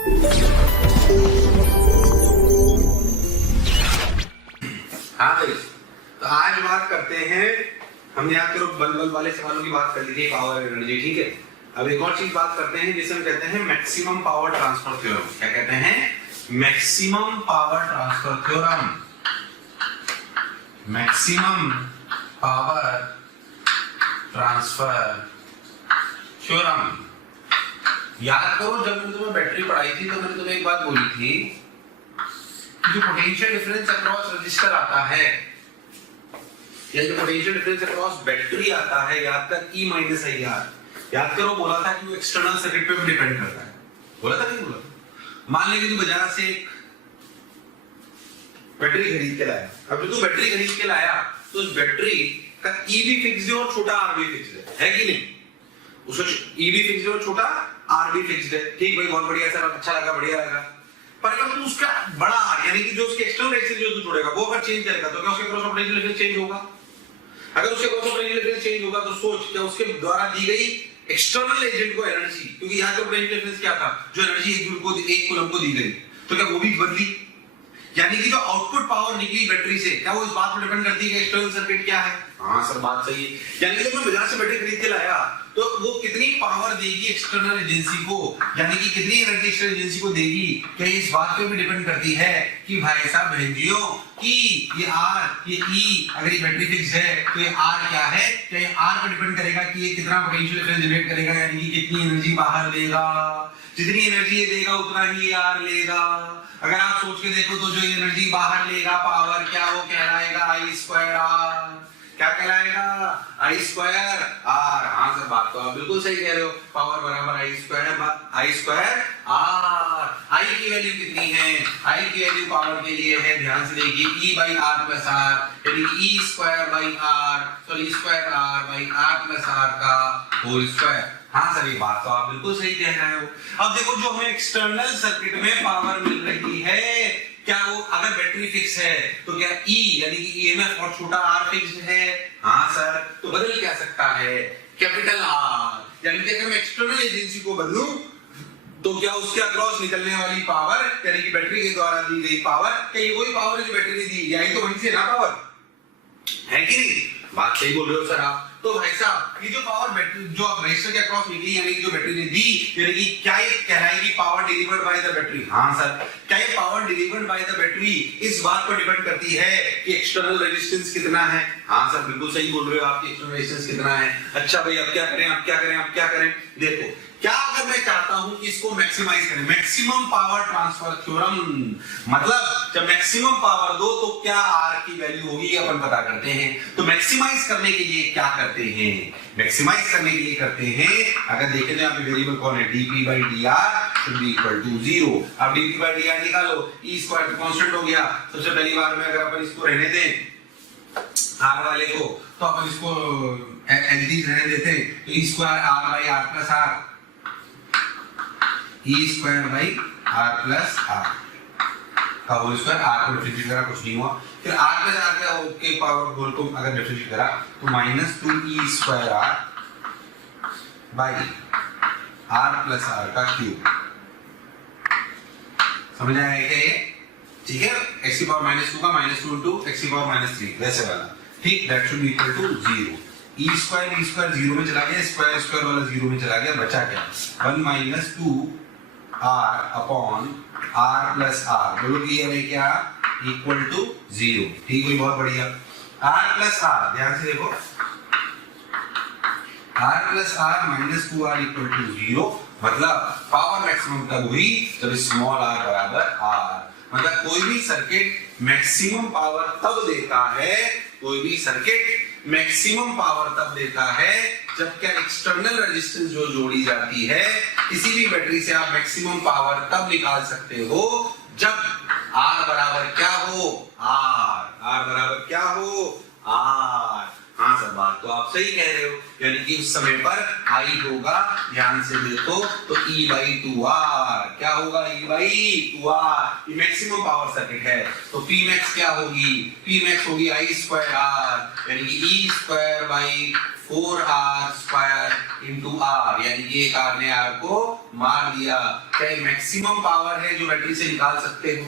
हाँ भाई, तो आज बात करते हैं, हमने याद करो बल्ब वाले सवालों की बात कर ली थी, पावर एनर्जी, ठीक है। अब एक और चीज बात करते हैं जिसे हम कहते हैं मैक्सिमम पावर ट्रांसफर थ्योरम। क्या कहते हैं? Maximum power transfer theorem. Maximum power transfer theorem. याद करो जब मैंने तुम्हें बैटरी पढ़ाई थी तो मैंने तुम्हें एक बात बोली थी, जो पोटेंशियल डिफरेंस अक्रॉस रजिस्टर आता है या जो पोटेंशियल डिफरेंस अक्रॉस बैटरी आता है, याद तक E माइनस आई आर, याद करो बोला था कि वो एक्सटर्नल सर्किट पे भी डिपेंड करता है। बोला था नहीं बोला? मान ले कि तू बाजार से एक बैटरी खरीद के लाया। अब जो तू बैटरी खरीद के लाया तो उस बैटरी का E भी फिक्स है और छोटा R भी फिक्स है कि नहीं? उसका E भी फिक्स है और छोटा R भी फिक्स है। ठीक भाई, बहुत बढ़िया सर, अच्छा लगा, बढ़िया लगा। पर अगर तू उसका बड़ा R यानी कि जो उसके एक्सटर्नल रेजिस्टेंस जो तू जोड़ेगा वो अगर चेंज करेगा तो क्या उसके क्रॉस पोटेंशियल डिफरेंस चेंज होगा? अगर उसके क्रॉस पोटेंशियल डिफरेंस चेंज होगा तो सोच क्या उसके द्वारा दी गई एक्सटर्नल एजेंट को एनर्जी, क्योंकि यहाँ का पोटेंशियल डिफरेंस क्या था, जो एनर्जी एक कूलम को दी गई, तो क्या वो भी बदली? यानी कि जो आउटपुट पावर निकली बैटरी से, क्या वो इस बात पर डिपेंड करती है कि एक्सटर्नल सर्किट क्या है? हाँ सर, बात सही है। यानी कि जब मैं बाजार से बैटरी खरीद के लाया तो वो कितनी पावर देगी एक्सटर्नल एजेंसी को, यानी कि कितनी एनर्जी एक्सटर्नल एजेंसी को देगी, क्या इस बात पे भी डिपेंड करती है कि भाई साहब बहनजियों कि ये R ये E, अगर ये बैटरी फिक्स है तो ये R क्या है? क्या ये R पर डिपेंड करेगा कि ये कितना पोटेंशियल डिफरेंस जनरेट करेगा, यानी कि कितनी एनर्जी बाहर लेगा। जितनी एनर्जी ये देगा उतना ही ये R लेगा। अगर आप सोच के देखो तो जो एनर्जी बाहर लेगा पावर, क्या वो कहलाएगा I स्क्वायर R। क्या कहलाएगा? I square R। हाँ सर, बात तो आप बिल्कुल सही कह रहे हो, पावर बराबर I स्क्वायर R। I की वैल्यू कितनी है? I की वैल्यू पावर के लिए है, ध्यान से देखिए, E by R plus R, यानी कि E square by R, sorry square R by R plus R का होल स्क्वायर। हाँ सर, ये बात तो आप बिल्कुल सही कह रहे हो। अब देखो जो हमें एक्सटर्नल सर्किट में पावर मिल रही है, क्या वो अगर बैटरी फिक्स है तो क्या E यानी कि EMF और छोटा R फिक्स है? हाँ सर, तो बदल क्या सकता है? Capital R। यानी कि अगर मैं एक्सटर्नल एजेंसी को बदलूं तो क्या उसके अक्रॉस निकलने वाली पावर, यानी कि बैटरी के द्वारा दी गई पावर, क्या ये वही पावर है जो बैटरी ने दी? यही तो वहीं से ना पावर है कि नहीं? बात सही बोल रहे हो सर आप। तो भाई साहब, ये जो पावर बैटरी जो रजिस्टर के अक्रॉस निकली, यानी कि जो बैटरी ने दी, यानी कि क्या ये कहलाएगी power delivered by the battery? हाँ सर, क्या ये power delivered by the battery इस बात पर डिपेंड करती है कि एक्सटर्नल रेजिस्टेंस कितना है? हाँ सर, बिल्कुल सही बोल रहे हो आप, एक्सटर्नल रेजिस्टेंस कितना है। अच्छा भाई, अब क्या करें, अब क्या करें, अब क्या करें? देखो, क्या अगर मैं चाहता हूं कि इसको मैक्सिमाइज करें, मैक्सिमम पावर ट्रांसफर थ्योरम, मतलब जब मैक्सिमम पावर दो तो क्या R की वैल्यू होगी, अपन पता करते हैं। तो मैक्सिमाइज करने के लिए क्या करते हैं? मैक्सिमाइज करने के लिए करते हैं, अगर देखें तो यहाँ पे वेरिएबल कौन है? dp by dr should be equal to 0। अब dp by dr निकालो, E स्क्वायर कांस्टेंट हो गया। सबसे पहली बार में अगर अपन इसको रहने दें R वाले को, तो अपन इसको एज रहने देते हैं, तो E square R by R plus R, E square by R plus R का होल स्क्वायर। R को डिफरेंशिएट करा, कुछ नहीं हुआ। फिर R प्लस R का के पावर होल को अगर डिफरेंशिएट करा तो -2E square R by R plus R का क्यूब। समझ आया क्या ये? ठीक है, x की पावर -2 का -2 into x की पावर -3 वैसे वाला, ठीक, that should be equal to 0। E square 0 में चला गया, स्क्वायर स्क्वायर वाला 0 में चला गया, बचा क्या? 1 - 2 R upon R plus R, बोलो क्लियर है क्या? Equal to 0। ठीक है, बहुत बढ़िया। R प्लस R, ध्यान से देखो, R plus R -2R equal to 0, मतलब पावर मैक्सिमम तब हुई जब स्मॉल r बराबर R। मतलब कोई भी सर्किट मैक्सिमम पावर तब देता है, कोई भी सर्किट मैक्सिमम पावर तब देता है जब क्या एक्सटर्नल रेजिस्टेंस जो जोड़ी जाती है किसी भी बैटरी से, आप मैक्सिमम पावर तब निकाल सकते हो जब R बराबर क्या हो? R बराबर क्या हो? R। हाँ सर, बात तो आप सही कह रहे हो, यानी कि उस समय पर I होगा, ध्यान से देखो, तो E/2R क्या होगा? E/2R। ये मैक्सिमम पावर सर्किट है, तो Pmax क्या होगी? Pmax होगी I² R, यानी कि E² 4r square into r, यानी कि एक r ने r को मार दिया। क्या मैक्सिमम पावर है जो बैटरी से निकाल सकते हो?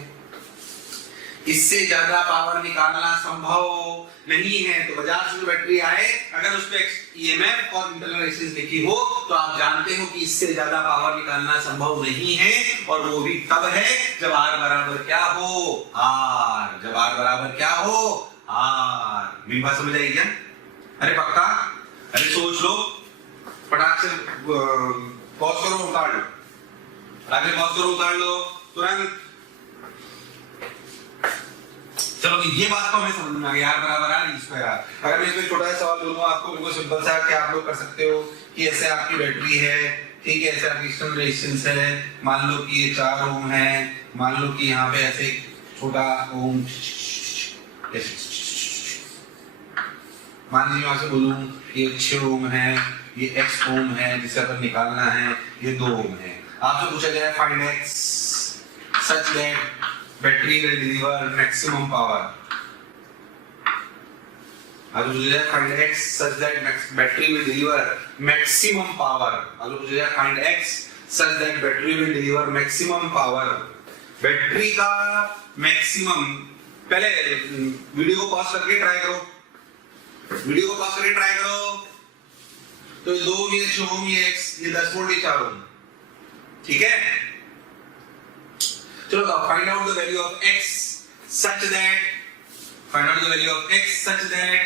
इससे ज्यादा पावर निकालना संभव नहीं है। तो बजाज से जो बैटरी आए, अगर उस पे ईएमएफ और इंटरनल रेजिस्टेंस लिखी हो तो आप जानते हो कि इससे ज्यादा पावर निकालना संभव नहीं है, और वो भी तब है जब R बराबर क्या हो, R। जब R बराबर क्या हो, R। मेरी बात समझ आई क्या? अरे पक्का? अरे सोच लो, फटाक से पॉज करो, उतार लो, फटाक से पॉज करो, उतार लो तुरंत। चलो ये बात तो हमें समझ में आ गई, R बराबर R स्क्वायर R। अगर मैं इसमें छोटा सा सवाल दूंगा आपको, बिल्कुल सिंपल सा, क्या आप लोग कर सकते हो कि ऐसे आपकी बैटरी है, ठीक है, ऐसे आपकी एक्सटर्नल रेजिस्टेंस है, मान लो कि ये 4 ओम है, मान लो कि यहाँ पे ऐसे छोटा ओम, मान लीजिए आपसे बोलूं ये 6 ओम है, ये x ओम है जिसे अपन निकालना है, ये 2 ओम है। आपसे पूछा जाए find x such that battery will deliver maximum power। आज पूछा जाए find x such that battery will deliver maximum power। आज पूछा जाए find x such that battery will deliver maximum power। Battery का मैक्सिमम, पहले वीडियो को पॉज करके ट्राई करो, वीडियो को पॉज करके ट्राई करो। तो 2 ओम, ये 6 ओम, ये x, ये 10 वोल्ट, ये 4 ओम, ठीक है। चलो तो find out the value of x such that, find out the value of x such that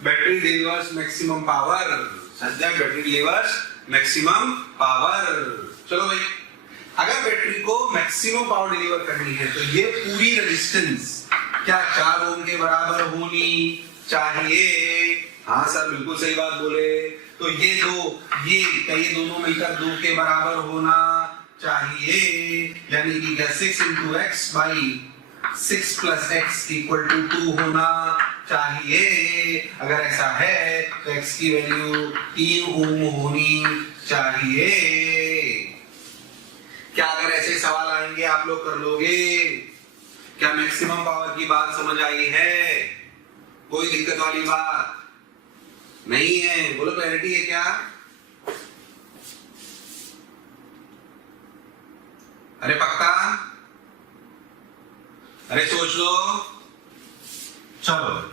battery delivers maximum power, such that battery delivers maximum power। चलो भाई, अगर बैटरी को मैक्सिमम पावर डिलीवर करनी है तो ये पूरी रेजिस्टेंस क्या 4 ओम के बराबर होनी चाहिए? हाँ सर बिल्कुल सही बात बोले। तो ये दोनों मिलकर 2 के बराबर होना चाहिए, यानी कि क्या 6 into x by 6 plus x equal to 2 होना चाहिए। अगर ऐसा है तो x की वैल्यू 3 ओम होनी चाहिए। क्या अगर ऐसे सवाल आएंगे आप लोग कर लोगे? क्या मैक्सिमम पावर की बात समझ आई है? कोई दिक्कत वाली बात नहीं है? बोलो क्लैरिटी है क्या? अरे पक्का? अरे सोच लो। चलो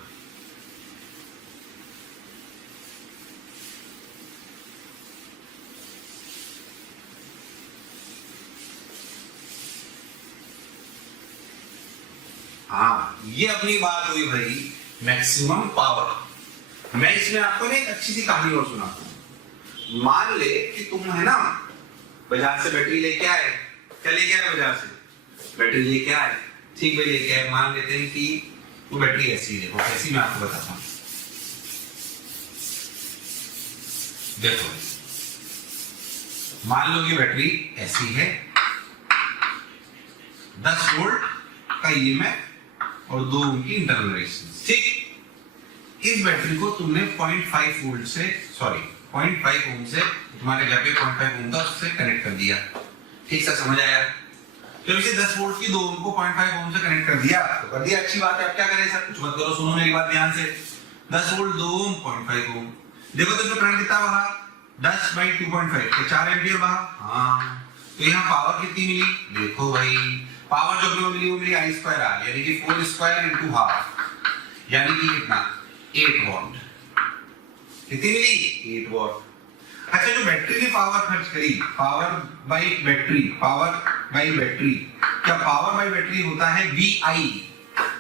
हाँ, ये अपनी बात हुई भाई मैक्सिमम पावर। मैं इसमें आपको ना एक अच्छी सी कहानी और सुनाता हूं। मान ले कि तुम है ना बाजार से बैटरी लेके आए, क्या लेके आए बाजार से? बैटरी लेके आए, ठीक भाई लेके आए। मान लेते हैं कि वो बैटरी ऐसी है, वो कैसी मैं आपको बताता हूँ। देखो मान लो कि बैटरी ऐसी है, 10 वोल्ट का ईएमएफ और 2 ओम की इंटरनल रेजिस्टेंस, ठीक। इस बैटरी को तुमने 0.5 वोल्ट से 0.5 ओम से, तुम्हारे घर पे 0.5 ओम था, उससे कनेक्ट कर दिया, ठीक सा समझ आया? तो इसे 10 वोल्ट की 2 ओम को 0.5 ओम से कनेक्ट कर दिया, तो कर दिया, अच्छी बात है। अब क्या करें सर? कुछ मत करो, सुनो मेरी बात ध्यान से। 10 वोल्ट 2 ओम 0.5 ओम, देखो तो इसमें करंट कितना बहा? 10 by 2.5 तो 4 एम्पियर बहा। हाँ, तो यहाँ पावर कितनी मिली? देखो भाई, पावर जो भी मिली वो मिली I स्क्वायर R, यानी कि 4 स्क्वायर इंटू हाफ, यानी कि कितना? 8 वॉट। कितनी मिली? 8 वॉट। अच्छा, जो बैटरी ने पावर खर्च करी, पावर बाय बैटरी, क्या पावर बाय बैटरी होता है VI?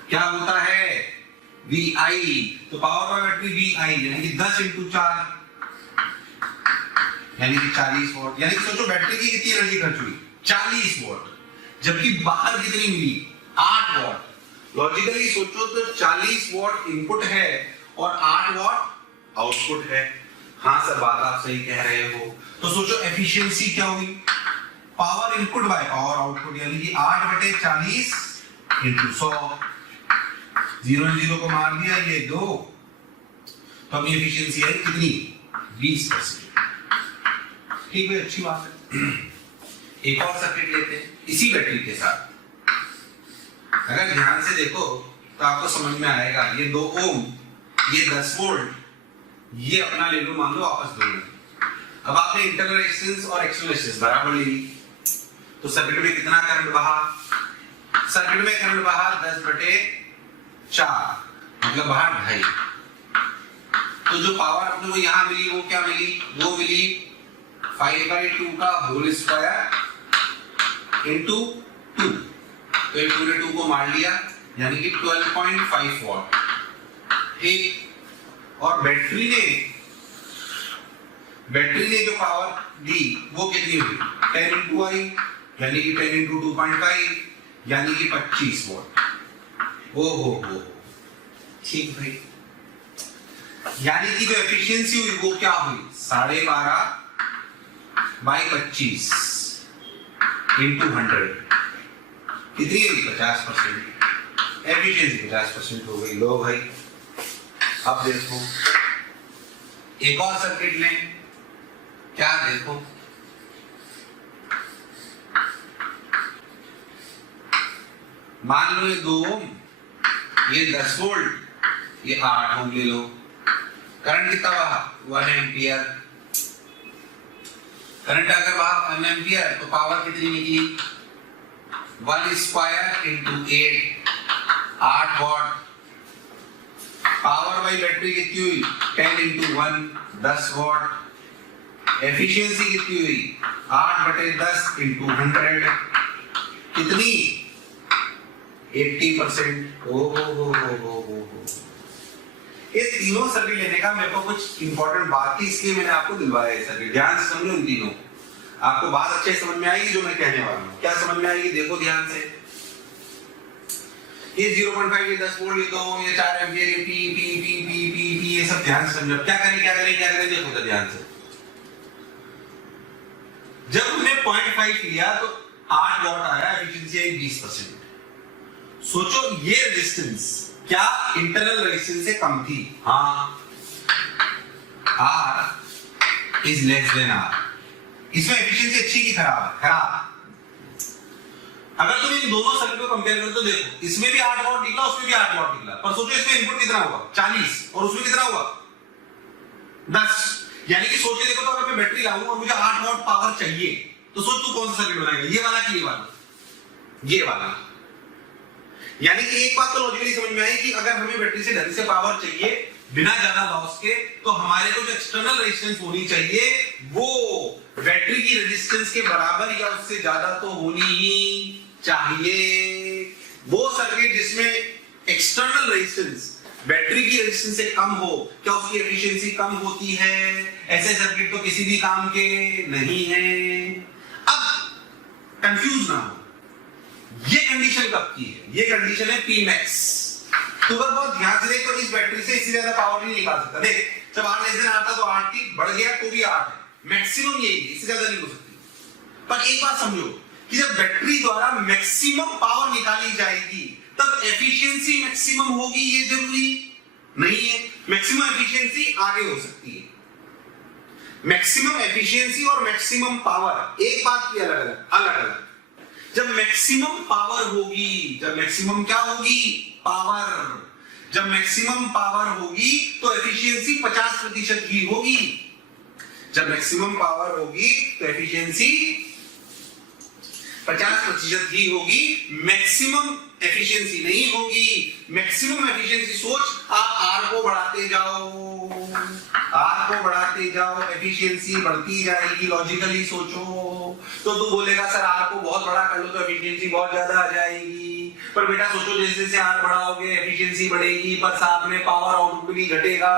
क्या होता है? VI। तो पावर बाय बैटरी VI, यानी कि 10 इंटू 4, यानी कि 40 वॉट। यानी कि सोचो बैटरी की कितनी एनर्जी खर्च हुई? 40 वॉट, जबकि बाहर कितनी मिली? 8 वॉट। लॉजिकली सोचो तो 40 वॉट इनपुट है और 8 वॉट आउटपुट है। हाँ सर बात आप सही कह रहे हो। तो सोचो एफिशिएंसी क्या हुई? Power input by power output, यानी कि 8/40 इंटू 100, 0 को मार दिया, ये 2, तो अपनी एफिशिएंसी है कितनी? 20%। ठीक है, अच्छी बात है। एक और सर्किट लेते हैं इसी बैटरी के साथ। अगर ध्यान से देखो तो आपको समझ में आएगा, ये 2 ओम, ये 10 वोल्ट, ये अपना ले लो, मान लो आपस दोनों। अब आपने इंटरनल रेजिस्टेंस और एक्सटर्नल रेजिस्टेंस बराबर ले ली, तो सर्किट में कितना करंट बहा? सर्किट में करंट बहा 10/4, मतलब बहा 2.5। तो जो पावर अपने को यहां मिली वो क्या मिली? वो मिली 5/2 का होल स्क्वायर इंटू 2। तो 2 ने 2 को मार लिया, यानी कि 12.5 वॉट। ठीक, और बैटरी ने जो पावर दी वो कितनी हुई? 10 into I, यानी कि 10 into 2.5, यानी कि 25 वॉट। हो ठीक भाई, यानी कि जो एफिशिएंसी हुई वो क्या हुई? 12.5/25 into 100, कितनी हुई? 50%। एफिशिएंसी 50% हो गई। लो भाई, अब देखो एक और सर्किट लें, क्या देखो, मान लो ये 2 ओम, ये 10 वोल्ट, ये 8 ओम ले लो। करंट कितना बहा? 1 एम्पियर। करंट अगर बहा 1 एम्पियर तो पावर कितनी निकली? 1 square into 8 what. Power by battery कितनी हुई? 10 into 1, 10 वॉट। एफिशिएंसी कितनी हुई? 8/10 into 100, कितनी? 80%। हो। ये तीनों सर्किट लेने का मेरे को कुछ इंपॉर्टेंट बात थी, इसलिए मैंने आपको दिलवाया है सर्किट। ध्यान से समझो इन तीनों, आपको बात अच्छे समझ में आएगी जो मैं कहने वाला हूँ। क्या समझ में आएगी? देखो ध्यान से, ये 0.5, ये 10 वोल्ट, ये 2, ये 4 एम्पियर, ये पी, ये सब ध्यान से समझो। क्या करें देखो तो ध्यान से। जब हमने 0.5 लिया तो 8 वॉट आया, एफिशिएंसी आई 20%। सोचो ये रेजिस्टेंस क्या इंटरनल रेजिस्टेंस से कम थी? हाँ, R is less than R। इसमें एफिशिएंसी अच्छी की खराब? खराब। अगर तुम इन दोनों सर्किट को कंपेयर करो तो देखो, इसमें भी 8 वॉट निकला, उसमें भी 8 वॉट निकला, पर सोचो इसमें इनपुट कितना हुआ? 40, और उसमें कितना हुआ? 10। यानी कि सोच के देखो, तो अगर मैं बैटरी लाऊं और मुझे 8 वॉट पावर चाहिए, तो सोच तू कौन सा सर्किट बनाएगा? ये वाला कि ये वाला? ये वाला। यानी कि एक बात तो लॉजिकली समझ में आई कि अगर हमें बैटरी से ढंग से पावर चाहिए बिना ज्यादा लॉस के, तो हमारे को जो एक्सटर्नल रेजिस्टेंस होनी चाहिए वो बैटरी की रेजिस्टेंस के बराबर या उससे ज्यादा तो होनी ही चाहिए। वो सर्किट जिसमें एक्सटर्नल रेजिस्टेंस बैटरी की रेजिस्टेंस से कम हो, क्या उसकी एफिशिएंसी कम होती है? ऐसे सर्किट तो किसी भी काम के नहीं है। अब कंफ्यूज ना हो, ये कंडीशन कब की है? ये कंडीशन है P max। तो अगर बहुत ध्यान से देख तो इस बैटरी से इससे ज्यादा पावर नहीं निकाल सकता। देख, जब R लेस देन R था तो 8 बढ़ गया तो भी 8 है, मैक्सिमम यही है, इससे ज्यादा नहीं हो सकती। पर एक बात समझो कि जब बैटरी द्वारा मैक्सिमम पावर निकाली जाएगी तब एफिशिएंसी मैक्सिमम होगी, ये जरूरी नहीं है। मैक्सिमम एफिशिएंसी आगे हो सकती है। मैक्सिमम एफिशिएंसी और मैक्सिमम पावर एक बात की अलग। जब मैक्सिमम पावर होगी, जब मैक्सिमम क्या होगी? पावर। जब मैक्सिमम पावर होगी तो एफिशिएंसी 50% ही होगी। जब मैक्सिमम पावर होगी तो एफिशिएंसी 50% ही होगी, मैक्सिमम एफिशिएंसी नहीं होगी। मैक्सिमम एफिशिएंसी सोच, आप R को बढ़ाते जाओ, एफिशिएंसी बढ़ती जाएगी। लॉजिकली सोचो तो तू बोलेगा सर R को बहुत बड़ा कर लो तो एफिशिएंसी बहुत ज्यादा आ जाएगी। पर बेटा सोचो, जैसे जैसे R बढ़ाओगे एफिशिएंसी बढ़ेगी, पर साथ में पावर आउटपुट भी घटेगा।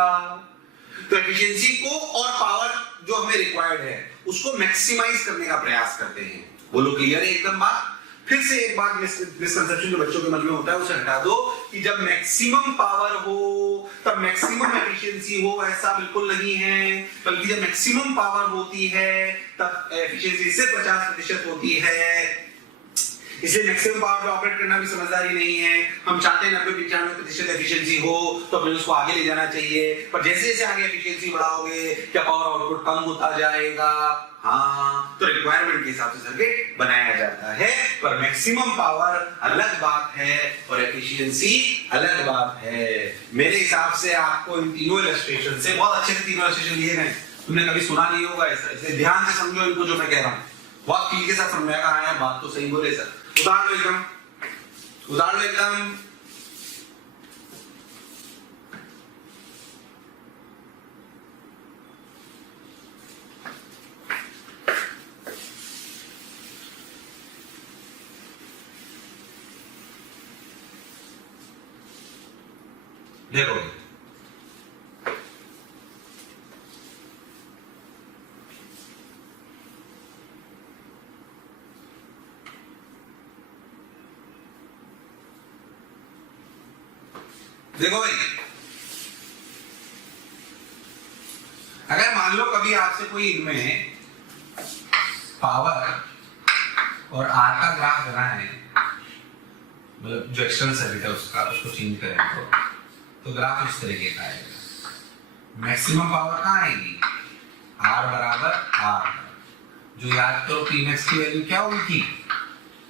तो एफिशिएंसी को और पावर जो हमें रिक्वायर्ड है उसको मैक्सिमाइज करने का प्रयास करते हैं। बोलो क्लियर है एकदम बात? फिर से एक बात मिसकंसेप्शन जो बच्चों के मन में होता है उसे हटा दो कि जब मैक्सिमम पावर हो तब मैक्सिमम एफिशिएंसी हो, ऐसा बिल्कुल नहीं है। बल्कि जब मैक्सिमम पावर होती है तब एफिशिएंसी सिर्फ 50% होती है। इसलिए मैक्सिमम पावर पे ऑपरेट करना भी समझदारी नहीं है। हम चाहते हैं 90-95% एफिशिएंसी हो तो अपने उसको आगे ले जाना चाहिए, पर जैसे जैसे आगे एफिशिएंसी बढ़ाओगे क्या पावर आउटपुट कम होता जाएगा। हाँ, तो रिक्वायरमेंट के हिसाब से सर्किट बनाया जाता है, पर मैक्सिमम पावर अलग बात है और एफिशिएंसी अलग बात है। मेरे हिसाब से आपको इन तीनों इलस्ट्रेशन से बहुत अच्छे से तीनों इलस्ट्रेशन लिए हैं, तुमने कभी सुना नहीं होगा ऐसा, इसलिए ध्यान से समझो इनको जो मैं कह रहा हूँ, बहुत फील के साथ समझाया है, बात तो सही बोले सर। उदाहरण लो एकदम, उदाहरण लो एकदम। देखो देखो भाई, अगर मान लो कभी आपसे कोई इनमें पावर और आर का ग्राफ बना है, मतलब जो एक्सटर्नल सर्किट है उसका, उसको चेंज करें तो ग्राफ इस तरीके का आएगा। मैक्सिमम पावर कहाँ आएगी, आर बराबर आर, जो याद करो पी मैक्स की वैल्यू क्या हुई थी,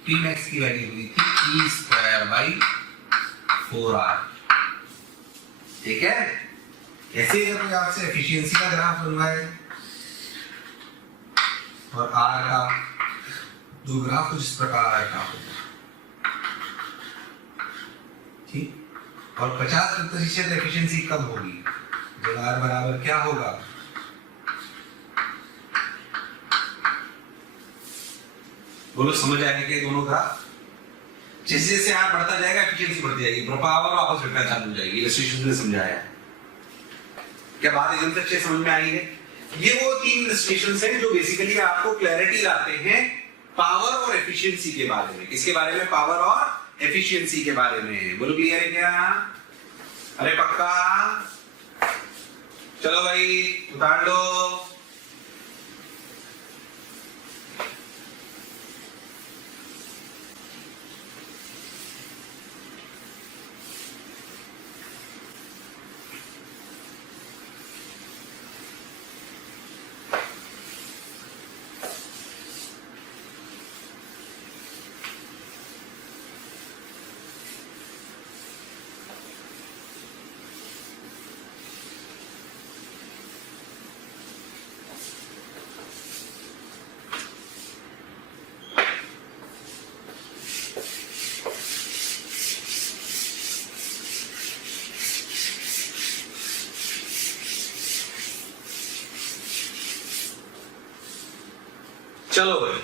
पी मैक्स की वैल्यू हुई थी E²/4R। ठीक है, ऐसे ही अगर आपसे एफिशिएंसी का ग्राफ बनवाए और आर का जो ग्राफ कुछ इस प्रकार का होगा, ठीक, और 50% एफिशिएंसी कब होगी, जब आर बराबर क्या होगा, बोलो समझ आएगा कि दोनों ग्राफ जैसे जैसे आर बढ़ता जाएगा एफिशिएंसी बढ़ती जाएगी, पावर वापस घटना चालू हो जाएगी। इलस्ट्रेशन में समझाया क्या बात एकदम से अच्छे समझ में आई है। ये वो तीन इलस्ट्रेशंस हैं जो बेसिकली आपको क्लैरिटी लाते हैं पावर और एफिशिएंसी के बारे में। किसके बारे में, पावर और एफिशिएंसी के बारे में। बोलो क्लियर है क्या, अरे पक्का, चलो भाई उतार लो। चलो भाई,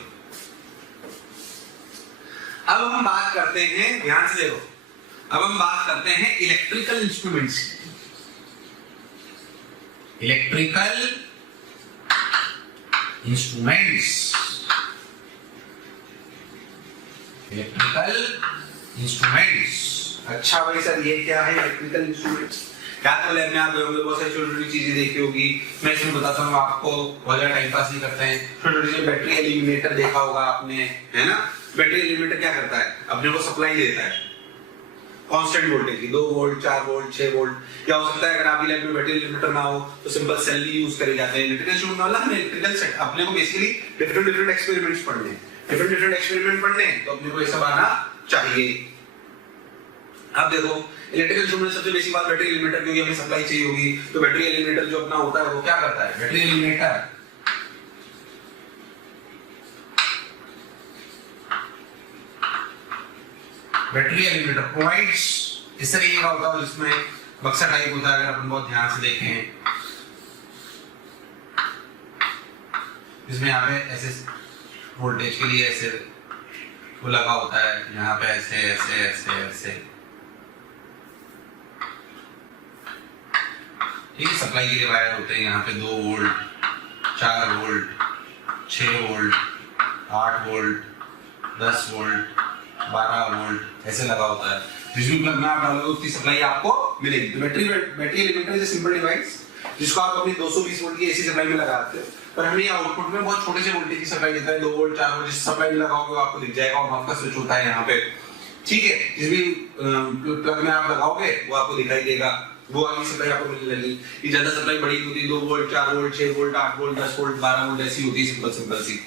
अब हम बात करते हैं, ध्यान से देखो, अब हम बात करते हैं electrical instruments. Electrical instruments, electrical instruments. अच्छा भाई सर ये क्या है इलेक्ट्रिकल इंस्ट्रूमेंट्स, क्या तो लैब में आप होंगे, बहुत सारी छोटी छोटी चीजें देखी होगी, मैं इसमें बताता हूँ आपको, बहुत ज्यादा टाइम पास नहीं करते हैं। छोटे छोटे बैटरी एलिमिनेटर देखा होगा आपने, है ना। बैटरी एलिमिनेटर क्या करता है, अपने को सप्लाई देता है कांस्टेंट वोल्टेज की, 2 वोल्ट 4 वोल्ट 6 वोल्ट। या हो सकता है अगर आपकी लैब में बैटरी एलिमिनेटर ना हो तो सिंपल सेल यूज करे जाते हैं। इलेक्ट्रिकल इंस्ट्रूमेंट वाला हमें इलेक्ट्रिकल सेट, अपने को बेसिकली डिफरेंट एक्सपेरिमेंट्स पढ़ने, डिफरेंट एक्सपेरिमेंट पढ़ने, तो अपने को ये सब आना चाहिए। अब देखो इलेक्ट्रिकल इंस्ट्रूमेंट सबसे बेसिक बात बैटरी एलिमिनेटर, क्योंकि हमें सप्लाई चाहिए होगी, तो बैटरी एलिमिनेटर जो अपना होता है वो क्या करता है, बैटरी एलिमिनेटर प्रोवाइड्स, इस तरीके का होता है जिसमें बक्सा टाइप होता है, अगर अपन बहुत ध्यान से देखें इसमें यहाँ पे ऐसे वोल्टेज के लिए ऐसे वो लगा होता है, यहाँ पे ऐसे ऐसे ऐसे ऐसे, ठीक है। सप्लाई के लिए वायर होते हैं यहाँ पे 2 volt 4 volt 6 volt 8 volt 10 volt 12 volt ऐसे लगा होता है। जिस भी प्लग में आप डालोगे उतनी सप्लाई आपको मिलेगी। तो battery eliminator is a simple device जिसको आप अपनी 220 वोल्ट की एसी सप्लाई में लगाते हो। पर हमें आउटपुट में बहुत छोटे से वोल्टेज की सप्लाई देता है, 2 वोल्ट 4 वोल्ट। जिस सप्लाई में लगाओगे वो आपको दिख जाएगा, ऑन ऑफ का स्विच होता है यहाँ पे, ठीक है। जिस भी प्लग में आप लगाओगे वो आपको दिखाई देगा, वो वाली सप्लाई आपको मिलने लगी। ये ज्यादा सप्लाई बड़ी होती है, 2 volt 4 volt 6 volt 8 volt 10 volt 12 volt ऐसी होती है, सिंपल सिंपल सी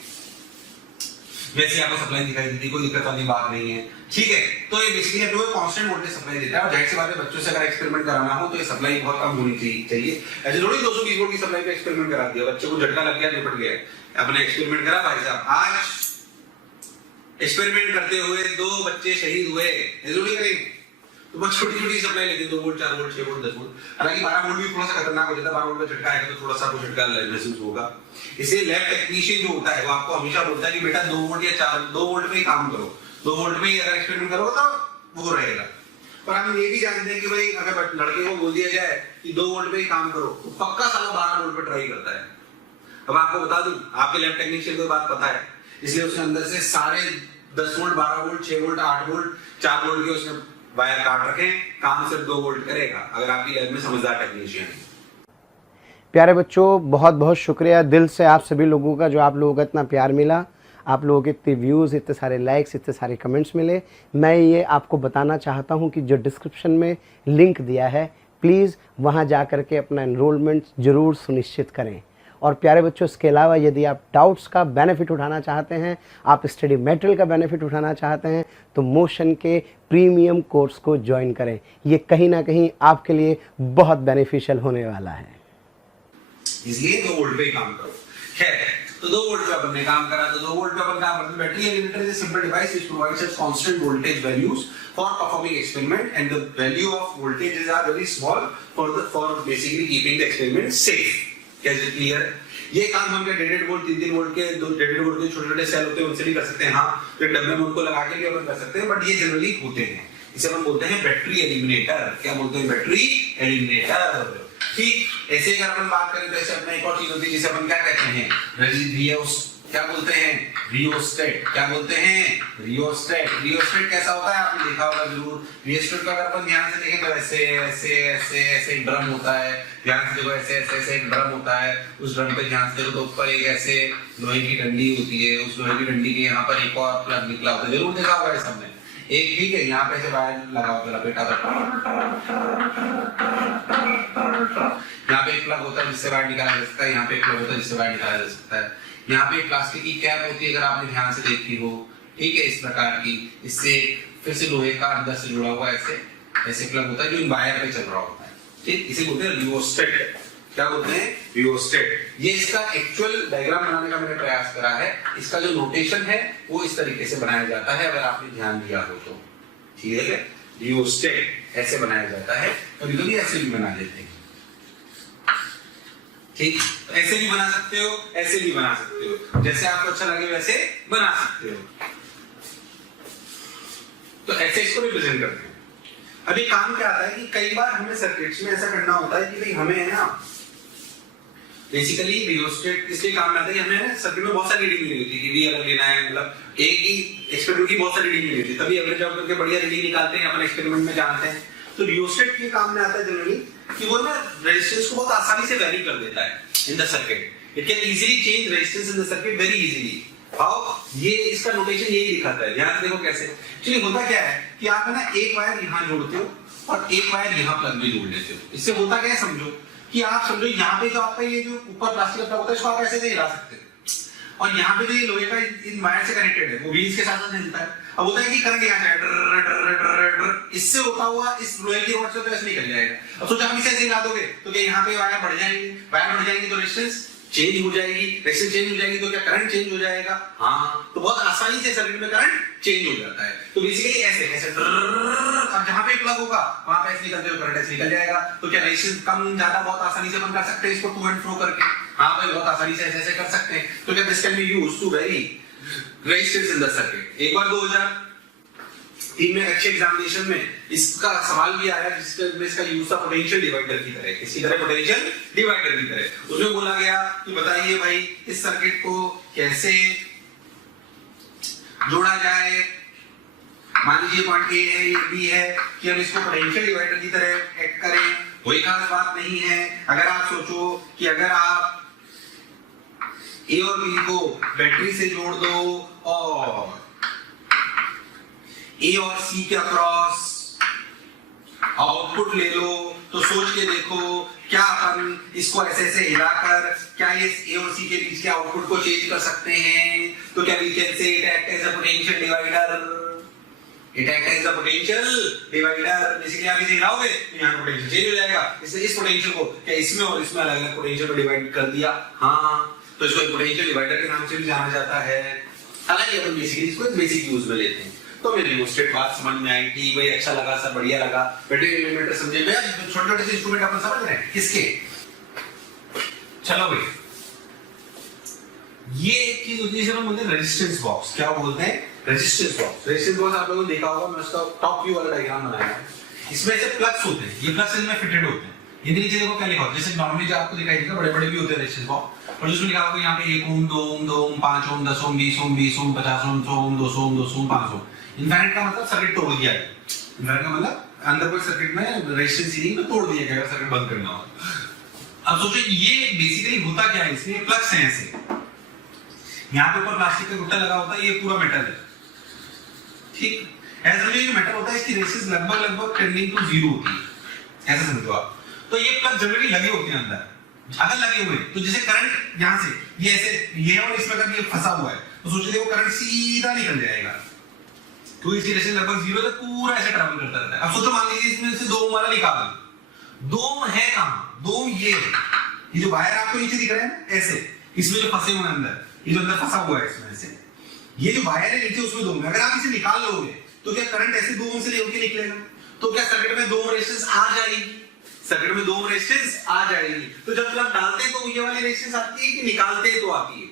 वैसे आपको सप्लाई दिखाई देती है, कोई दिक्कत वाली बात नहीं है, ठीक है। तो ये बेसिकली आपको कांस्टेंट वोल्टेज सप्लाई देता है। और जाहिर सी बात है बच्चों से अगर एक्सपेरिमेंट कराना हो तो ये सप्लाई बहुत कम होनी चाहिए। ऐसे थोड़ी 220 वोल्ट की सप्लाई पे एक्सपेरिमेंट करा दिया, बच्चे को झटका लग गया, निपट गया, अपने एक्सपेरिमेंट करा। भाई साहब आज एक्सपेरिमेंट करते हुए 2 बच्चे शहीद हुए, जरूरी करेंगे तो बहुत छोटी सप्लाई लेते 2 वोल्ट 4 वोल्ट 6 वोल्ट 10 वोल्ट। हालांकि 12 वोल्ट भी थोड़ा सा खतरनाक हो जाता है, 12 वोल्ट का झटका आएगा तो थोड़ा सा आपको झटका महसूस होगा। इसलिए लैब टेक्नीशियन जो होता है वो आपको हमेशा बोलता है कि बेटा 2 वोल्ट या 2 वोल्ट पे ही काम करो, 2 वोल्ट में ही अगर एक्सपेरिमेंट करोगे तो वो रहेगा। पर हम ये भी जानते हैं कि भाई अगर लड़के को बोल दिया जाए कि 2 वोल्ट पे ही काम करो तो पक्का साला 12 वोल्ट पे ट्राई करता है। अब आपको बता दूं, आपके लैब टेक्नीशियन को बात पता है, इसलिए उसने अंदर से सारे 10 volt 12 volt 6 volt 8 volt 4 volt के उसने वायर काट रखे, काम सिर्फ 2 वोल्ट करेगा अगर आपकी लैब में समझदार टेक्नीशियन है। प्यारे बच्चों, बहुत बहुत शुक्रिया दिल से आप सभी लोगों का, जो आप लोगों का इतना प्यार मिला, आप लोगों के इतने व्यूज़, इतने सारे लाइक्स, इतने सारे कमेंट्स मिले। मैं ये आपको बताना चाहता हूँ कि जो डिस्क्रिप्शन में लिंक दिया है, प्लीज़ वहाँ जा कर के अपना एनरोलमेंट ज़रूर सुनिश्चित करें। और प्यारे बच्चों, इसके अलावा यदि आप डाउट्स का बेनिफिट उठाना चाहते हैं, आप स्टडी मटेरियल का बेनिफिट उठाना चाहते हैं, तो मोशन के प्रीमियम कोर्स को ज्वाइन करें। ये कहीं ना कहीं आपके लिए बहुत बेनिफिशियल होने वाला है। इसलिए 2 वोल्ट पे ही काम करो। खैर, तो 2 वोल्ट पे अपन ने काम करा, तो 2 वोल्ट पे अपन काम करते हैं। Battery eliminator is a simple device which provides us constant voltage values for performing experiment and the value of voltages are very small for basically keeping the experiment safe. क्या इज क्लियर? ये काम हम 1.5 volt 3 volt के 1.5 volt के छोटे-छोटे cell होते हैं उनसे भी कर सकते हैं। हां, तो एक डब्बे में उनको लगा के भी अपन कर सकते हैं, बट ये जनरली होते हैं। इसे हम बोलते हैं बैटरी एलिमिनेटर। क्या बोलते हैं? Battery eliminator. ठीक, ऐसे अगर अपन बात करें तो ऐसे अपना एक और चीज होती है जिसे अपन क्या कहते हैं? रेजिस्टेंस। क्या बोलते हैं? रियोस्टेट। क्या बोलते हैं? रियोस्टेट। रियोस्टेट कैसा होता है आपने देखा होगा जरूर। रियोस्टेट का अगर अपन ध्यान से देखें तो ऐसे ऐसे ऐसे ऐसे एक ड्रम होता है, ध्यान से देखो, ऐसे ऐसे ऐसे एक ड्रम होता है। उस ड्रम पे ध्यान से देखो तो ऊपर एक ऐसे लोहे की डंडी होती है, उस लोहे की डंडी के यहाँ पर एक और प्लग निकला होता है, जरूर देखा होगा इस सबने। एक ठीक है, यहाँ पे ऐसे वायर लगा होता है, लपेटा था, यहाँ पे एक प्लग होता है जिससे वायर निकाला जा सकता है, यहाँ पे एक प्लग होता है जिससे वायर निकाला जा सकता है। यहाँ पे एक प्लास्टिक की कैप होती है, अगर आपने ध्यान से देखी हो, ठीक है, इस प्रकार की। इससे फिर से लोहे का अंदर से जुड़ा हुआ ऐसे ऐसे प्लग होता है जो इन वायर पे चल रहा होता है, ठीक। इसे बोलते हैं रियोस्टेट। क्या बोलते हैं? रियोस्टेट। ये इसका एक्चुअल डायग्राम बनाने का मैंने प्रयास करा है। इसका जो नोटेशन है वो इस तरीके से बनाया जाता है, अगर आपने ध्यान दिया हो तो, ठीक है। रियोस्टेट ऐसे बनाया जाता है, कभी-कभी ऐसे भी बना देते हैं, ठीक। ऐसे भी बना सकते हो, ऐसे भी बना सकते हो, जैसे आपको अच्छा लगे वैसे बना सकते हो। तो ऐसे इसको रिप्रेजेंट करते हैं। अभी काम क्या आता है कि कई बार हमें सर्किट्स में ऐसा करना होता है कि भाई हमें है ना, बेसिकली रियोस्टेट इसलिए काम में आता है कि हमें सर्किट में बहुत सारी रीडिंग लेनी होती है कि वी अलग लेना है, मतलब एक ही एक्सपेरिमेंट की बहुत सारी रीडिंग लेनी होती है, तभी एवरेज आउट करके बढ़िया रीडिंग निकालते हैं, अपन एक्सपेरिमेंट में जानते हैं। तो रियोस्टेट के काम में आता है जनरली कि वो ना रेजिस्टेंस को बहुत आसानी से वैरी कर देता है इन the circuit. It can easily change resistance in the circuit very easily. How? ये इसका नोटेशन यही लिखाता है, ध्यान से देखो कैसे। एक्चुअली होता क्या है कि आप ना एक वायर यहां जोड़ते हो और एक वायर यहां प्लग में जोड़ लेते हो। इससे होता क्या है समझो, कि आप समझो यहाँ पे जो आपका ये जो ऊपर प्लास्टिक का होता है इसको आप ऐसे से हिला सकते हो, और यहाँ पे जो ये लोहे का इन वायर से कनेक्टेड है वो भी इसके साथ साथ हिलता है। अब होता है कि करंट यहाँ जाए, इससे होता हुआ इस लोहे की रॉड से तो ऐसे निकल जाएगा। अब सोचा आप इसे ऐसे हिला दोगे तो क्या यहाँ पे वायर बढ़ जाएंगे, वायर बढ़ जाएंगे तो रेजिस्टेंस चेंज हो जाएगी, रेजिस्टेंस चेंज हो जाएगी तो क्या करंट चेंज हो जाएगा? हाँ, तो बहुत आसानी से सर्किट में करंट चेंज हो जाता है। तो बेसिकली ऐसे ऐसे अब जहां पे प्लग होगा वहां पे ऐसे निकलते हुए करंट ऐसे निकल जाएगा। तो क्या रेजिस्टेंस कम ज्यादा बहुत आसानी से बन कर सकते हैं इसको टू एंड फ्रो करके? हाँ भाई, बहुत आसानी से ऐसे ऐसे कर सकते हैं। तो क्या this can be used to vary resistance in the circuit. एक बार 2003 में अच्छे एग्जामिनेशन में इसका सवाल भी आया जिसमें इसका यूज था पोटेंशियल डिवाइडर की तरह, किसी तरह पोटेंशियल डिवाइडर की तरह। उसमें बोला गया कि बताइए भाई इस सर्किट को कैसे जोड़ा जाए। मान लीजिए पॉइंट ए है, ये बी है, कि हम इसको पोटेंशियल डिवाइडर की तरह एक्ट करें। कोई खास बात नहीं है। अगर आप सोचो कि अगर आप ए और बी को बैटरी से जोड़ दो और ए और सी के अक्रॉस आउटपुट ले लो। तो सोच के देखो क्या अपन इसको ऐसे ऐसे हिलाकर क्या ये ए और सी के बीच के आउटपुट को चेंज कर सकते हैं? तो क्या we can say it act as a potential divider. It act as a potential divider. Basically आप इसे हिलाओगे तो यहाँ पोटेंशियल चेंज हो जाएगा। इसलिए इस पोटेंशियल को क्या इसमें और इसमें अलग अलग पोटेंशियल को डिवाइड कर दिया। हाँ, तो इसको एक पोटेंशियल डिवाइडर के नाम से भी जाना जाता है। हालांकि अपन बेसिकली इसको एक बेसिक यूज में लेते हैं। तो मेरी मोस्टेड बात समझ में आई थी भाई, अच्छा लगा सर, बढ़िया लगा। बैटरी एलिमेंटर समझे भैया, छोटे छोटे से इंस्ट्रूमेंट अपन समझ रहे हैं किसके। चलो भाई, ये एक चीज होती है जिसे हम बोलते हैं रेजिस्टेंस बॉक्स। क्या बोलते हैं? Resistance box. रेजिस्टेंस बॉक्स आप लोगों ने देखा होगा, मैं उसका टॉप व्यू वाला डायग्राम बनाया है। इसमें ऐसे प्लग्स होते हैं, ये प्लग्स इनमें फिटेड होते हैं। ये नीचे देखो क्या लिखा होता है, जैसे नॉर्मली जो आपको दिखाई देगा बड़े बड़े भी होते हैं रेजिस्टेंस बॉक्स, और जिसमें लिखा होगा यहाँ पे 1 ओम 2 ओम 2 ओम 5 ओम 10 ओम 20 ओम 20 ओम 50 ओम 100 ओम 200 ओम 200 ओम 500 ओम। इनफाइनाइट का मतलब सर्किट तोड़ दिया है। इनफाइनाइट का मतलब अंदर कोई सर्किट में रेजिस्टेंस ही नहीं, तो तोड़ दिया गया सर्किट बंद करना हो। अब सोचो ये बेसिकली होता क्या है, इसमें प्लग्स हैं ऐसे, यहाँ पे ऊपर प्लास्टिक का गुट्टा लगा होता है, ये पूरा मेटल है, ठीक। ऐसा जो मेटल होता है इसकी रेजिस्टेंस लगभग टेंडिंग टू 0 होती है, ऐसा समझो आप। तो ये प्लग जनरली लगे होते हैं अंदर। अगर लगे हुए तो जैसे करंट यहाँ से ये ऐसे ये और इसमें अगर ये फंसा हुआ है तो सोचिए वो करंट सीधा निकल जाएगा, क्योंकि इसकी रेजिस्टेंस लगभग 0 तक पूरा ऐसे ट्रैवल करता रहता है। अब सोचो मान लीजिए इसमें से 2 ओम वाला निकाल दो। 2 ओम है कहां? 2 ओम ये जो वायर आपको नीचे दिख रहे हैं ऐसे, इसमें जो फंसे हुए अंदर, ये जो अंदर फंसा हुआ है इसमें से, ये जो वायर है नीचे उसमें 2 ओम। अगर आप इसे निकाल लोगे तो क्या करंट ऐसे 2 ओम से लेकर निकलेगा? तो क्या सर्किट में 2 ओम रेजिस्टेंस आ जाएगी? सर्किट में 2 ओम रेजिस्टेंस आ जाएगी। तो जब प्लग डालते हैं तो ये वाली रेजिस्टेंस आती है कि निकालते तो आती है?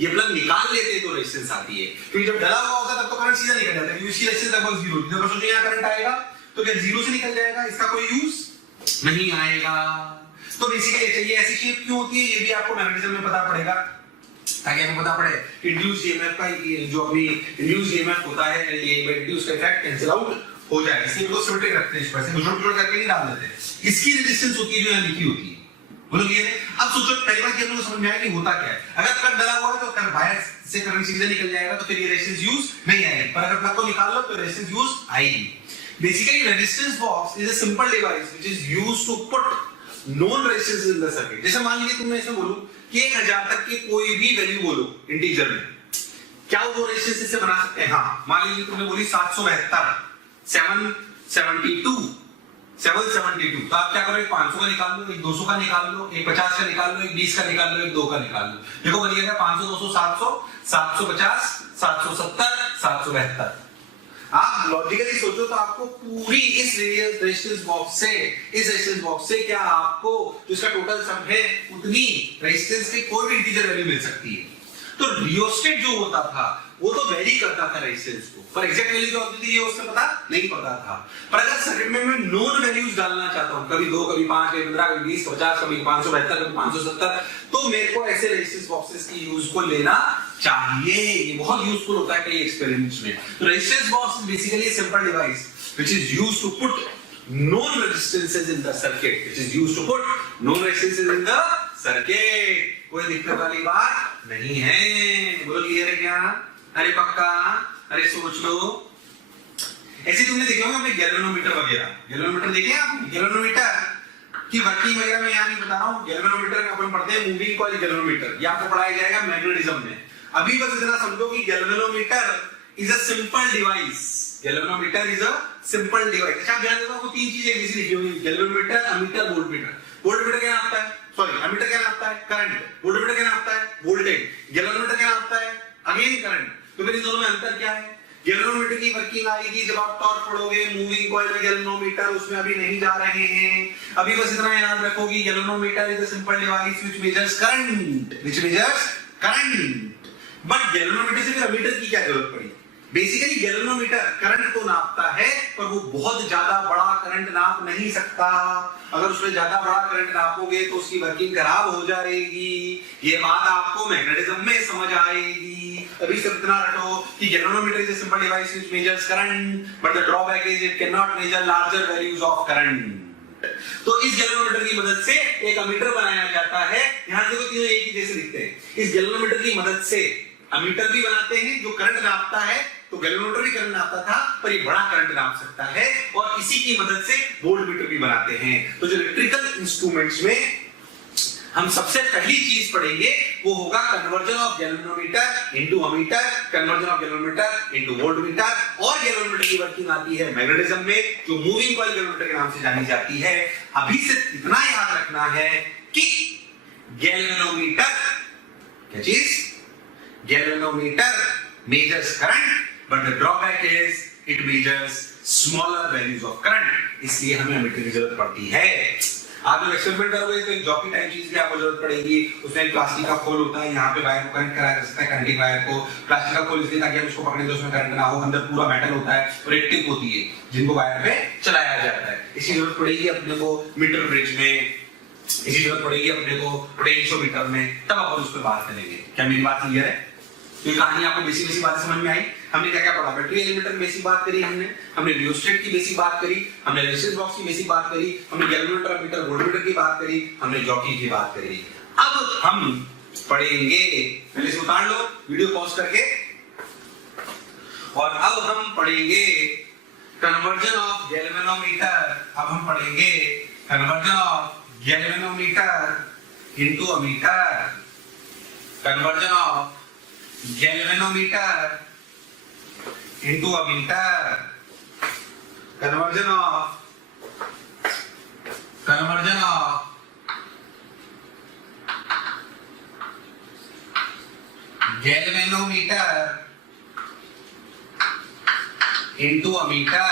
ये प्लग निकाल लेते तो रेजिस्टेंस आती है, क्योंकि जब डला हुआ होता है तब तो करंट सीधा निकल जाता है, क्योंकि इसकी रेजिस्टेंस लगभग 0 होती है। जब सोचो यहाँ करंट आएगा तो क्या 0 से निकल जाएगा? इसका कोई यूज नहीं आएगा। तो बेसिकली चाहिए ऐसी शेप क्यों होती है, ये भी आपको मैग्नेटिज्म में पता पड़ेगा, ताकि आपको पता पड़े इंड्यूस्ड ईएमएफ का जो अपनी इंड्यूस्ड ईएमएफ होता है, ये इंड्यूस्ड का इफेक्ट कैंसिल आउट हो जाए। इसलिए लोग सिमेट्रिक रखते हैं, इस पर से जोड़ करके नहीं डाल देते। इसकी रेजिस्टेंस होती है जो यहाँ लिखी होती है, बोलो क्लियर है? अब सोचो पहली बार ये लोगों को समझ में आया कि होता क्या है। अगर प्लग डला हुआ है तो कर वायर से करंट सीधे निकल जाएगा, तो फिर ये रेजिस्टेंस यूज नहीं आएगी, पर अगर प्लग को निकाल लो तो रेजिस्टेंस यूज आएगी। Basically resistance box is a simple device which is used to put known resistance in the circuit. जैसे मान लीजिए तुमने ऐसे बोलूं कि 1000 तक की कोई भी वैल्यू बोलो इंटीजर में, क्या वो रेजिस्टेंस से बना सकते हैं? हाँ, मान लीजिए तुमने बोली 772 772 772, तो आप क्या करो, एक 500 का निकाल लो, एक 200 का निकाल लो, एक 50 का निकाल लो, एक 20 का निकाल लो, एक 2 का निकाल लो। देखो बनिएगा 500 200 700 750 770 772। आप लॉजिकली सोचो तो आपको पूरी इस रेजिस्टेंस बॉक्स से क्या आपको जिसका टोटल सम है उतनी रेजिस्टेंस की कोई भी इंटीजर वैल्यू मिल सकती है। तो रियोस्टेट जो होता था वो तो वेरी करता था रेजिस्टेंस को, पर एग्जैक्ट वैल्यू जो होती थी ये उसका पता नहीं पता था। पर अगर सर्किट में मैं नोन वैल्यूज डालना चाहता हूं, कभी 2 कभी 5 कभी 15 कभी 20 50 कभी 572 कभी 570, तो मेरे को ऐसे रेजिस्टेंस बॉक्सेस की यूज को लेना चाहिए। ये बहुत यूजफुल होता है कई एक्सपेरिमेंट्स में। तो resistance box is basically a simple device which is used to put known resistances in the circuit, which is used to put known resistances in the circuit। कोई दिक्कत वाली बात नहीं है, बोलो क्लियर है क्या? अरे पक्का? अरे सोच लो। ऐसे तुमने देखे होंगे गैल्वेनोमीटर वगैरह, गैल्वेनोमीटर देखे आपने? गैल्वेनोमीटर की वर्किंग वगैरह मैं यहाँ नहीं बता रहा हूँ। गैल्वेनोमीटर अपन पढ़ते हैं मूविंग कॉइल गैल्वेनोमीटर, ये आपको पढ़ाया जाएगा मैग्नेटिज्म में। अभी बस इतना समझो कि galvanometer is a simple device. Galvanometer is a simple device. अच्छा ध्यान देना, आपको 3 चीजें इजी लिखी हुई, गैल्वेनोमीटर, अमीटर, वोल्टमीटर। वोल्टमीटर क्या नापता है? सॉरी, अमीटर क्या नापता है? करंट। वोल्टमीटर क्या नापता है? वोल्टेज। गैल्वेनोमीटर क्या नापता है? Again current. तो फिर इन दोनों में अंतर क्या है? गैल्वेनोमीटर की वर्किंग आएगी जब आप टॉर्क पढ़ोगे, मूविंग कॉइल में गैल्वेनोमीटर, उसमें अभी नहीं जा रहे हैं। अभी बस इतना याद रखो कि galvanometer is a simple device which measures current. But galvanometer से फिर अमीटर की क्या जरूरत पड़ी? बेसिकली गैल्वेनोमीटर करंट तो नापता है, पर वो बहुत ज्यादा बड़ा करंट नाप नहीं सकता। अगर उसमें ज्यादा बड़ा करंट नापोगे तो उसकी वर्किंग खराब हो जाएगी। ये बात आपको मैग्नेटिज्म में समझ आएगी। अभी सिर्फ इतना रटो कि galvanometer is a simple device which measures current, but the drawback is it can not measure larger values of current. तो इस गैल्वेनोमीटर की मदद से एक अमीटर बनाया जाता है। यहां देखो तीनों एक ही जैसे दिखते हैं। इस गैल्वेनोमीटर की मदद से अमीटर भी बनाते हैं जो करंट नापता है। तो गैल्वेनोमीटर भी करंट नापता था, पर ये बड़ा करंट नाप सकता है। और इसी की मदद से वोल्टमीटर भी बनाते हैं। तो जो इलेक्ट्रिकल इंस्ट्रूमेंट्स में हम सबसे पहली चीज पढ़ेंगे वो होगा conversion of galvanometer into ammeter, conversion of galvanometer into voltmeter. और गैल्वेनोमीटर की वर्किंग आती है मैग्नेटिज्म में, जो मूविंग कॉइल गैल्वेनोमीटर के नाम से जानी जाती है। अभी से इतना याद रखना है कि गैल्वेनोमीटर क्या चीज, galvanometer measures current, but the drawback is it measures smaller values of current. इसलिए हमें अमीटर की जरूरत पड़ती है। आप जब एक्सपेरिमेंट करोगे तो एक जॉकी टाइप चीज की आपको जरूरत पड़ेगी। उसमें एक प्लास्टिक का खोल होता है, यहाँ पे वायर को कनेक्ट कराया जा सकता है, करंट वायर को। प्लास्टिक का खोल इसलिए ताकि हम उसको पकड़े तो उसमें करंट ना हो। अंदर पूरा मेटल होता है और एक टिप होती है जिनको वायर पे चलाया जाता है। इसकी जरूरत पड़ेगी अपने को मीटर ब्रिज में, इसकी जरूरत पड़ेगी अपने को पोटेंशियोमीटर में। तब अपन उस पर बात करेंगे। क्या मेरी बात क्लियर है? तो ये कहानी आपको बेसिक बेसिक बातें समझ में आई। हमने क्या क्या पढ़ा? बैटरी एलिमेंटर की बेसिक बात करी हमने रियोस्टेट की बेसिक बात करी, हमने रेजिस्टेंस बॉक्स की बेसिक बात करी, हमने गैल्वेनोमीटर, अमीटर, वोल्टमीटर की बात करी, हमने जॉकी की बात करी। अब हम पढ़ेंगे, पहले से उतार लो वीडियो पॉज करके, और अब हम पढ़ेंगे कन्वर्जन ऑफ गैल्वेनोमीटर। अब हम पढ़ेंगे conversion of galvanometer into ammeter, conversion of galvanometer into a meter, conversion of galvanometer into a meter।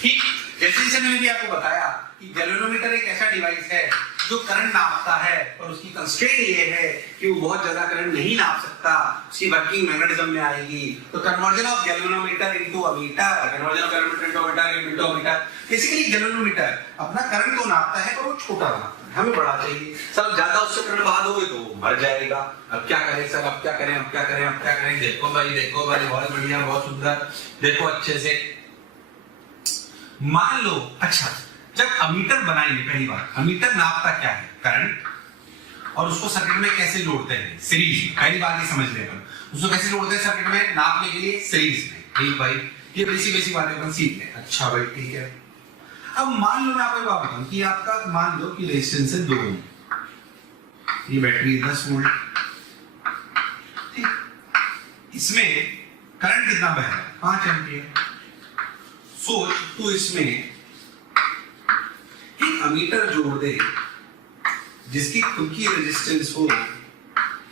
ठीक, जैसे जैसे मैंने भी आपको बताया कि गैल्वेनोमीटर एक ऐसा डिवाइस है जो करंट नापता है, और उसकी कंस्ट्रेंट ये है कि वो बहुत ज्यादा करंट नहीं नाप सकता। उसकी वर्किंग मैग्नेटिज्म में आएगी। तो conversion of galvanometer into ammeter, conversion of galvanometer into ammeter into ammeter. Basically galvanometer अपना करंट तो नापता है, पर वो छोटा नापता है, हमें बड़ा चाहिए। सर अब ज्यादा उससे करंट बहा दोगे तो मर जाएगा। अब क्या करें सर, अब क्या करें, अब क्या करें, अब क्या करें? देखो भाई बहुत बढ़िया, बहुत सुंदर, देखो अच्छे से। मान लो, अच्छा, जब अमीटर बनाएंगे, पहली बात, अमीटर नापता क्या है? करंट। और उसको सर्किट में कैसे जोड़ते हैं? सीरीज में। पहली बात ये समझ लें अपन, उसको कैसे जोड़ते हैं सर्किट में नापने के लिए? सीरीज में। ठीक भाई, ये बेसिक बातें अपन सीख लें। अच्छा भाई ठीक है। अब मान लो मैं आपको एक बात बताऊं कि आपका मान लो कि रेजिस्टेंस है 2 ओम, ये बैटरी 10 वोल्ट, ठीक, इसमें करंट कितना बह रहा है? 5 एम्पीयर। सोच तो इसमें एक अमीटर जोड़ दे जिसकी खुद की रेजिस्टेंस हो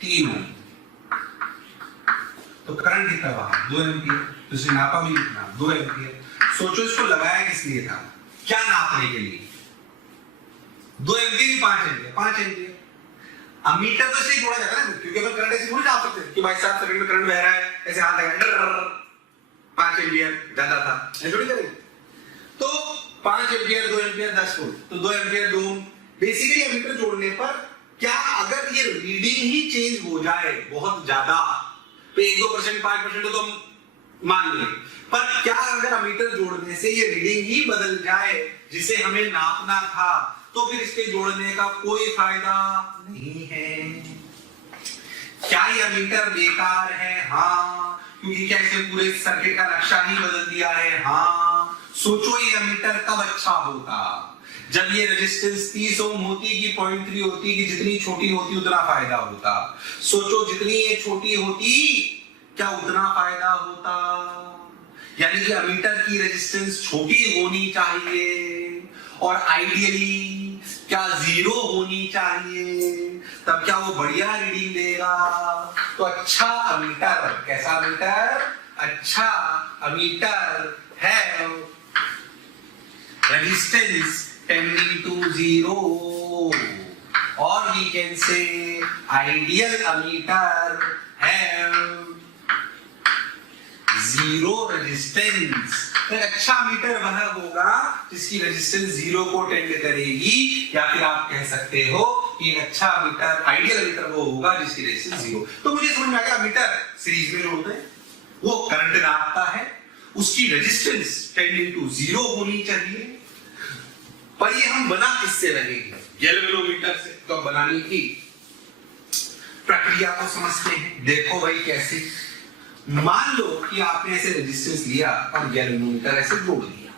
3 ओम, तो करंट कितना बहा? 2 एम्पीयर। तो इसने नापा भी कितना? 2 एम्पीयर। सोचो इसको लगाया किस लिए था? क्या नापने के लिए? 2 एम्पीयर 5 एम्पीयर, 5 एम्पीयर। अमीटर तो इसलिए जोड़ा जाता है ना, क्योंकि अपन करंट ऐसे थोड़ी नाप सकते कि भाई 7 सेकंड में करंट बह रहा है, ऐसे हाथ लगा 5 एम्पीयर ज्यादा था, ऐसे थोड़ी करेंगे। तो 5 एम्पीयर 2 एम्पीयर 10 वोल्ट, तो 2 एम्पीयर 2 ओम। बेसिकली अमीटर जोड़ने पर क्या अगर ये रीडिंग ही चेंज हो जाए बहुत ज्यादा, तो 1-2%, 5% तो हम मान लें, पर क्या अगर अमीटर जोड़ने से ये रीडिंग ही बदल जाए जिसे हमें नापना था, तो फिर इसके जोड़ने का कोई फायदा नहीं है। क्या ये अमीटर बेकार है? हाँ, क्योंकि क्या इसे पूरे सर्किट का नक्शा ही बदल दिया है? हाँ। सोचो ये अमीटर कब अच्छा होता? जब ये रेजिस्टेंस 30 ओम होती कि 0.3 होती, कि जितनी छोटी होती उतना फायदा होता। सोचो जितनी ये छोटी होती क्या उतना फायदा होता? यानी कि अमीटर की रेजिस्टेंस छोटी होनी चाहिए, और आइडियली क्या 0 होनी चाहिए, तब क्या वो बढ़िया रीडिंग देगा। तो अच्छा अमीटर, कैसा अमीटर? अच्छा अमीटर है resistance tending to 0, or we can say ideal ammeter have 0 resistance। तो अच्छा मीटर वह होगा जिसकी रेजिस्टेंस 0 को टेंड करेगी, या फिर आप कह सकते हो कि एक अच्छा मीटर, आइडियल मीटर वो होगा जिसकी रेजिस्टेंस 0। तो मुझे समझ में आ गया, मीटर सीरीज में जोड़ते हैं, वो करंट नापता है, उसकी रेजिस्टेंस टेंडिंग टू 0 होनी चाहिए, पर ये हम बना किससे रहे हैं? गैल्वेनोमीटर से। तो बनाने की प्रक्रिया को समझते हैं। देखो भाई कैसे, मान लो कि आपने ऐसे रेजिस्टेंस लिया और गैल्वेनोमीटर ऐसे जोड़ दिया।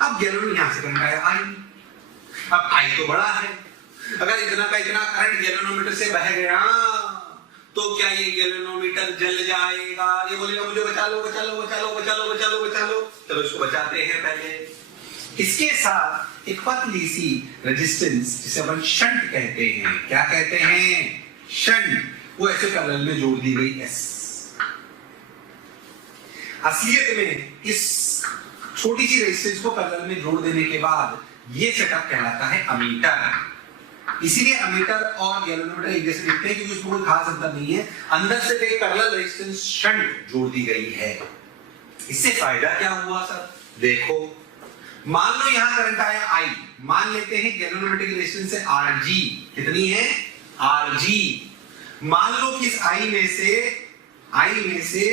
अब गैल्वेनोमीटर यहां से करंट आया आई, अब आई तो बड़ा है, अगर इतना का इतना करंट गैल्वेनोमीटर से बह गया तो क्या ये गैल्वेनोमीटर जल जाएगा? ये बोलेगा मुझे बचा लो बचा लो बचा लो बचा लो बचा लो बचा लो। चलो इसको बचाते हैं पहले। इसके साथ एक पतली सी रेजिस्टेंस जिसे अपन शंट कहते हैं। क्या कहते हैं? शंट। वो ऐसे पैरेलल में जोड़ दी गई एस। असलियत में इस छोटी सी रेजिस्टेंस को पैरेलल में जोड़ देने के बाद ये सेटअप कहलाता है अमीटर। इसीलिए अमीटर और गैल्वेनोमीटर एक जैसे दिखते हैं क्योंकि उसमें कोई खास अंतर नहीं है। अंदर से एक पैरेलल रेजिस्टेंस शंट जोड़ दी गई है। इससे फायदा क्या हुआ सर? देखो, मान लो यहां करंट आया आई, मान लेते हैं गैल्वेनोमीटर की रेजिस्टेंस है आरजी। कितनी है? आरजी। मान लो कि इस आई में से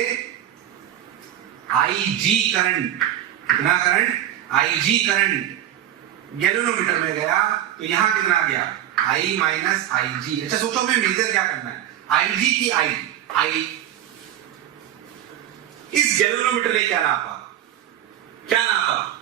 आईजी करंट, कितना करंट? आईजी करंट गैल्वेनोमीटर में गया तो यहां कितना गया? आई माइनस आई जी। अच्छा सोचो हमें मेजर क्या करना है? आई जी की आई। इस गैल्वेनोमीटर ने क्या नापा? क्या नापा?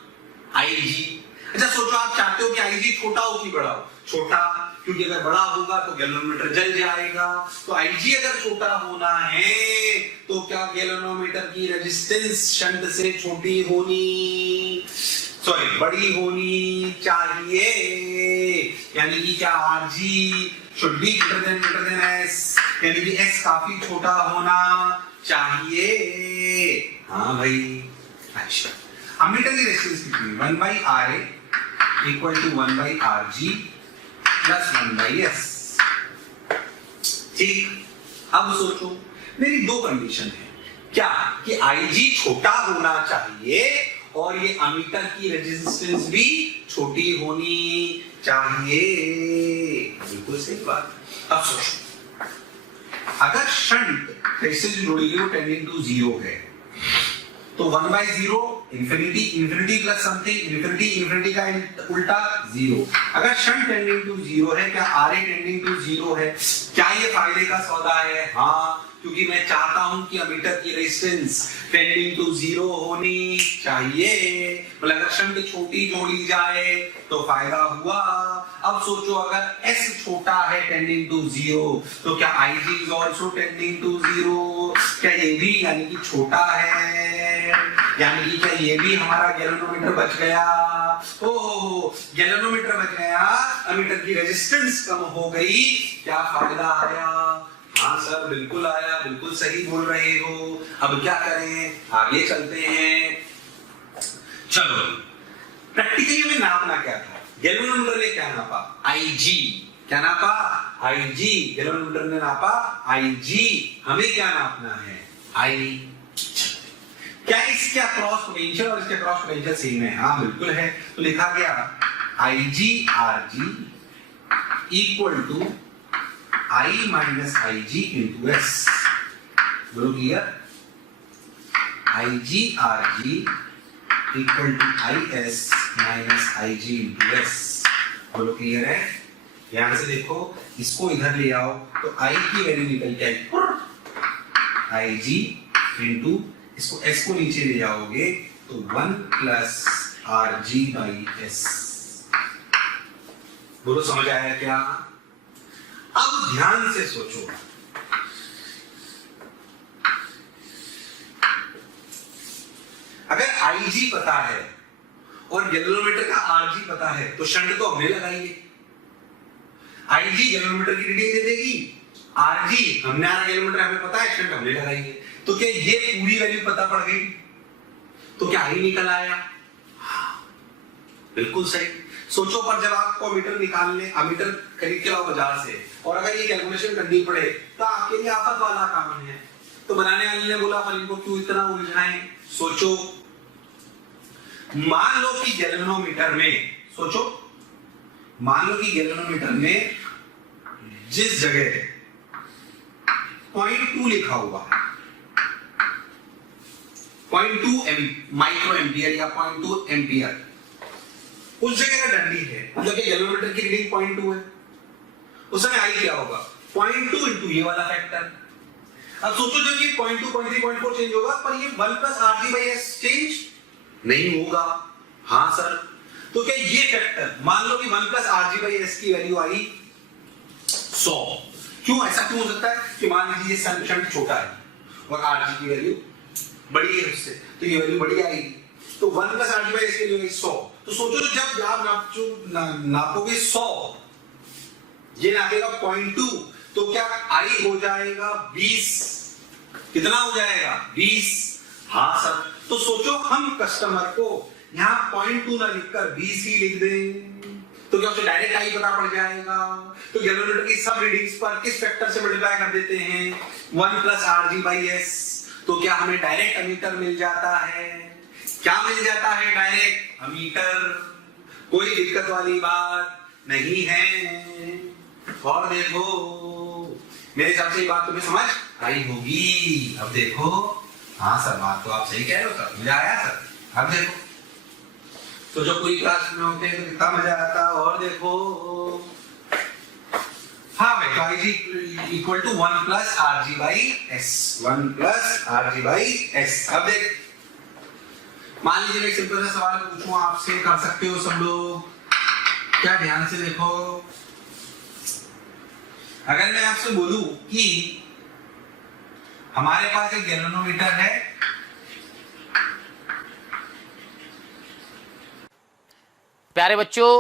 आई जी। अच्छा सोचो आप चाहते हो कि आई जी छोटा हो कि बड़ा हो? छोटा, क्योंकि अगर बड़ा होगा तो गैल्वेनोमीटर जल जाएगा। तो आई जी अगर छोटा होना है तो क्या गैल्वेनोमीटर की रेजिस्टेंस शंट से छोटी होनी, सॉरी बड़ी होनी चाहिए। यानी कि क्या RG should be greater than S, यानी कि एस काफी छोटा होना चाहिए। हाँ भाई। अच्छा, अमीटर की रेजिस्टेंस कितनी? 1/Ra equal to 1/Rg plus 1/S। ठीक, अब सोचो मेरी दो कंडीशन है। क्या कि Ig छोटा होना चाहिए और ये अमीटर की रेजिस्टेंस भी छोटी होनी चाहिए। बिल्कुल सही बात। अब सोचो, अगर शंट रेजिस्टेंस जोड़ी गई वो टेंडिंग टू 0 है तो 1/0 infinity, infinity plus something, infinity का उल्टा 0। अगर शंट टेंडिंग टू 0 है, क्या Ra टेंडिंग टू 0 है? क्या ये फायदे का सौदा है? हाँ, क्योंकि मैं चाहता हूं कि अमीटर की रेजिस्टेंस टेंडिंग टू 0 होनी चाहिए। मतलब अगर शंट छोटी जोड़ी जाए तो फायदा हुआ। अब सोचो अगर S छोटा है टेंडिंग टू 0 तो क्या Ig is also tending to 0? क्या ये भी यानी कि छोटा है? यानी कि क्या ये भी हमारा गैल्वेनोमीटर बच गया? ओहो, गैल्वेनोमीटर बच गया, अमीटर की रेजिस्टेंस कम हो गई। क्या फायदा आया? हाँ सर बिल्कुल आया, बिल्कुल सही बोल रहे हो। अब क्या करें? आगे चलते हैं। चलो, प्रैक्टिकली में नापना क्या था? गैल्वेनोमीटर ने क्या नापा? Ig। क्या नापा? Ig। गैल्वेनोमीटर ने नापा Ig। हमें क्या नापना है? I। क्या इसका क्रॉस पोटेंशियल और इसका क्रॉस पोटेंशियल सेम है? हाँ बिल्कुल है। तो लिखा गया Ig Rg equal to I minus Ig into S. बोलो clear? Ig Rg equal to IS minus Ig into S. बोलो क्लियर है? ध्यान से देखो, इसको इधर ले आओ तो I की वैल्यू निकल के आई Ig इंटू इसको S को नीचे ले जाओगे तो 1 प्लस Rg/S। बोलो समझ आया क्या? अब ध्यान से सोचो, अगर Ig पता है और गैल्वेनोमीटर का Rg पता है तो शंट को हमने लगाइए। Ig गैल्वेनोमीटर की रीडिंग दे देगी, Rg हमने गैल्वेनोमीटर हमें पता है, शंट हमने लगाइए। तो क्या ये पूरी वैल्यू पता पड़ गई? तो क्या I निकल आया? बिल्कुल सही। सोचो पर जब आपको अमीटर निकालने, अमीटर खरीद के लाओ बाजार से और अगर ये कैलकुलेशन करनी पड़े तो आपके लिए आफत वाला काम है। तो बनाने वाले ने बोला पर इनको क्यों इतना उलझाएं? सोचो, मान लो कि गैल्वेनोमीटर में, सोचो मान लो कि गैल्वेनोमीटर में जिस जगह 0.2 लिखा हुआ है, 0.2 माइक्रो एम्पियर या 0.2 एम्पियर, उस जगह का डंडी है, मतलब कि गैल्वेनोमीटर की रीडिंग 0.2 है, उस समय आई क्या होगा 0.2 इंटू ये वाला फैक्टर। अब सोचो जब ये 0.2 0.3 0.4 चेंज होगा पर ये 1 plus RG by S change नहीं होगा। हाँ सर, तो क्या ये फैक्टर मान लो कि 1 प्लस RG बाई S की वैल्यू आई 100, क्यों ऐसा क्यों हो सकता है कि मान लीजिए ये शंट छोटा है और RG की वैल्यू बड़ी है उससे, तो ये वैल्यू बड़ी आएगी, तो 1 प्लस RG बाई S की वैल्यू 100। तो सोचो जब आप नापोगे 100, ये नापेगा 0.2, तो क्या I हो जाएगा 20, कितना हो जाएगा 20। हाँ सर, तो सोचो हम कस्टमर को यहाँ 0.2 ना लिखकर 20 ही लिख दें, तो क्या उसे डायरेक्ट I पता पड़ जाएगा। तो गैल्वेनोमीटर की सब रीडिंग्स पर किस फैक्टर से मल्टीप्लाई कर देते हैं 1 प्लस RG बाई S, तो क्या हमें डायरेक्ट अमीटर मिल जाता है। क्या मिल जाता है डायरेक्ट अमीटर, कोई दिक्कत वाली बात नहीं है। और देखो मेरे हिसाब से ये बात तुम्हें समझ आई होगी। अब देखो, हाँ सर बात तो आप सही कह रहे हो सर, मजा आया सर। अब देखो तो जब पूरी क्लास में होते हैं तो कितना मजा आता है। और देखो हाँ भाई, तो IG equal to 1 plus RG by S, 1 plus RG by S। अब देख, मान लीजिए मैं एक सिंपल सा सवाल पूछूं आपसे, कर सकते हो सब लोग, क्या ध्यान से देखो। अगर मैं आपसे बोलूं कि हमारे पास एक गैल्वेनोमीटर है, प्यारे बच्चों,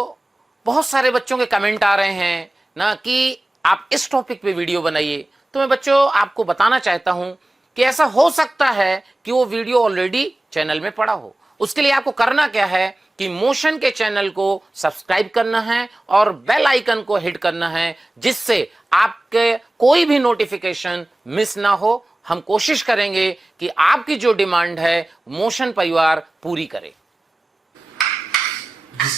बहुत सारे बच्चों के कमेंट आ रहे हैं ना कि आप इस टॉपिक पे वीडियो बनाइए। तो मैं बच्चों आपको बताना चाहता हूं कि ऐसा हो सकता है कि वो वीडियो ऑलरेडी चैनल में पड़ा हो। उसके लिए आपको करना क्या है कि मोशन के चैनल को सब्सक्राइब करना है और बेल आइकन को हिट करना है, जिससे आपके कोई भी नोटिफिकेशन मिस ना हो। हम कोशिश करेंगे कि आपकी जो डिमांड है मोशन परिवार पूरी करे।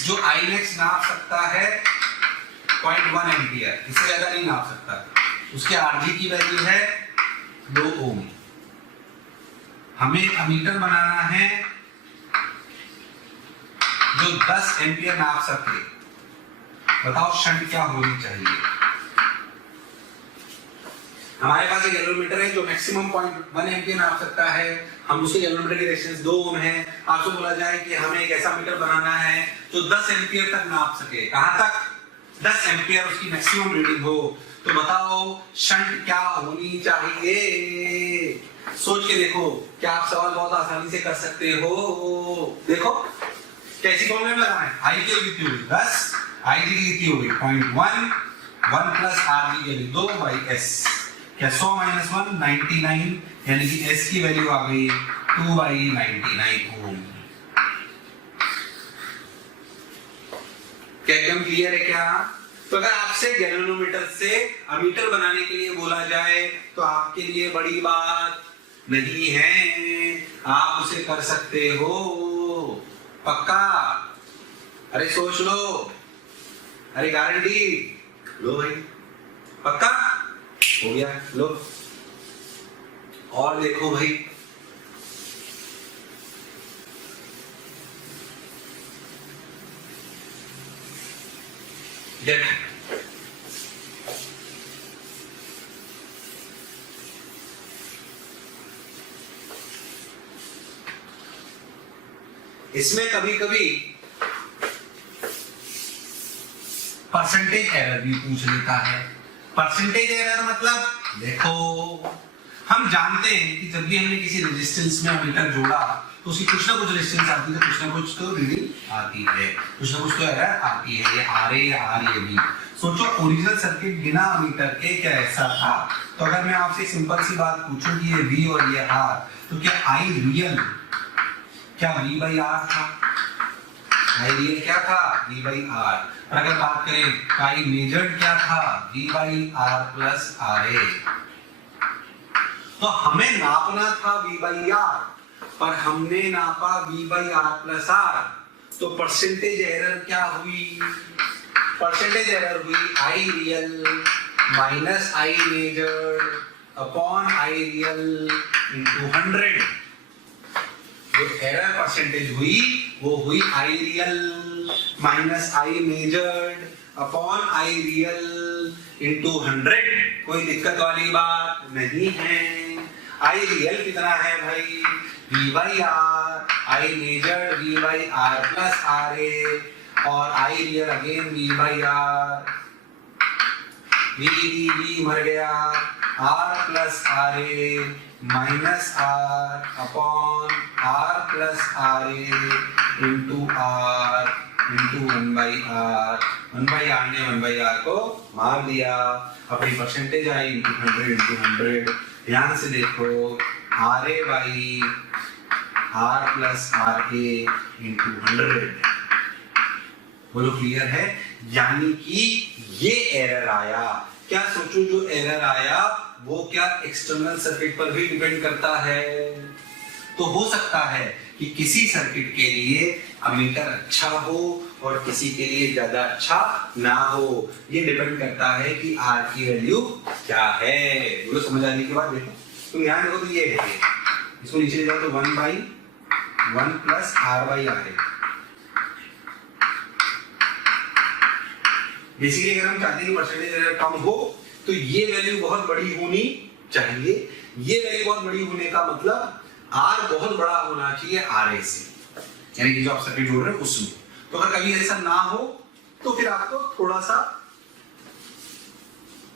जो आईलेक्स नाप सकता है 0.1 एम्पियर, इससे ज्यादा नहीं नाप सकता, उसके RG की वैल्यू है 2 ओम। हमें अमीटर बनाना है जो 10 एम्पियर नाप सके। बताओ शंट क्या होनी चाहिए। हमारे पास एक गैल्वेनोमीटर है जो मैक्सिमम 0.1 एम्पियर नाप सकता है, हम उसके गैल्वेनोमीटर की रेजिस्टेंस 2 ओम है। आपसे बोला जाए कि हमें एक ऐसा मीटर बनाना है जो 10 एम्पियर तक नाप सके। कहां तक? 10 एम्पियर उसकी मैक्सिमम रीडिंग हो। तो बताओ शंट क्या होनी चाहिए। सोच के देखो, क्या आप सवाल बहुत आसानी से कर सकते हो। देखो कैसी फॉर्मूला लगाना है। आई की कितनी होगी 10, आई की कितनी होगी 0.1, 1 प्लस RG की 2 बाई S। क्या 100 माइनस 1 99, यानी कि S की वैल्यू आ गई 2 बाई 99 ओम। क्या एकदम क्लियर है क्या? तो अगर आपसे गैल्वेनोमीटर से अमीटर बनाने के लिए बोला जाए तो आपके लिए बड़ी बात नहीं है, आप उसे कर सकते हो। पक्का? अरे सोच लो, अरे गारंटी लो भाई, पक्का हो गया लो। और देखो भाई, देखो इसमें कभी कभी परसेंटेज एरर भी पूछ लेता है। परसेंटेज एरर मतलब देखो, हम जानते हैं कि जब भी हमने किसी रेजिस्टेंस में अमीटर जोड़ा तो उसकी कुछ ना कुछ रेजिस्टेंस आती है, कुछ ना कुछ तो रीडिंग आती है, कुछ ना कुछ तो एरर आती है। ये RA या RAB। सोचो ओरिजिनल सर्किट बिना अमीटर के क्या ऐसा था। तो अगर मैं आपसे सिंपल सी बात पूछूं कि ये V और ये R, तो क्या I रियल क्या V बाई R था? I रियल क्या था? V by R। और अगर बात करें I मेजर्ड क्या था? V by R plus RA। तो हमें नापना था V बाई R, पर हमने नापा V by R plus R। तो परसेंटेज एरर क्या हुई? परसेंटेज एरर हुई I real minus I measured upon I real into 100। जो एरर परसेंटेज हुई वो हुई I real minus I measured upon I real into 100। कोई दिक्कत वाली बात नहीं है। आई रियल कितना है भाई, v by R, I measured v by R plus R A, और I real again v by R, v मर गया, r plus R A minus R upon R plus R A into R into 1/r ने 1/r को मार दिया। अपनी percentage आई into 100 ध्यान से देखो, R A by R plus R A into 100। बोलो क्लियर है? यानी कि ये एरर आया। क्या सोचो, जो एरर आया वो क्या एक्सटर्नल सर्किट पर भी डिपेंड करता है? तो हो सकता है कि किसी सर्किट के लिए अमीटर अच्छा हो और किसी के लिए ज्यादा अच्छा ना हो। ये डिपेंड करता है कि आर की वैल्यू क्या है। बोलो समझ आने के बाद देखो, तुम ध्यान देखो, तो ये है, इसको नीचे ले जाओ तो 1/1 प्लस आर बाई आर है। बेसिकली अगर हम चाहते हैं कि परसेंटेज एरर कम हो तो ये वैल्यू बहुत बड़ी होनी चाहिए। ये वैल्यू बहुत बड़ी होने का मतलब आर बहुत बड़ा होना चाहिए आर ए से, यानी कि जो आप सर्किट जोड़ रहे हैं उसमें। तो अगर कभी ऐसा ना हो तो फिर आपको थोड़ा सा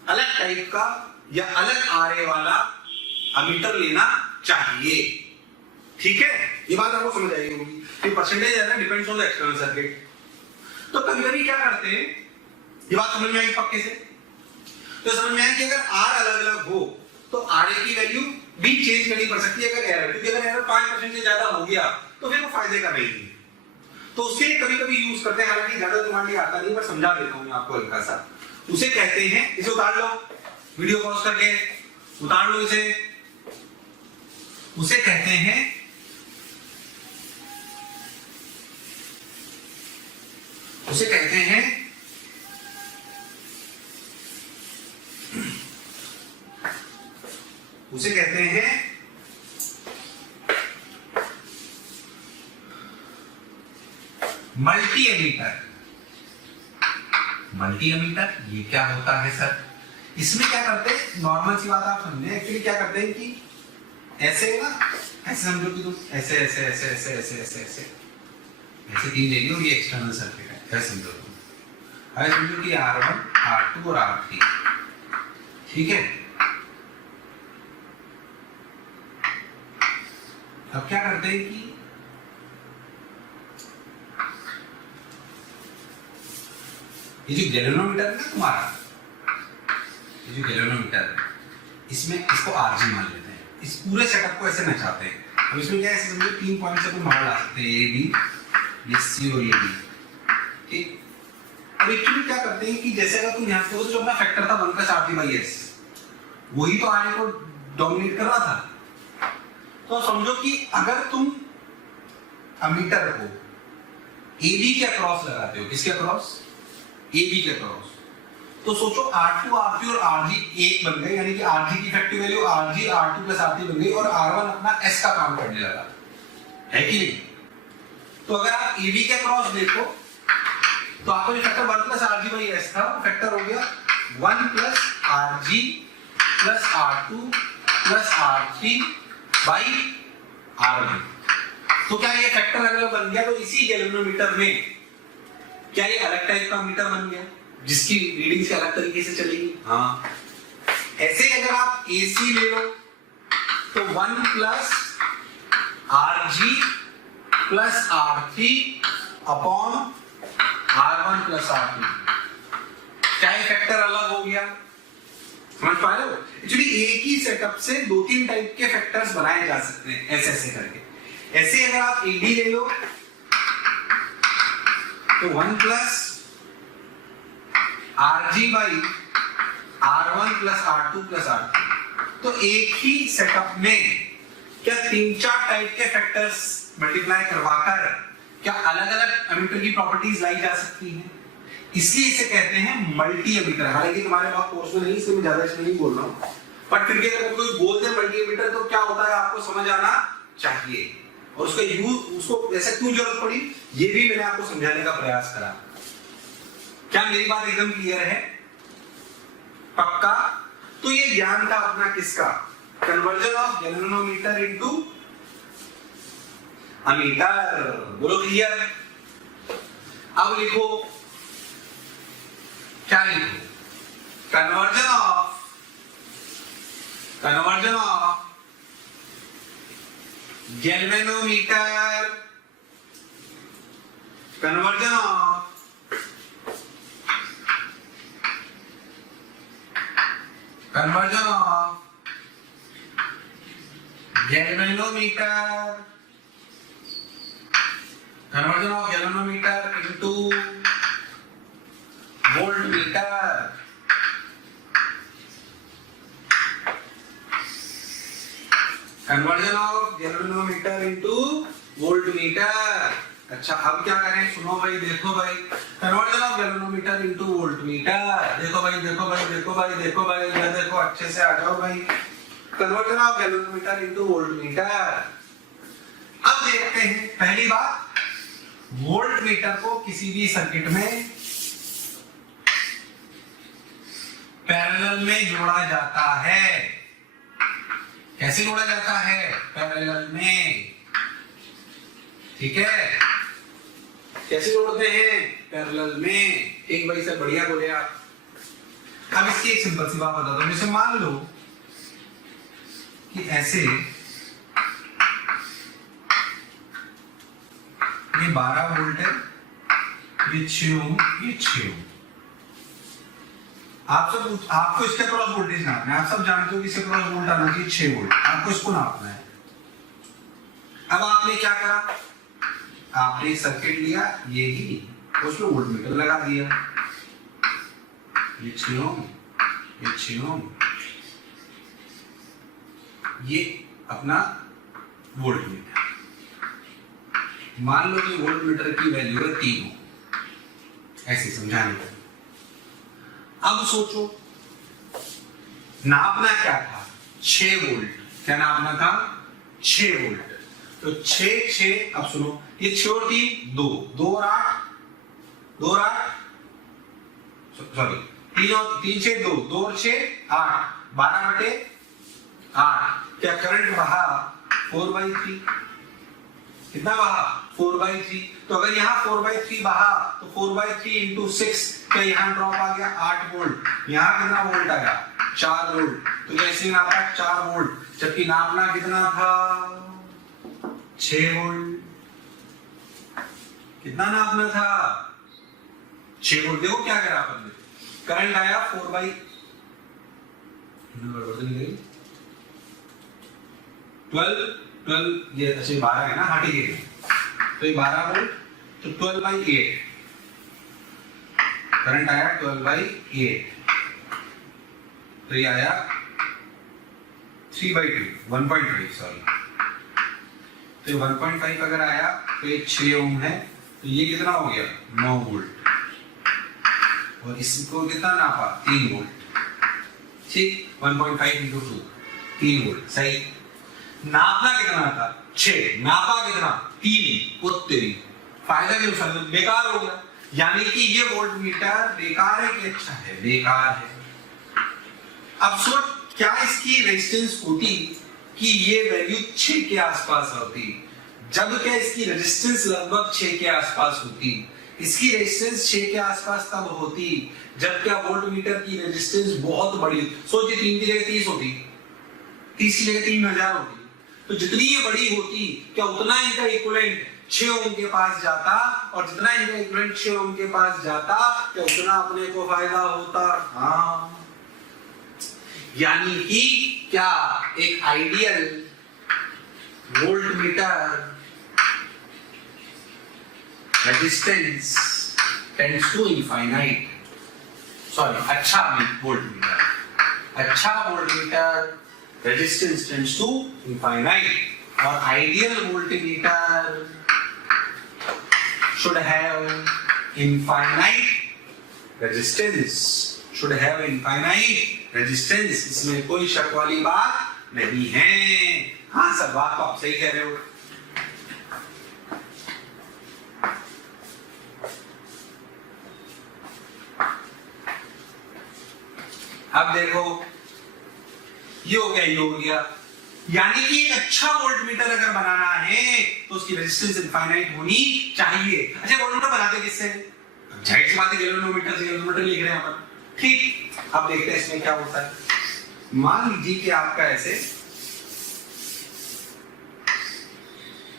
अलग टाइप का या अलग आर ए वाला अमीटर लेना चाहिए। ठीक है, ये बात आपको समझ आई होगी कि percentage error depends on the external circuit. तो कभी-कभी क्या करते हैं, ये बात समझ में आई पक्के से? तो समझ में आया कि अगर आर अलग अलग हो तो आर ए की वैल्यू भी चेंज करनी पड़ सकती है अगर एरर, क्योंकि अगर एरर 5% से ज्यादा हो गया तो फिर वो फायदे का नहीं है। तो उसके लिए कभी कभी यूज करते हैं, हालांकि ज्यादा दिमाग नहीं आता नहीं, पर समझा देता हूं आपको हल्का सा। उसे कहते हैं, इसे उतार लो, वीडियो पॉज करके उतार लो इसे। उसे कहते हैं उसे कहते हैं मल्टी एमीटर। मल्टी एमीटर ये क्या होता है सर? इसमें क्या करते हैं, नॉर्मल सी बात आप समझे, एक्चुअली क्या करते हैं कि ऐसे ना, ऐसे समझो कि तुम ऐसे ऐसे ऐसे ऐसे ऐसे ऐसे ऐसे ऐसे तीन ले लो, ये एक्सटर्नल सर्किट है, ऐसे समझो तुम। अब समझो कि R1, R2 और R3, ठीक है। अब क्या करते हैं कि ये जो गैल्वेनोमीटर है ना तुम्हारा, ये जो गैल्वेनोमीटर है, इसमें इसको आरजी मान लेते हैं, इस पूरे सेटअप को ऐसे नचाते हैं। अब इसमें क्या है, समझो 3 पॉइंट से तुम ला सकते हैं, ए बी, ये सी और ये डी, ठीक। अब एक्चुअली क्या करते हैं कि जैसे अगर तुम यहाँ से जो अपना फैक्टर था 1+RT/S, वही तो आर ए को डोमिनेट कर रहा था। तो समझो कि अगर तुम अमीटर को ए बी के अक्रॉस लगाते हो, किसके अक्रॉस? ए बी के अक्रॉस, तो सोचो R2, R3 और RG एक बन गए, यानी कि RG की इफेक्टिव वैल्यू RG, R2+RT बन गई और R1 अपना S का काम करने लगा, है कि नहीं? तो अगर आप AB के क्रॉस देखो तो आपको जो फैक्टर 1+RG/S था, वो फैक्टर हो गया 1+RG+R2+R3/R1। तो क्या ये फैक्टर अलग बन गया? तो इसी गैल्वेनोमीटर में क्या ये अलग टाइप का मीटर बन गया जिसकी रीडिंग से अलग तरीके से चलेगी? हाँ। ऐसे ही अगर आप AC ले लो तो 1+RG+R3/R1+R2, क्या ये फैक्टर अलग हो गया? समझ पा रहे हो? एक्चुअली एक ही सेटअप से 2-3 टाइप के फैक्टर्स बनाए जा सकते हैं ऐसे ऐसे करके। ऐसे अगर आप AD ले लो तो 1+RG/R1+R2+R3, तो एक ही सेटअप में क्या 3-4 टाइप के फैक्टर्स मल्टीप्लाई करवाकर क्या अलग अलग एमीटर की प्रॉपर्टीज लाई जा सकती हैं? इसलिए इसे कहते हैं मल्टी एमीटर। हालांकि तुम्हारे पास कोर्स में नहीं, इसलिए मैं ज्यादा इसमें नहीं बोल रहा हूं, पर फिर भी अगर कोई बोलते हैं मल्टी एमीटर तो क्या होता है आपको समझ आना चाहिए। और उसको ऐसा क्यों जरूरत पड़ी, ये भी मैंने आपको समझाने का प्रयास करा। क्या मेरी बात एकदम क्लियर है? पक्का? तो ये ज्ञान था अपना किसका? Conversion of galvanometer into ammeter. बोलो क्लियर? अब लिखो, क्या लिखो? Conversion of galvanometer, conversion of galvanometer, conversion of galvanometer into voltmeter. Conversion of galvanometer into voltmeter. अच्छा, अब क्या करें? सुनो भाई, देखो भाई, conversion of galvanometer into voltmeter. देखो भाई, देखो भाई, देखो भाई, देखो भाई, ये देखो, अच्छे से आ जाओ भाई। Conversion of galvanometer into voltmeter. अब देखते हैं, पहली बात, वोल्टमीटर को किसी भी सर्किट में पैरेलल में जोड़ा जाता है। कैसे जोड़ा जाता है? पैरेलल में। ठीक है, कैसे जोड़ते हैं? पैरेलल में। एक भाई से बढ़िया बोले आप। अब इसकी एक सिंपल सी बात बता दो। जैसे मान लो कि ऐसे ये 12 वोल्ट है, ये 6 ओम, ये 6 ओम। आपको इसके क्रॉस वोल्टेज नापना है। आप सब जानते हो कि इसके क्रॉस वोल्ट आना चाहिए 6 वोल्ट। आपको इसको नापना है। अब आपने क्या करा? आपने सर्किट लिया, ये ही, उसमें वोल्टमीटर लगा दिया। ये 6 ओम, ये 6 ओम, ये अपना वोल्टमीटर। मान लो कि वोल्टमीटर की वैल्यू है 3 ओम। ऐसे समझाने का। अब सोचो, नापना क्या था? 6 वोल्ट। क्या नापना था? 6 वोल्ट। तो 6, अब सुनो, ये 6 और 3 2, 2 और 8, 2 और 8, सॉरी, 3 और 3 6 2, 2 और 6 8, 12/8। क्या करंट बहा 4/3? कितना बहा? 4/3। तो अगर यहाँ 4/3 बहा तो 4/3 इंटू 6, क्या यहाँ ड्रॉप आ गया 8 वोल्ट। यहाँ कितना वोल्ट आया? 4 वोल्ट। तो जैसे नापा 4 वोल्ट, जबकि नापना कितना था? 6 वोल्ट। कितना नापना था? 6 वोल्ट। देखो क्या करा अपन ने, करंट आया 4/12, ये अच्छे 12 है ना, हट गए, तो ये 12 वोल्ट, तो 12/8 करंट आया 12/8। तो ये आया 3/2, 1.5 सॉरी। तो 1.5 अगर आया तो ये 6 ओम है, तो ये कितना हो गया? 9 वोल्ट। और इसको कितना नापा? 3 वोल्ट। ठीक, 1.5 इंटू 2, 3 वोल्ट। सही। नापना कितना था? 6। नापा कितना? 3। उत्तरी फायदा के नुकसान, बेकार हो गया। यानी कि ये वोल्टमीटर बेकार है कि अच्छा है? बेकार है। अब सोच, क्या इसकी रेजिस्टेंस होती कि ये वैल्यू 6 के आसपास होती, जब क्या इसकी रेजिस्टेंस लगभग 6 के आसपास होती। इसकी रेजिस्टेंस 6 के आसपास तब होती जब क्या वोल्टमीटर की रेजिस्टेंस बहुत बड़ी। सोचिए 3 की जगह 30 होती, 30 की जगह 3000 होती। तो जितनी ये बड़ी होती, क्या उतना इनका इक्विवेलेंट 6 ओम के पास जाता, और जितना इनका इक्विवेलेंट 6 ओम के पास जाता, क्या उतना अपने को फायदा होता? हाँ। यानी कि क्या एक ideal voltmeter resistance tends to infinite, sorry, अच्छा voltmeter resistance tends to infinite, और ideal voltmeter should have infinite resistance, should have infinite resistance। इसमें कोई शक वाली बात नहीं है। हाँ सर, बात तो आप सही कह रहे हो। अब देखो ये हो गया, ये हो गया। यानी कि एक अच्छा वोल्टमीटर अगर बनाना है तो उसकी रेजिस्टेंस इनफाइनाइट होनी चाहिए। अच्छा वोल्टमीटर बनाते किससे? जाहिर सी बात है गैल्वेनोमीटर से गैल्वेनोमीटर लिख रहे हैं अपन। ठीक, अब देखते हैं इसमें क्या होता है। मान लीजिए कि आपका ऐसे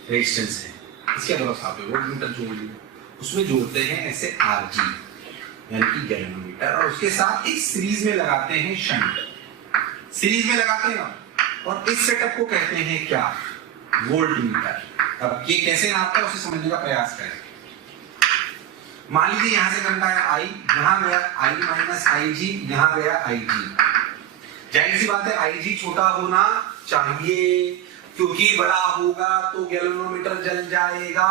रेजिस्टेंस है, इसके अलावा आप वोल्टमीटर जोड़ लीजिए, उसमें जोड़ते हैं ऐसे आरजी यानी कि गैल्वेनोमीटर, और उसके साथ एक सीरीज में लगाते हैं शंट, सीरीज में लगाते हैं और इस सेटअप को कहते हैं क्या? वोल्टमीटर। अब ये कैसे नापता है उसे समझने का प्रयास करें। मान लीजिए यहां से करंट आया आई, यहां गया आई माइनस आई जी, यहां गया आई जी। जाहिर सी बात है आई जी छोटा होना चाहिए, क्योंकि बड़ा होगा तो गैल्वेनोमीटर जल जाएगा।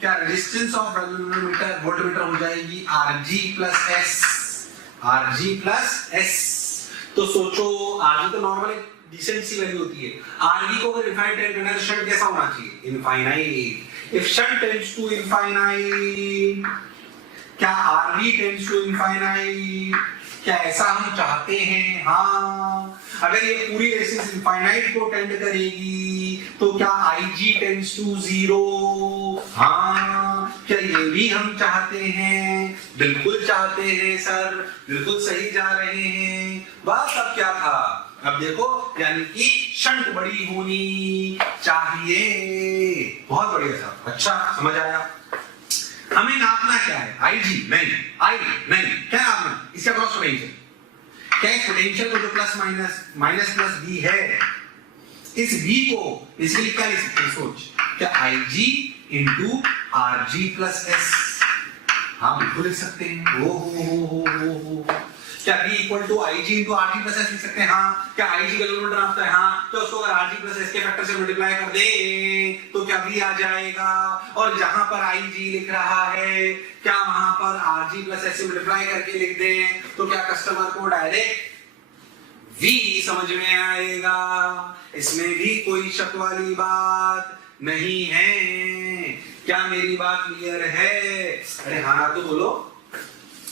क्या रेजिस्टेंस ऑफ गैल्वेनोमीटर वोल्टमीटर हो जाएगी RG plus S, RG plus S. तो सोचो आरजी तो नॉर्मल डिसेंट सी वैल्यू होती है, आरवी को अगर इनफाइनाइट करना है तो शंट कैसा होना चाहिए? Infinite. If shunt tends to infinite, क्या आरवी टेंड्स टू इनफाइनाइट? क्या ऐसा हम चाहते हैं? हाँ। अगर ये पूरी रेजिस्टेंस इनफाइनाइट को टेंड करेगी तो क्या आईजी टेंड्स टू 0? हाँ। क्या ये भी हम चाहते हैं? बिल्कुल चाहते हैं सर, बिल्कुल सही जा रहे हैं। बस अब क्या था, अब देखो यानी कि शंट बड़ी होनी चाहिए। बहुत बढ़िया साहब, अच्छा समझ आया। हमें नापना क्या है? आईजी नहीं, आई नहीं, क्या नापना? इसका क्रॉस पोटेंशियल। क्या इस पोटेंशियल को जो प्लस माइनस प्लस बी है, इस बी को बेसिकली क्या लिख सकते हैं? सोच, क्या IG into RG plus S? हाँ बिल्कुल लिख सकते हैं। हो। क्या B equal to IG into RG plus S लिख सकते हैं? हाँ। क्या IG गैल्वेनोमीटर नापता है? हाँ। तो उसको अगर RG प्लस एस के फैक्टर से मल्टीप्लाई कर दे तो क्या B आ जाएगा? और जहां पर IG लिख रहा है क्या वहां पर RG प्लस एस से मल्टीप्लाई करके लिख दें तो क्या कस्टमर को डायरेक्ट V समझ में आएगा? इसमें भी कोई शक वाली बात नहीं है। क्या मेरी बात क्लियर है? अरे हाँ ना तो बोलो।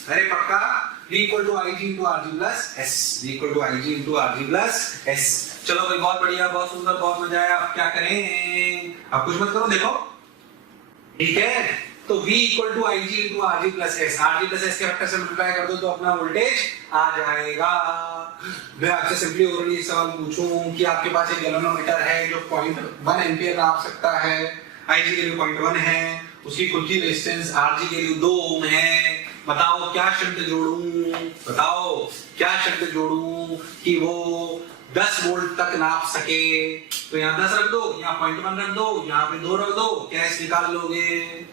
अरे पक्का। V equal to IG into RG plus S, V equal to IG into RG plus S। चलो भाई बहुत बढ़िया, बहुत सुंदर, बहुत मजा आया। अब क्या करें? अब कुछ मत करो, देखो ठीक है। तो V equal to IG into RG plus S, RG plus S के फैक्टर से मल्टीप्लाई कर दो तो अपना वोल्टेज आ जाएगा। मैं आपसे सिंपली ओरली सवाल पूछूं कि आपके पास एक गैल्वेनोमीटर है जो 0.1 एम्पियर नाप सकता है, IG के लिए 0.1 है, उसकी खुद की रेजिस्टेंस RG के लिए 2 ओम है। बताओ क्या शर्त जोड़ूं? बताओ क्या शर्त जोड़ूं कि वो 10 वोल्ट तक नाप सके? तो यहाँ 10 रख दो, यहाँ 0.1 रख दो, यहाँ पे 2 रख दो, कैसे निकाल लोगे?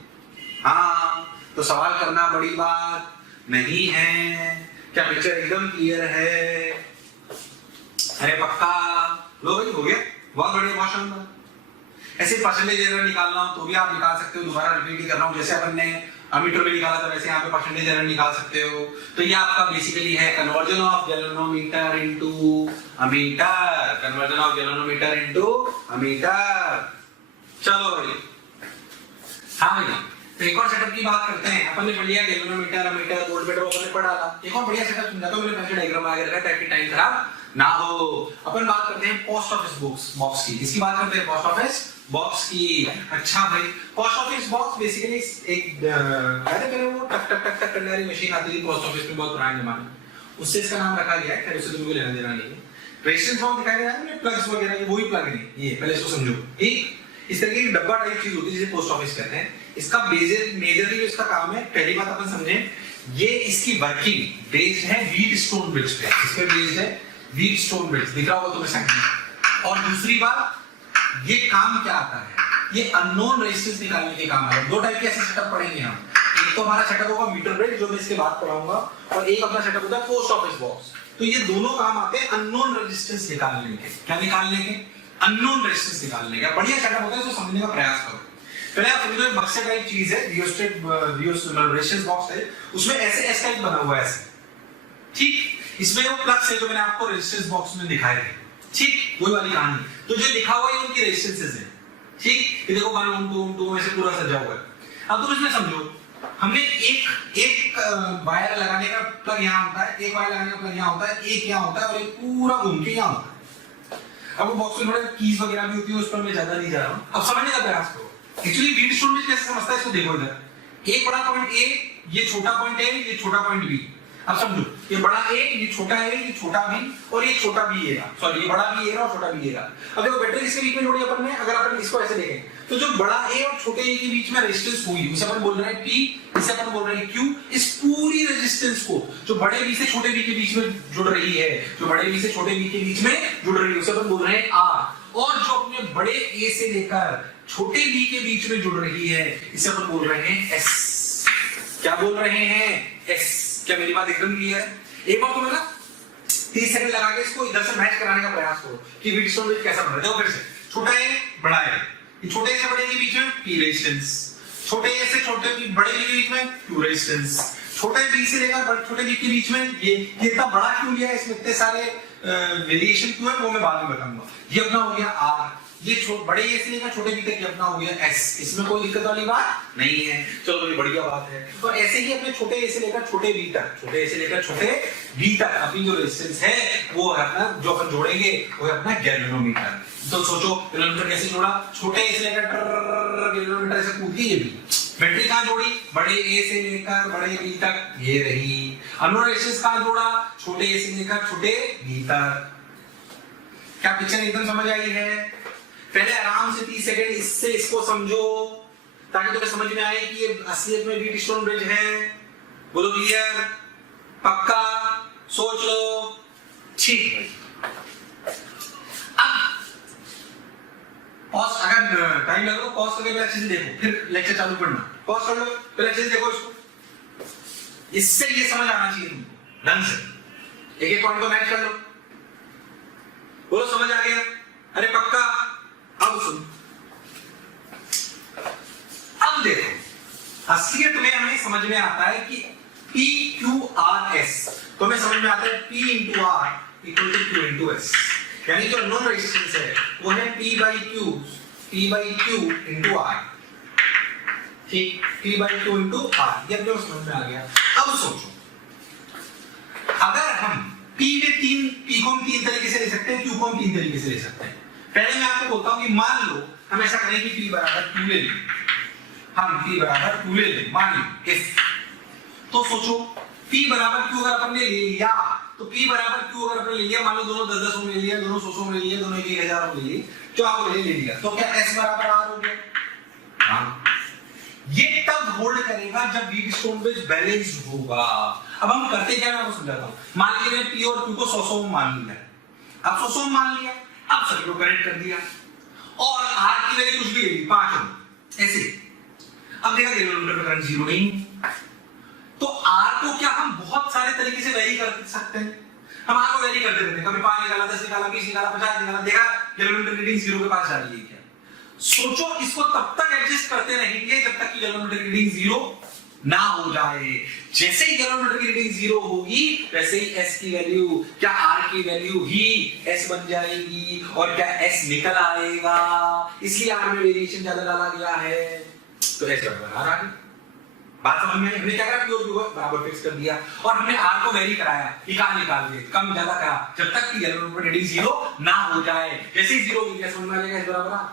हाँ, तो सवाल करना बड़ी बात नहीं है। क्या पिक्चर एकदम क्लियर है? अरे पक्का? लो भाई हो गया, बहुत बढ़िया, बहुत शानदार। ऐसे परसेंटेज एरर निकालना हो तो भी आप निकाल सकते हो। दोबारा रिपीट ही कर रहा हूँ, जैसे अपन ने अमीटर में निकाला था वैसे यहाँ पे परसेंटेज एरर निकाल सकते हो। तो ये आपका बेसिकली है conversion of galvanometer into ammeter, conversion of galvanometer into ammeter. चलो भाई, हाँ भाई, तो एक और सेटअप की बात करते हैं। अपन ने पढ़ लिया गैल्वेनोमीटर, अमीटर, वोल्टमीटर, अपन ने पढ़ा था। एक और बढ़िया सेटअप समझाता हूं, मैंने पहले डायग्राम आगे रखा ताकि टाइम खराब ना हो। अपन बात करते हैं पोस्ट ऑफिस बॉक्स की। इसकी बात करते हैं पोस्ट ऑफिस बॉक्स की। अच्छा भाई, पोस्ट ऑफिस बॉक्स बेसिकली एक पहले वो टक टक टक टक करने वाली मशीन आती थी पोस्ट ऑफिस में बहुत पुराने जमाने में, उससे इसका नाम रखा गया है। खैर उससे तुम्हें लेना देना नहीं है। रेजिस्टेंस बॉक्स दिखाई दे रहा है ना, प्लग्स वगैरह, ये वही प्लग है। ये पहले इसको समझो। ठीक, इस तरह की डब्बा टाइप चीज होती है जिसे पोस्ट ऑफिस कहते हैं। इसका मेजरली जो इसका काम है, पहली बात अपन समझें, ये इसकी वर्किंग बेस्ड है व्हीट स्टोन ब्रिज पे। इस पे बेस्ड है व्हीट स्टोन ब्रिज, दिख रहा होगा तुम्हें साइड। और दूसरी बात, ये काम क्या आता है? ये अननोन रेजिस्टेंस निकालने के काम है। दो टाइप के ऐसे सेटअप पढ़ेंगे हम। एक तो हमारा सेटअप होगा मीटर ब्रिज, जो मैं इसके बाद पढ़ाऊंगा, और एक अपना सेटअप होता है पोस्ट ऑफिस बॉक्स। तो ये दोनों काम आते हैं अननोन रेजिस्टेंस निकालने के। क्या निकालने के? अननोन रेजिस्टेंस निकालने का। बढ़िया सेटअप होता है, इसको समझने का प्रयास करो। पहले आप समझो, बक्से टाइप चीज है, रियोस्टेट रेजिस्टेंस बॉक्स है, उसमें ऐसे एस टाइप बना हुआ है ऐसे। ठीक, इसमें वो प्लग्स है जो मैंने आपको रेजिस्टेंस बॉक्स में दिखाए थे। ठीक, वही वाली कहानी। तो जो लिखा हुआ है उनकी रेजिस्टेंसेस है। ठीक, ये देखो 1 ओम 2 ओम 2 ओम ऐसे पूरा सजा हुआ है। अब तुम इसमें समझो, हमने एक वायर लगाने का प्लग यहाँ होता है, एक वायर लगाने का प्लग यहाँ होता है, एक यहाँ होता है और एक पूरा घूम के यहाँ होता है। अब वो बॉक्स में थोड़े कीज वगैरह भी होती है, उस पर मैं ज्यादा नहीं जा रहा हूँ। अब समझने का प्रयास करो। एक्चुअली व्हीटस्टोन ब्रिज कैसे समझता है इसको देखो इधर। एक बड़ा पॉइंट ए, ये छोटा पॉइंट ए, ये छोटा पॉइंट बी। अब समझो, ये बड़ा ए, ये छोटा ए, ये छोटा बी और ये छोटा बी ए। सॉरी, ये बड़ा बी ए और छोटा बी ए। अब देखो बैटरी इसके बीच में जोड़ी अपन ने, अगर अपन इसको ऐसे देखें तो जो बड़ा ए और छोटे ए के बीच में रेजिस्टेंस होगी उसे अपन बोल रहे हैं P, इसे अपन बोल रहे हैं Q। इस पूरी रेजिस्टेंस को जो बड़े बी से छोटे बी के बीच में जुड़ रही है, जो बड़े बी से छोटे बी के बीच में जुड़ रही है, उसे अपन बोल रहे हैं R। और जो अपने बड़े ए से लेकर छोटे बी के बीच में जुड़ रही है, इसे अपन बोल रहे हैं S। क्या बोल रहे हैं? S। क्या मेरी बात एकदम क्लियर है? एक बार तुम्हें ना 30 सेकंड लगा के इसको इधर से मैच कराने का प्रयास करो कि व्हीटस्टोन ब्रिज कैसा बन रहा है। देखो फिर से, छोटा ए बड़ा ए, ये छोटे से बड़े के बीच में P रेजिस्टेंस, छोटे ए से छोटे बड़े बी के बीच में Q रेजिस्टेंस, छोटे बी से लेकर छोटे बी के बीच में ये इतना बड़ा क्यों लिया है, इसमें इतने सारे वेरिएशन क्यों है वो मैं बाद में बताऊंगा। ये अपना हो गया R। ये बड़े ए से लेकर छोटे बी तक ये अपना हो गया S। इसमें कोई दिक्कत वाली बात नहीं है। चलो तो ये बढ़िया बात है। तो ऐसे ही अपने छोटे ए से लेकर छोटे बी तक, छोटे ए से लेकर छोटे बी तक अपनी जो रेजिस्टेंस है वो है अपना, जो अपन जोड़ेंगे वो है अपना गैल्वेनोमीटर। तो सोचो गैल्वेनोमीटर कैसे जोड़ा? छोटे ए से लेकर गैल्वेनोमीटर ऐसे कूद गई ये भी। बैटरी कहां जोड़ी? बड़े ए से लेकर बड़े बी तक, ये रही। अननोन रेजिस्टेंस कहां जोड़ा? छोटे ए से लेकर छोटे बी तक। क्या पिक्चर एकदम समझ आई है? पहले आराम से 30 सेकंड इससे इसको समझो ताकि तुम्हें समझ में आए कि ये असलियत में व्हीटस्टोन ब्रिज है। बोलो क्लियर? पक्का? सोच लो। ठीक है। अब पॉज, अगर टाइम लगे तो पॉज करके अच्छे से देखो, फिर लेक्चर चालू करना। पॉज कर लो, फिर अच्छे से देखो इसको। इससे ये समझ आना चाहिए तुमको ढंग से। एक एक पॉइंट को मैच कर लो। बोलो समझ आ गया? अरे पक्का? अब सुन, अब देखो असलियत में हमें समझ में आता है कि P Q R S, तो हमें समझ में आता है P into R equal to Q into S। यानी जो नॉन रेजिस्टेंस है वो है P by Q into R। ठीक, P by Q into R, ये अपने समझ में आ गया। अब सोचो, अगर हम P को हम तीन तरीके से ले सकते हैं, Q को हम तीन तरीके से ले सकते हैं। पहले मैं आपको बोलता हूं कि मान लो हम ऐसा करें कि P बराबर Q ले लें, हम P बराबर Q ले लें, मान लो इफ। तो सोचो P बराबर Q अगर अपन ने ले लिया तो P बराबर Q अगर अपन ले लिया, मान लो दोनों 10-10 में ले लिया, दोनों 100 में ले लिया, दोनों 1000 में ले लिए, जो आपको ले लिया, तो क्या S बराबर R हो गया? हाँ। ये तब होल्ड करेगा जब व्हीटस्टोन ब्रिज बैलेंस्ड होगा। अब हम करते क्या, मैं आपको समझाता हूं। मान लीजिए P और Q को 100 में मान लिया, अब 100 में मान लिया, अब सभी को कनेक्ट कर दिया और R की वैल्यू कुछ भी ले ली 5 ओम ऐसे। अब देखा गैल्वेनोमीटर में करंट जीरो नहीं, तो R को क्या हम बहुत सारे तरीके से वेरी कर सकते हैं। हम R को वेरी करते रहते हैं, कभी 5 निकाला, 10 निकाला, 20 निकाला, 50 निकाला, देखा गैल्वेनोमीटर रीडिंग जीरो के पास जा रही है क्या। सोचो इसको तब तक एडजस्ट करते रहेंगे जब तक कि गैल्वेनोमीटर की रीडिंग जीरो ना हो जाए। जैसे ही गैल्वेनोमीटर की रीडिंग जीरो होगी वैसे ही S की वैल्यू, क्या R की वैल्यू ही S बन जाएगी और क्या S निकल आएगा। इसलिए R में वेरिएशन ज्यादा डाला गया है, तो S बराबर R आ गई। बात समझ में? हमने क्या करा, P और Q को बराबर फिक्स कर दिया और हमने R को वेरी कराया, निकाल दिए, कम ज्यादा करा, जब तक कि गैल्वेनोमीटर रीडिंग जीरो ना हो जाए। जैसे ही जीरो हो गया समझ में आ जाएगा S बराबर R।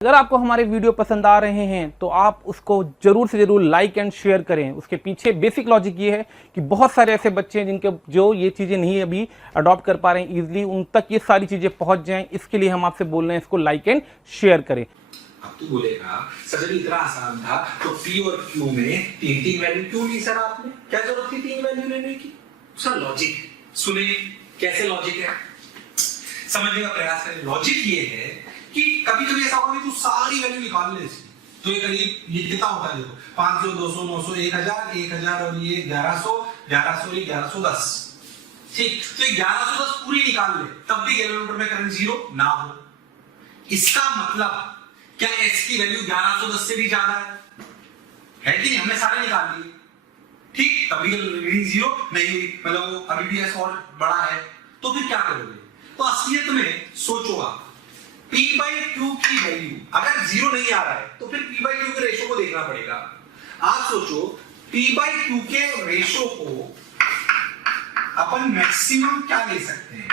अगर आपको हमारे वीडियो पसंद आ रहे हैं तो आप उसको जरूर से जरूर लाइक एंड शेयर करें। उसके पीछे बेसिक लॉजिक ये है कि बहुत सारे ऐसे बच्चे हैं जिनके जो ये चीज़ें नहीं अभी अडॉप्ट कर पा रहे हैं इजीली, उन तक ये सारी चीज़ें पहुंच जाएं। इसके लिए हम आपसे बोल रहे हैं इसको लाइक एंड शेयर करें। अब तू बोलेगा सर इतना आसान था तो P और Q में तीन वैल्यू क्यों ली सर आपने? क्या जरूरत थी तीन वैल्यू लेने की? सर लॉजिक सुनिए, कैसे लॉजिक है समझने का प्रयास करें। लॉजिक ये है कि कभी-कभी ऐसा होगा कि तू सारी वैल्यू निकाल ले इसकी, तो ये करीब ये कितना होता है देखो, 500, 200, 900, 1000, 1000 और ये 1100, 1100 और 1110। ठीक, तो 1110 पूरी निकाल ले, तब भी गैल्वेनोमीटर में करंट जीरो ना हो। इसका मतलब क्या S की वैल्यू 1110 से भी ज्यादा है कि नहीं? हमने सारे निकाल लिए, ठीक, तब भी रीडिंग जीरो नहीं हुई, मतलब अभी भी S और बड़ा है, तो फिर क्या करोगे? तो असलियत में सोचो आप, P by Q की वैल्यू अगर जीरो नहीं आ रहा है तो फिर P by Q के रेशो को देखना पड़ेगा। आप सोचो P/Q के रेशो को अपन मैक्सिमम क्या ले सकते हैं?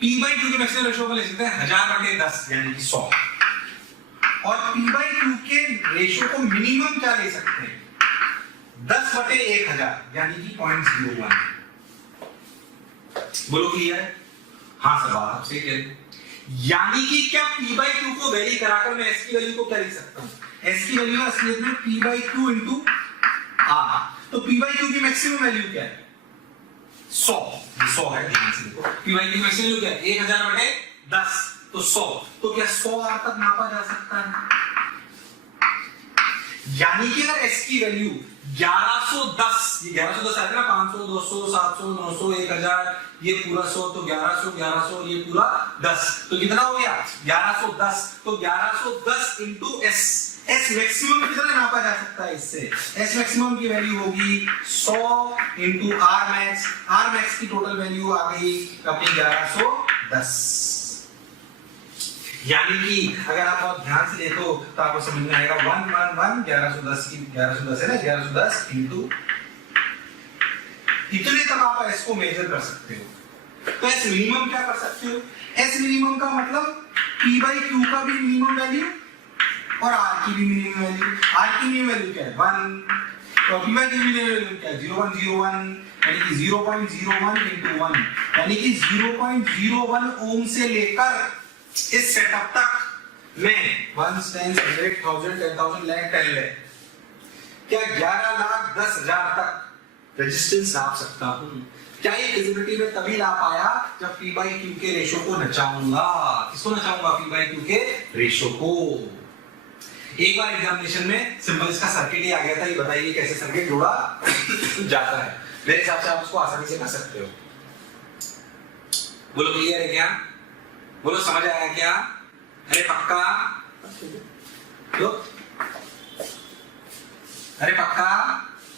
P/Q के मैक्सिमम रेशो को ले सकते हैं 1000/10 यानी कि 100, और P/Q के रेशो को मिनिमम क्या ले सकते हैं? 10/1000 यानी कि 0.01। बोलो क्लियर? हाँ सर, बात आपसे क्लियर। यानी कि क्या P/Q को वेरी कराकर मैं S की वैल्यू को क्या लिख सकता हूं? S की वैल्यू असलियत में P/Q इंटू R। तो P/Q की मैक्सिमम वैल्यू क्या है? 100। 100 है, ध्यान से देखो। P/Q की मैक्सिमम वैल्यू क्या है? 1000/10 तो 100। तो क्या 100 R तक नापा जा सकता है? यानी कि अगर S की वैल्यू 1110, ये 1110 आया था ना, 500, 200, 700, 900, 1000, ये पूरा 100, तो 1100, 1100, ये पूरा 10, तो कितना हो गया? 1110। तो 1110 इंटू S। S मैक्सिमम कितना नापा जा सकता है इससे? S मैक्सिमम की वैल्यू होगी 100 into R max. R max की टोटल वैल्यू आ गई अपनी 1110। यानी कि अगर आप बहुत ध्यान से देखो तो आपको समझ में आएगा 1110 की 1110 है ना, 1110 इंटू इतने तक आप S को मेजर कर सकते हो। तो S मिनिमम क्या कर सकते हो? S मिनिमम का मतलब P/Q का भी मिनिमम वैल्यू और R की भी मिनिमम वैल्यू। R की मिनिमम वैल्यू क्या है? 1। तो P/Q की मिनिमम वैल्यू क्या है? 0101 यानी कि 0.01 इंटू 1 यानी कि 0.01 ओम से लेकर इस सेटअप तक मैं 1 10 100 1000 10,000 लाख 10 लाख क्या 11,10,000 तक रेजिस्टेंस नाप सकता हूं। क्या ये फिजिबिलिटी में तभी ला पाया जब P/Q के रेशो को नचाऊंगा। किसको नचाऊंगा? P/Q के रेशो को। एक बार एग्जामिनेशन में सिंपल इसका सर्किट ही आ गया था, ये बताइए कैसे सर्किट जोड़ा जाता है। मेरे हिसाब से आप उसको आसानी से कर सकते हो। बोलो क्लियर है क्या? बोलो समझ आया क्या? अरे पक्का? लो, अरे पक्का?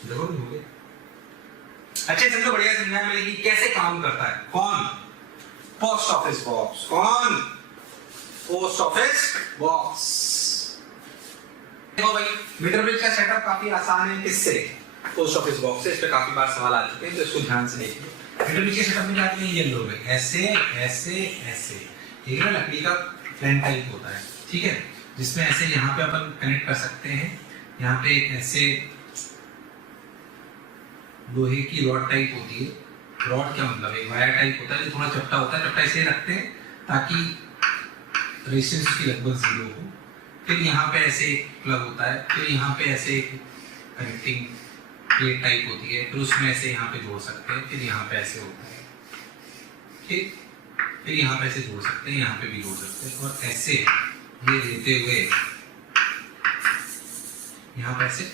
देखो अच्छे समझो, बढ़िया समझाने मिलेगी कैसे काम करता है। कौन? Post office box. कौन? Post office box. देखो भाई, मीटर ब्रिज का सेटअप काफी आसान है। किससे? पोस्ट ऑफिस बॉक्स से। इस पे काफी बार सवाल आ चुके हैं, तो इसको ध्यान से देखिए। मीटर ब्रिज के सेटअप में क्या आते हैं? येलो में ऐसे ऐसे ऐसे, ठीक है ना, लकड़ी का प्लेन टाइप होता है, ठीक है, जिसमें ऐसे यहाँ पे अपन कनेक्ट कर सकते हैं। यहाँ पे एक ऐसे लोहे की रॉड टाइप होती है। रॉड क्या मतलब? एक वायर टाइप होता है जो थोड़ा चपटा होता है। चपटा इसलिए रखते हैं ताकि रेजिस्टेंस की लगभग 0 हो। फिर यहाँ पे ऐसे एक प्लग होता है, फिर यहाँ पे ऐसे एक कनेक्टिंग प्लेट टाइप होती है, फिर उसमें ऐसे यहाँ पे जोड़ सकते हैं, फिर यहाँ पे ऐसे होता है, ठीक, फिर यहाँ पे ऐसे जोड़ सकते हैं, यहाँ पे भी जोड़ सकते हैं, और ऐसे ये लेते हुए यहाँ पे ऐसे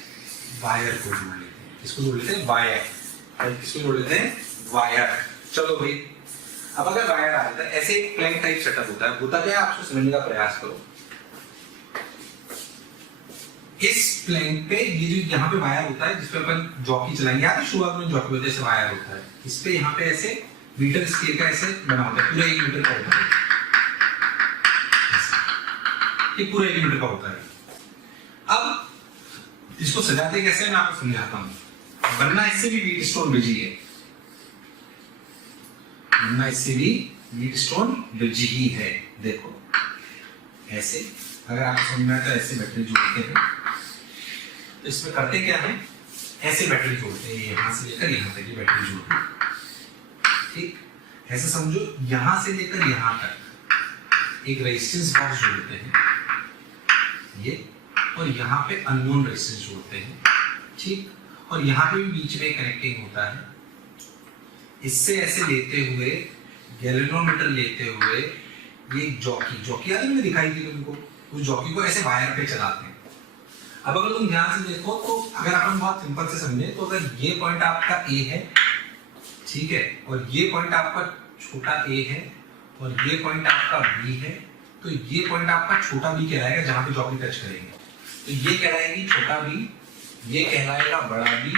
वायर को जोड़ लेते हैं। किसको जोड़ लेते हैं? वायर। किसको जोड़ लेते हैं? वायर। चलो भाई, अब अगर वायर आ जाता है, ऐसे एक प्लेन टाइप सेटअप होता है। होता क्या है आपको समझने का प्रयास करो। इस प्लेन पे ये जो यहाँ पे वायर होता है जिसपे अपन जॉकी चलाएंगे, यार शुरुआत में जॉकी होते से वायर होता है, इस पे यहाँ पे ऐसे मीटर स्केल का ऐसे बना होता है, पूरा 1 मीटर का होता है, ये पूरा 1 मीटर का होता है। अब इसको सजाते कैसे मैं आपको समझाता हूँ। बनना इससे भी व्हीट स्टोन बिजी है, बनना इससे भी व्हीट स्टोन बिजी ही है। देखो ऐसे, अगर आपको समझ में आता है ऐसे बैटरी जोड़ते हैं, तो इसमें करते क्या है, ऐसे बैटरी जोड़ते हैं, यहाँ से लेकर यहाँ तक ये बैटरी जोड़ते हैं, ठीक, ऐसे समझो, यहाँ से लेकर यहाँ तक एक रेजिस्टेंस बॉक्स जोड़ते हैं ये, और यहाँ पे अननोन रेजिस्टेंस जोड़ते हैं, ठीक, और यहाँ पे भी बीच में कनेक्टिंग होता है। इससे ऐसे लेते हुए गैल्वेनोमीटर लेते हुए ये जॉकी आदि में दिखाई दी तुमको, उस जॉकी को ऐसे वायर पे चलाते हैं। अब अगर तुम ध्यान से देखो तो अगर अपन बहुत सिंपल से समझे तो अगर ये पॉइंट आपका ए है, ठीक है, और ये पॉइंट आपका छोटा ए है, और ये पॉइंट आपका बी है, तो ये पॉइंट आपका छोटा बी कहलाएगा जहां पे जॉकी टच करेंगे, तो ये कहलाएगी छोटा बी, ये कहलाएगा बड़ा बी,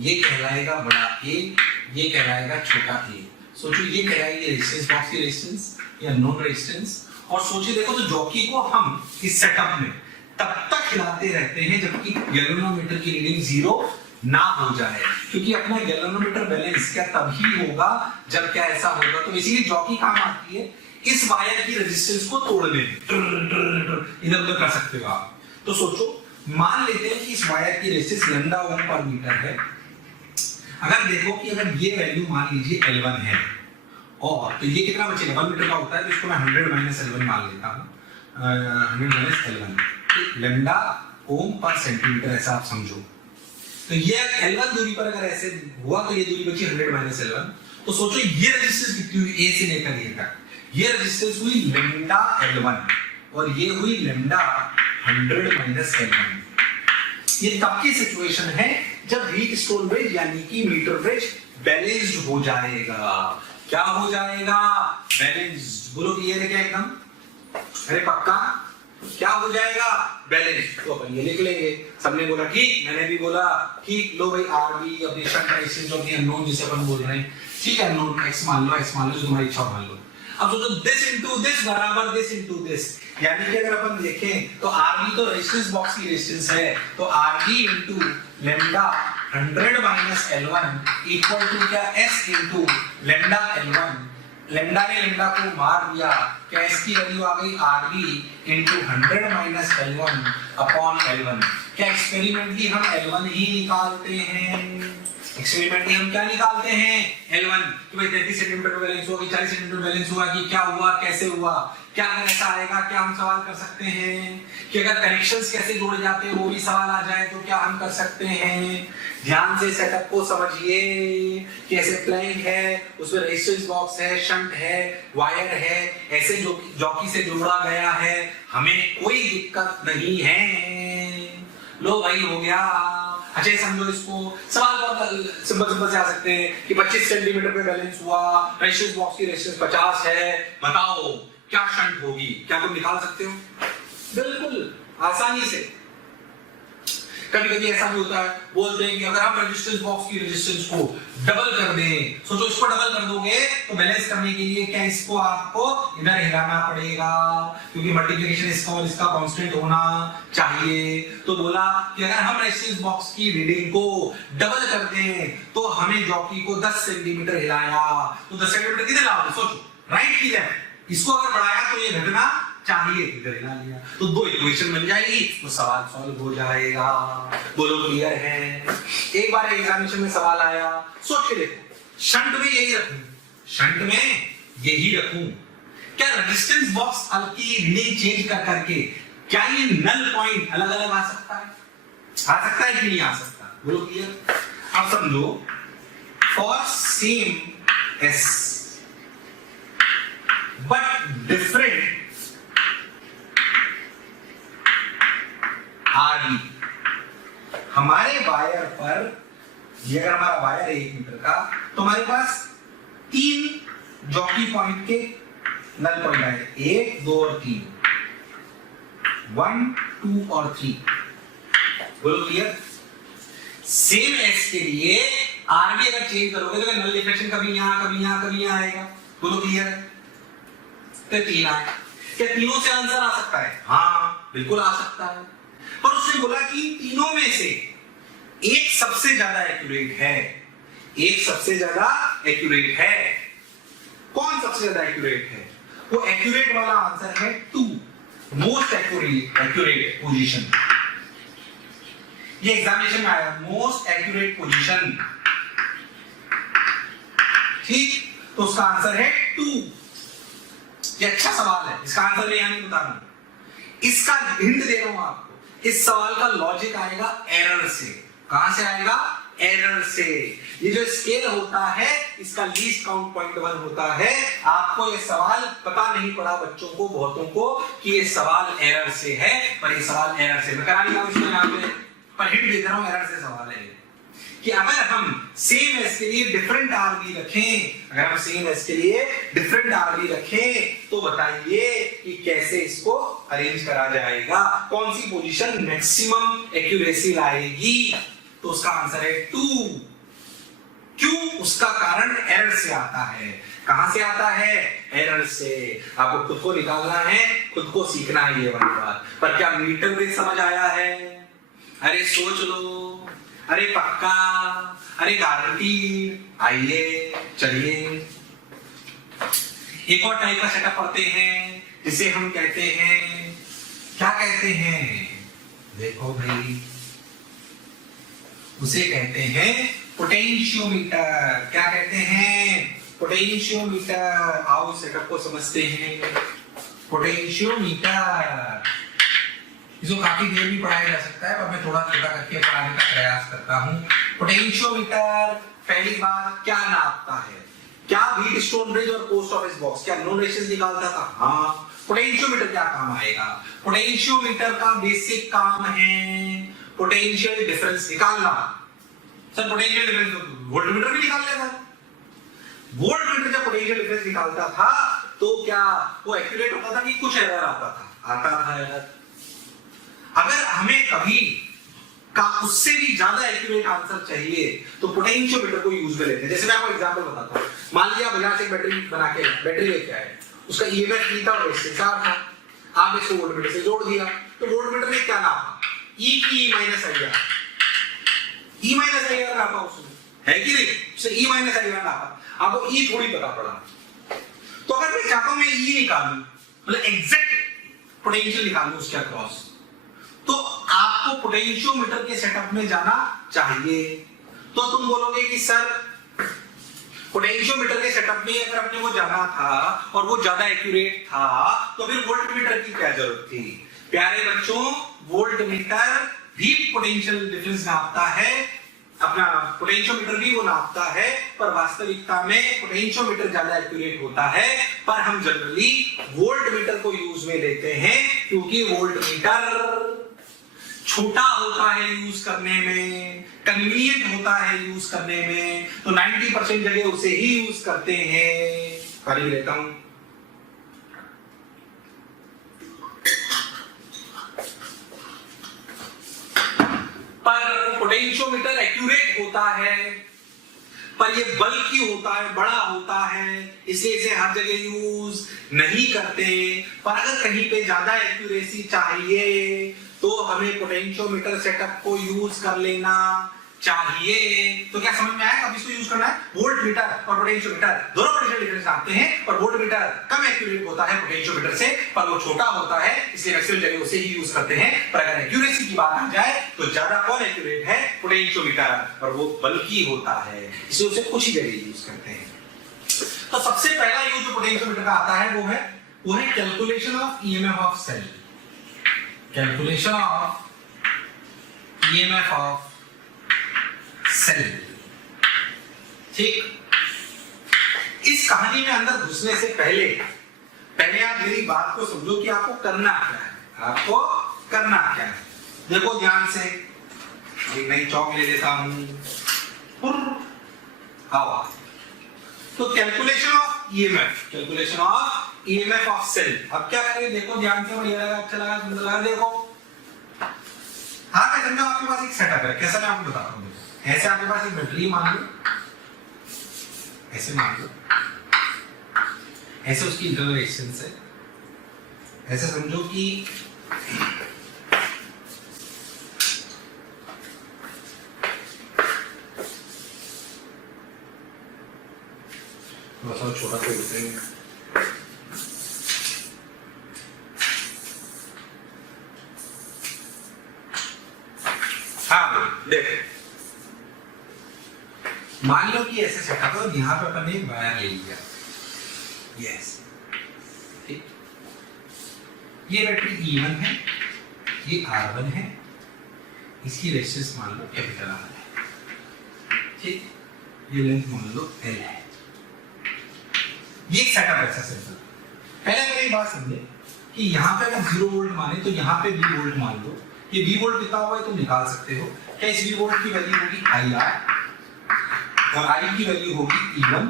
ये कहलाएगा बड़ा ए, ये कहलाएगा छोटा ए। सोचो ये कहलाएगी रेजिस्टेंस बॉक्स की रेजिस्टेंस या नॉन रेजिस्टेंस। और सोचिए देखो, तो जॉकी को हम इस सेटअप में तब तक चिढ़ाते रहते हैं जबकि गैल्वेनोमीटर की रीडिंग 0 ना हो जाए, क्योंकि अपना गैल्वेनोमीटर बैलेंस क्या तभी होगा जब क्या ऐसा होगा। तो इसीलिए जॉकी काम आती है इस वायर की रेजिस्टेंस को तोड़ने में, इधर उधर कर सकते हो आप। तो सोचो, मान लेते हैं कि इस वायर की रेजिस्टेंस लैम्डा ओम पर मीटर है। अगर देखो कि अगर ये वैल्यू मान लीजिए L1 है, और तो ये कितना बचेगा, 1 मीटर का होता है, तो इसको मैं 100 माइनस L1 मान लेता हूँ, 100 माइनस L1 लैम्डा ओम पर सेंटीमीटर, ऐसा आप समझो। तो ये L1 दूरी पर अगर ऐसे हुआ तो ये दूरी बची 100 माइनस L1। तो सोचो ये रेजिस्टेंस कितनी हुई A से लेकर ये तक, ये रेजिस्टेंस हुई लैम्डा L1 और ये हुई लैम्डा 100 माइनस L1। ये तब की सिचुएशन है जब हीट स्टोरेज यानी कि मीटर ब्रिज बैलेंस्ड हो जाएगा। क्या हो जाएगा? बैलेंस्ड। बोलो क्लियर है क्या एकदम? अरे पक्का? क्या हो जाएगा? बैलेंस। तो अपन ये लिख लेंगे। सबने बोला ठीक, मैंने भी बोला ठीक। लो भाई आरबी अपनी shunt resistance of the unknown जिसे अपन बोल रहे हैं, ठीक है, अननोन एक्स मान लो, एक्स मान लो, जो तुम्हारी इच्छा मान लो। अब सोचो दिस इनटू दिस बराबर दिस इनटू दिस, यानी कि अगर अपन देखें तो आरबी तो रेजिस्टेंस बॉक्स की रेजिस्टेंस है, तो RB into lambda 100 minus L1 equal to क्या S into lambda L1। Lambda ने लैम्डा को मार दिया, क्या इसकी वैल्यू आ गई RB into 100 minus L1 upon L1। क्या एक्सपेरिमेंटली हम L1 ही निकालते हैं? एक्सपेरिमेंटली हम क्या निकालते हैं? L1। तो भाई 33 सेंटीमीटर बैलेंस हुआ कि 40 सेंटीमीटर बैलेंस हुआ कि क्या हुआ, कैसे हुआ? क्या अगर ऐसा आएगा, क्या हम सवाल कर सकते हैं कि अगर कनेक्शंस कैसे जोड़े जाते हैं वो भी सवाल आ जाए तो क्या हम कर सकते हैं? ध्यान से सेटअप को समझिए। कैसे प्लैंक है, उसमें रेजिस्टेंस बॉक्स है, शंट है, वायर है, ऐसे जॉकी से जोड़ा गया है, हमें कोई दिक्कत नहीं है। लो भाई हो गया। अच्छा समझो इसको, सवाल बहुत सिंपल से आ सकते हैं कि 25 सेंटीमीटर पे बैलेंस हुआ, रेजिस्टेंस बॉक्स की रेजिस्टेंस 50 है, बताओ क्या शंट होगी? क्या तुम निकाल सकते हो? बिल्कुल आसानी से। कभी कभी ऐसा भी होता है, बोलते हैं कि अगर हम रेजिस्टेंस बॉक्स की रेजिस्टेंस को डबल कर दें, सोचो इसको डबल कर दोगे तो बैलेंस करने के लिए क्या इसको आपको इधर हिलाना पड़ेगा, क्योंकि मल्टीप्लिकेशन इसका और इसका कांस्टेंट होना चाहिए। तो बोला कि अगर हम रेजिस्टेंस बॉक्स की रीडिंग को डबल कर दें तो हमें जॉकी को 10 सेंटीमीटर हिलाया, तो 10 सेंटीमीटर किधर लाओगे? सोचो, राइट की लेफ्ट। इसको अगर बढ़ाया तो ये घटना चाहिए, इधर हिला लिया तो 2 इक्वेशन बन जाएगी, तो सवाल सॉल्व हो जाएगा। बोलो क्लियर है? एक बार एग्जामिनेशन में सवाल आया, सोच के देखो, शंट में यही रखूं, शंट में यही रखूं, क्या रेजिस्टेंस बॉक्स की रीडिंग चेंज कर करके क्या ये नल पॉइंट अलग अलग आ सकता है? आ सकता है कि नहीं आ सकता? बोलो क्लियर? अब समझो, for same S but different RB, हमारे वायर पर, ये अगर हमारा वायर है 1 मीटर का, तो हमारे पास 3 जॉकी पॉइंट के नल पॉइंट आए, 1, 2 और 3, 1, 2 और 3। बोलो क्लियर? सेम एस के लिए आरबी अगर चेंज करोगे तो नल डिफ्लेक्शन कभी यहां कभी यहां कभी यहां आएगा। बोलो क्लियर? तो 3 आए। क्या तीनों से आंसर आ सकता है? हाँ बिल्कुल आ सकता है, पर उसने बोला कि तीनों में से एक सबसे ज्यादा एक्यूरेट है, एक सबसे ज्यादा एक्यूरेट है। कौन सबसे ज्यादा एक्यूरेट है? वो एक्यूरेट वाला आंसर है 2, मोस्ट एक्यूरेट पोजीशन। ये एग्जामिनेशन में आया, मोस्ट एक्यूरेट पोजीशन, ठीक, तो उसका आंसर है 2। ये अच्छा सवाल है, इसका आंसर मैं यहां नहीं बता रहा, इसका हिंट दे रहा हूं आपको। इस सवाल का लॉजिक आएगा एरर से। कहां से आएगा? एरर से। ये जो स्केल होता है इसका लीस्ट काउंट 0.1 होता है। आपको ये सवाल पता नहीं पड़ा बच्चों को, बहुतों को, कि ये सवाल एरर से है, पर ये सवाल एरर से मैं करा नहीं रहा हूं, यहाँ पे पर हिंट दे रहा हूं, एरर से सवाल है कि अगर हम सेम एस के लिए डिफरेंट आरबी रखें, अगर हम सेम एस के लिए डिफरेंट आरबी रखें तो बताइए कि कैसे इसको अरेंज करा जाएगा, कौन सी पोजीशन मैक्सिमम एक्यूरेसी लाएगी? तो उसका आंसर है 2। क्यों? उसका कारण एरर से आता है। कहां से आता है? एरर से। आपको खुद को निकालना है, खुद को सीखना है ये वाली बात। पर क्या मीटर ब्रिज समझ आया है? अरे सोच लो, अरे पक्का, अरे गारंटी। आइए चलिए एक और टाइप का सेटअप पढ़ते हैं, जिसे हम कहते हैं, क्या कहते हैं? देखो भाई, उसे कहते हैं पोटेंशियोमीटर। क्या कहते हैं? पोटेंशियोमीटर। आओ सेटअप को समझते हैं। पोटेंशियोमीटर इसको काफी देर भी पढ़ाया जा सकता है, पर मैं थोड़ा छोटा करके पढ़ाने का प्रयास करता हूं। पोटेंशियोमीटर पहली बात क्या नापता है? क्या व्हीटस्टोन ब्रिज और पोस्ट ऑफिस बॉक्स क्या नो रेशियोज निकालता था? हाँ। पोटेंशियोमीटर क्या काम आएगा? पोटेंशियोमीटर का बेसिक काम है पोटेंशियल डिफरेंस निकालना। सर पोटेंशियल डिफरेंस वोल्टमीटर भी निकाल लेता था। वोल्टमीटर जब पोटेंशियल डिफरेंस निकालता था तो क्या वो एक्यूरेट होता था कि कुछ एरर आता था? आता था एरर। अगर हमें कभी का उससे भी ज्यादा एक्यूरेट आंसर चाहिए तो पोटेंशियोमीटर को यूज में लेते हैं। जैसे मैं आपको एग्जांपल बताता हूं। मान लिया बाजार से बैटरी बना के बैटरी लेके आए, उसका ईएमएफ नहीं था और रेजिस्टेंस था, आपने इसको वोल्टमीटर से जोड़ दिया तो वोल्टमीटर ने क्या नापा? ई की minus I R. E minus I R नापा उसने, है कि नहीं? उसने ई माइनस आई आर नापा। आपको ई थोड़ी पता पड़ा। तो अगर मैं चाहता हूं मैं ई निकालूं, मतलब एग्जैक्ट पोटेंशियल निकालूं उसके अक्रॉस, तो आपको पोटेंशियोमीटर के सेटअप में जाना चाहिए। तो तुम बोलोगे कि सर पोटेंशियोमीटर के सेटअप में अगर अपने को जाना था और वो ज्यादा एक्यूरेट था तो फिर वोल्टमीटर की क्या जरूरत थी? प्यारे बच्चों, वोल्टमीटर भी पोटेंशियल डिफरेंस नापता है, अपना पोटेंशियोमीटर भी वो नापता है, पर वास्तविकता में पोटेंशियोमीटर ज्यादा एक्यूरेट होता है। पर हम जनरली वोल्टमीटर को यूज में लेते हैं क्योंकि वोल्टमीटर छोटा होता है यूज करने में, कन्वीनियंट होता है यूज करने में, तो 90% जगह उसे ही यूज करते हैं। पानी लेता हूं। पर पोटेंशियोमीटर एक्यूरेट होता है, पर ये बल्कि होता है, बड़ा होता है, इसलिए इसे हर जगह यूज नहीं करते। पर अगर कहीं पे ज्यादा एक्यूरेसी चाहिए तो हमें पोटेंशियोमीटर सेटअप को यूज कर लेना चाहिए। तो क्या समझ में आया कब इसको यूज करना है? वोल्टमीटर और पोटेंशियोमीटर दोनों पोटेंशियल डिफरेंस आते हैं, पर वोल्टमीटर कम एक्यूरेट होता है पोटेंशियोमीटर से, पर वो छोटा होता है, इसलिए मैक्सिमम जगह उसे ही यूज करते हैं। पर अगर एक्यूरेसी की बात आ जाए तो ज्यादा कौन एक्यूरेट है? पोटेंशियोमीटर, पर वो बल्कि होता है, इसलिए उसे कुछ ही जगह यूज करते हैं। तो सबसे पहला यूज जो पोटेंशियोमीटर का आता है वो है calculation of EMF of cell. Calculation of EMF of cell. ठीक, इस कहानी में अंदर घुसने से पहले आप मेरी बात को समझो कि आपको करना क्या है। आपको करना क्या है? देखो ध्यान से, एक नई चौक ले लेता हूं। आओ, तो calculation of EMF, calculation of EMF of cell. अब क्या करें? देखो ध्यान से, बढ़िया लगा, अच्छा लगा, सुंदर लगा। देखो, हाँ मैं समझा आपके पास एक सेटअप है। कैसा मैं आपको बताता हूँ। ऐसे आपके पास एक बैटरी मान लो, ऐसे मान लो, ऐसे उसकी इंटरनल रेजिस्टेंस है। ऐसे समझो कि थोड़ा सा छोटा कोई बताएंगे। हाँ देखो, मान लो कि ऐसे सेटअप है, यहां पे अपन ने एक वायर ले लिया। यस, ठीक, ये बैटरी E1 है, ये R1 है, इसकी रेजिस्टेंस मान लो कैपिटल R है। ठीक, ये लेंथ मान लो L है। ये एक सेटअप है ऐसा सिंपल। पहले मेरी बात समझे कि यहाँ पे अगर 0 वोल्ट माने तो यहाँ पे V वोल्ट मान लो। ये V वोल्ट कितना हुआ है तुम निकाल सकते हो। क्या इस V वोल्ट की वैल्यू होगी IR और I की वैल्यू होगी E1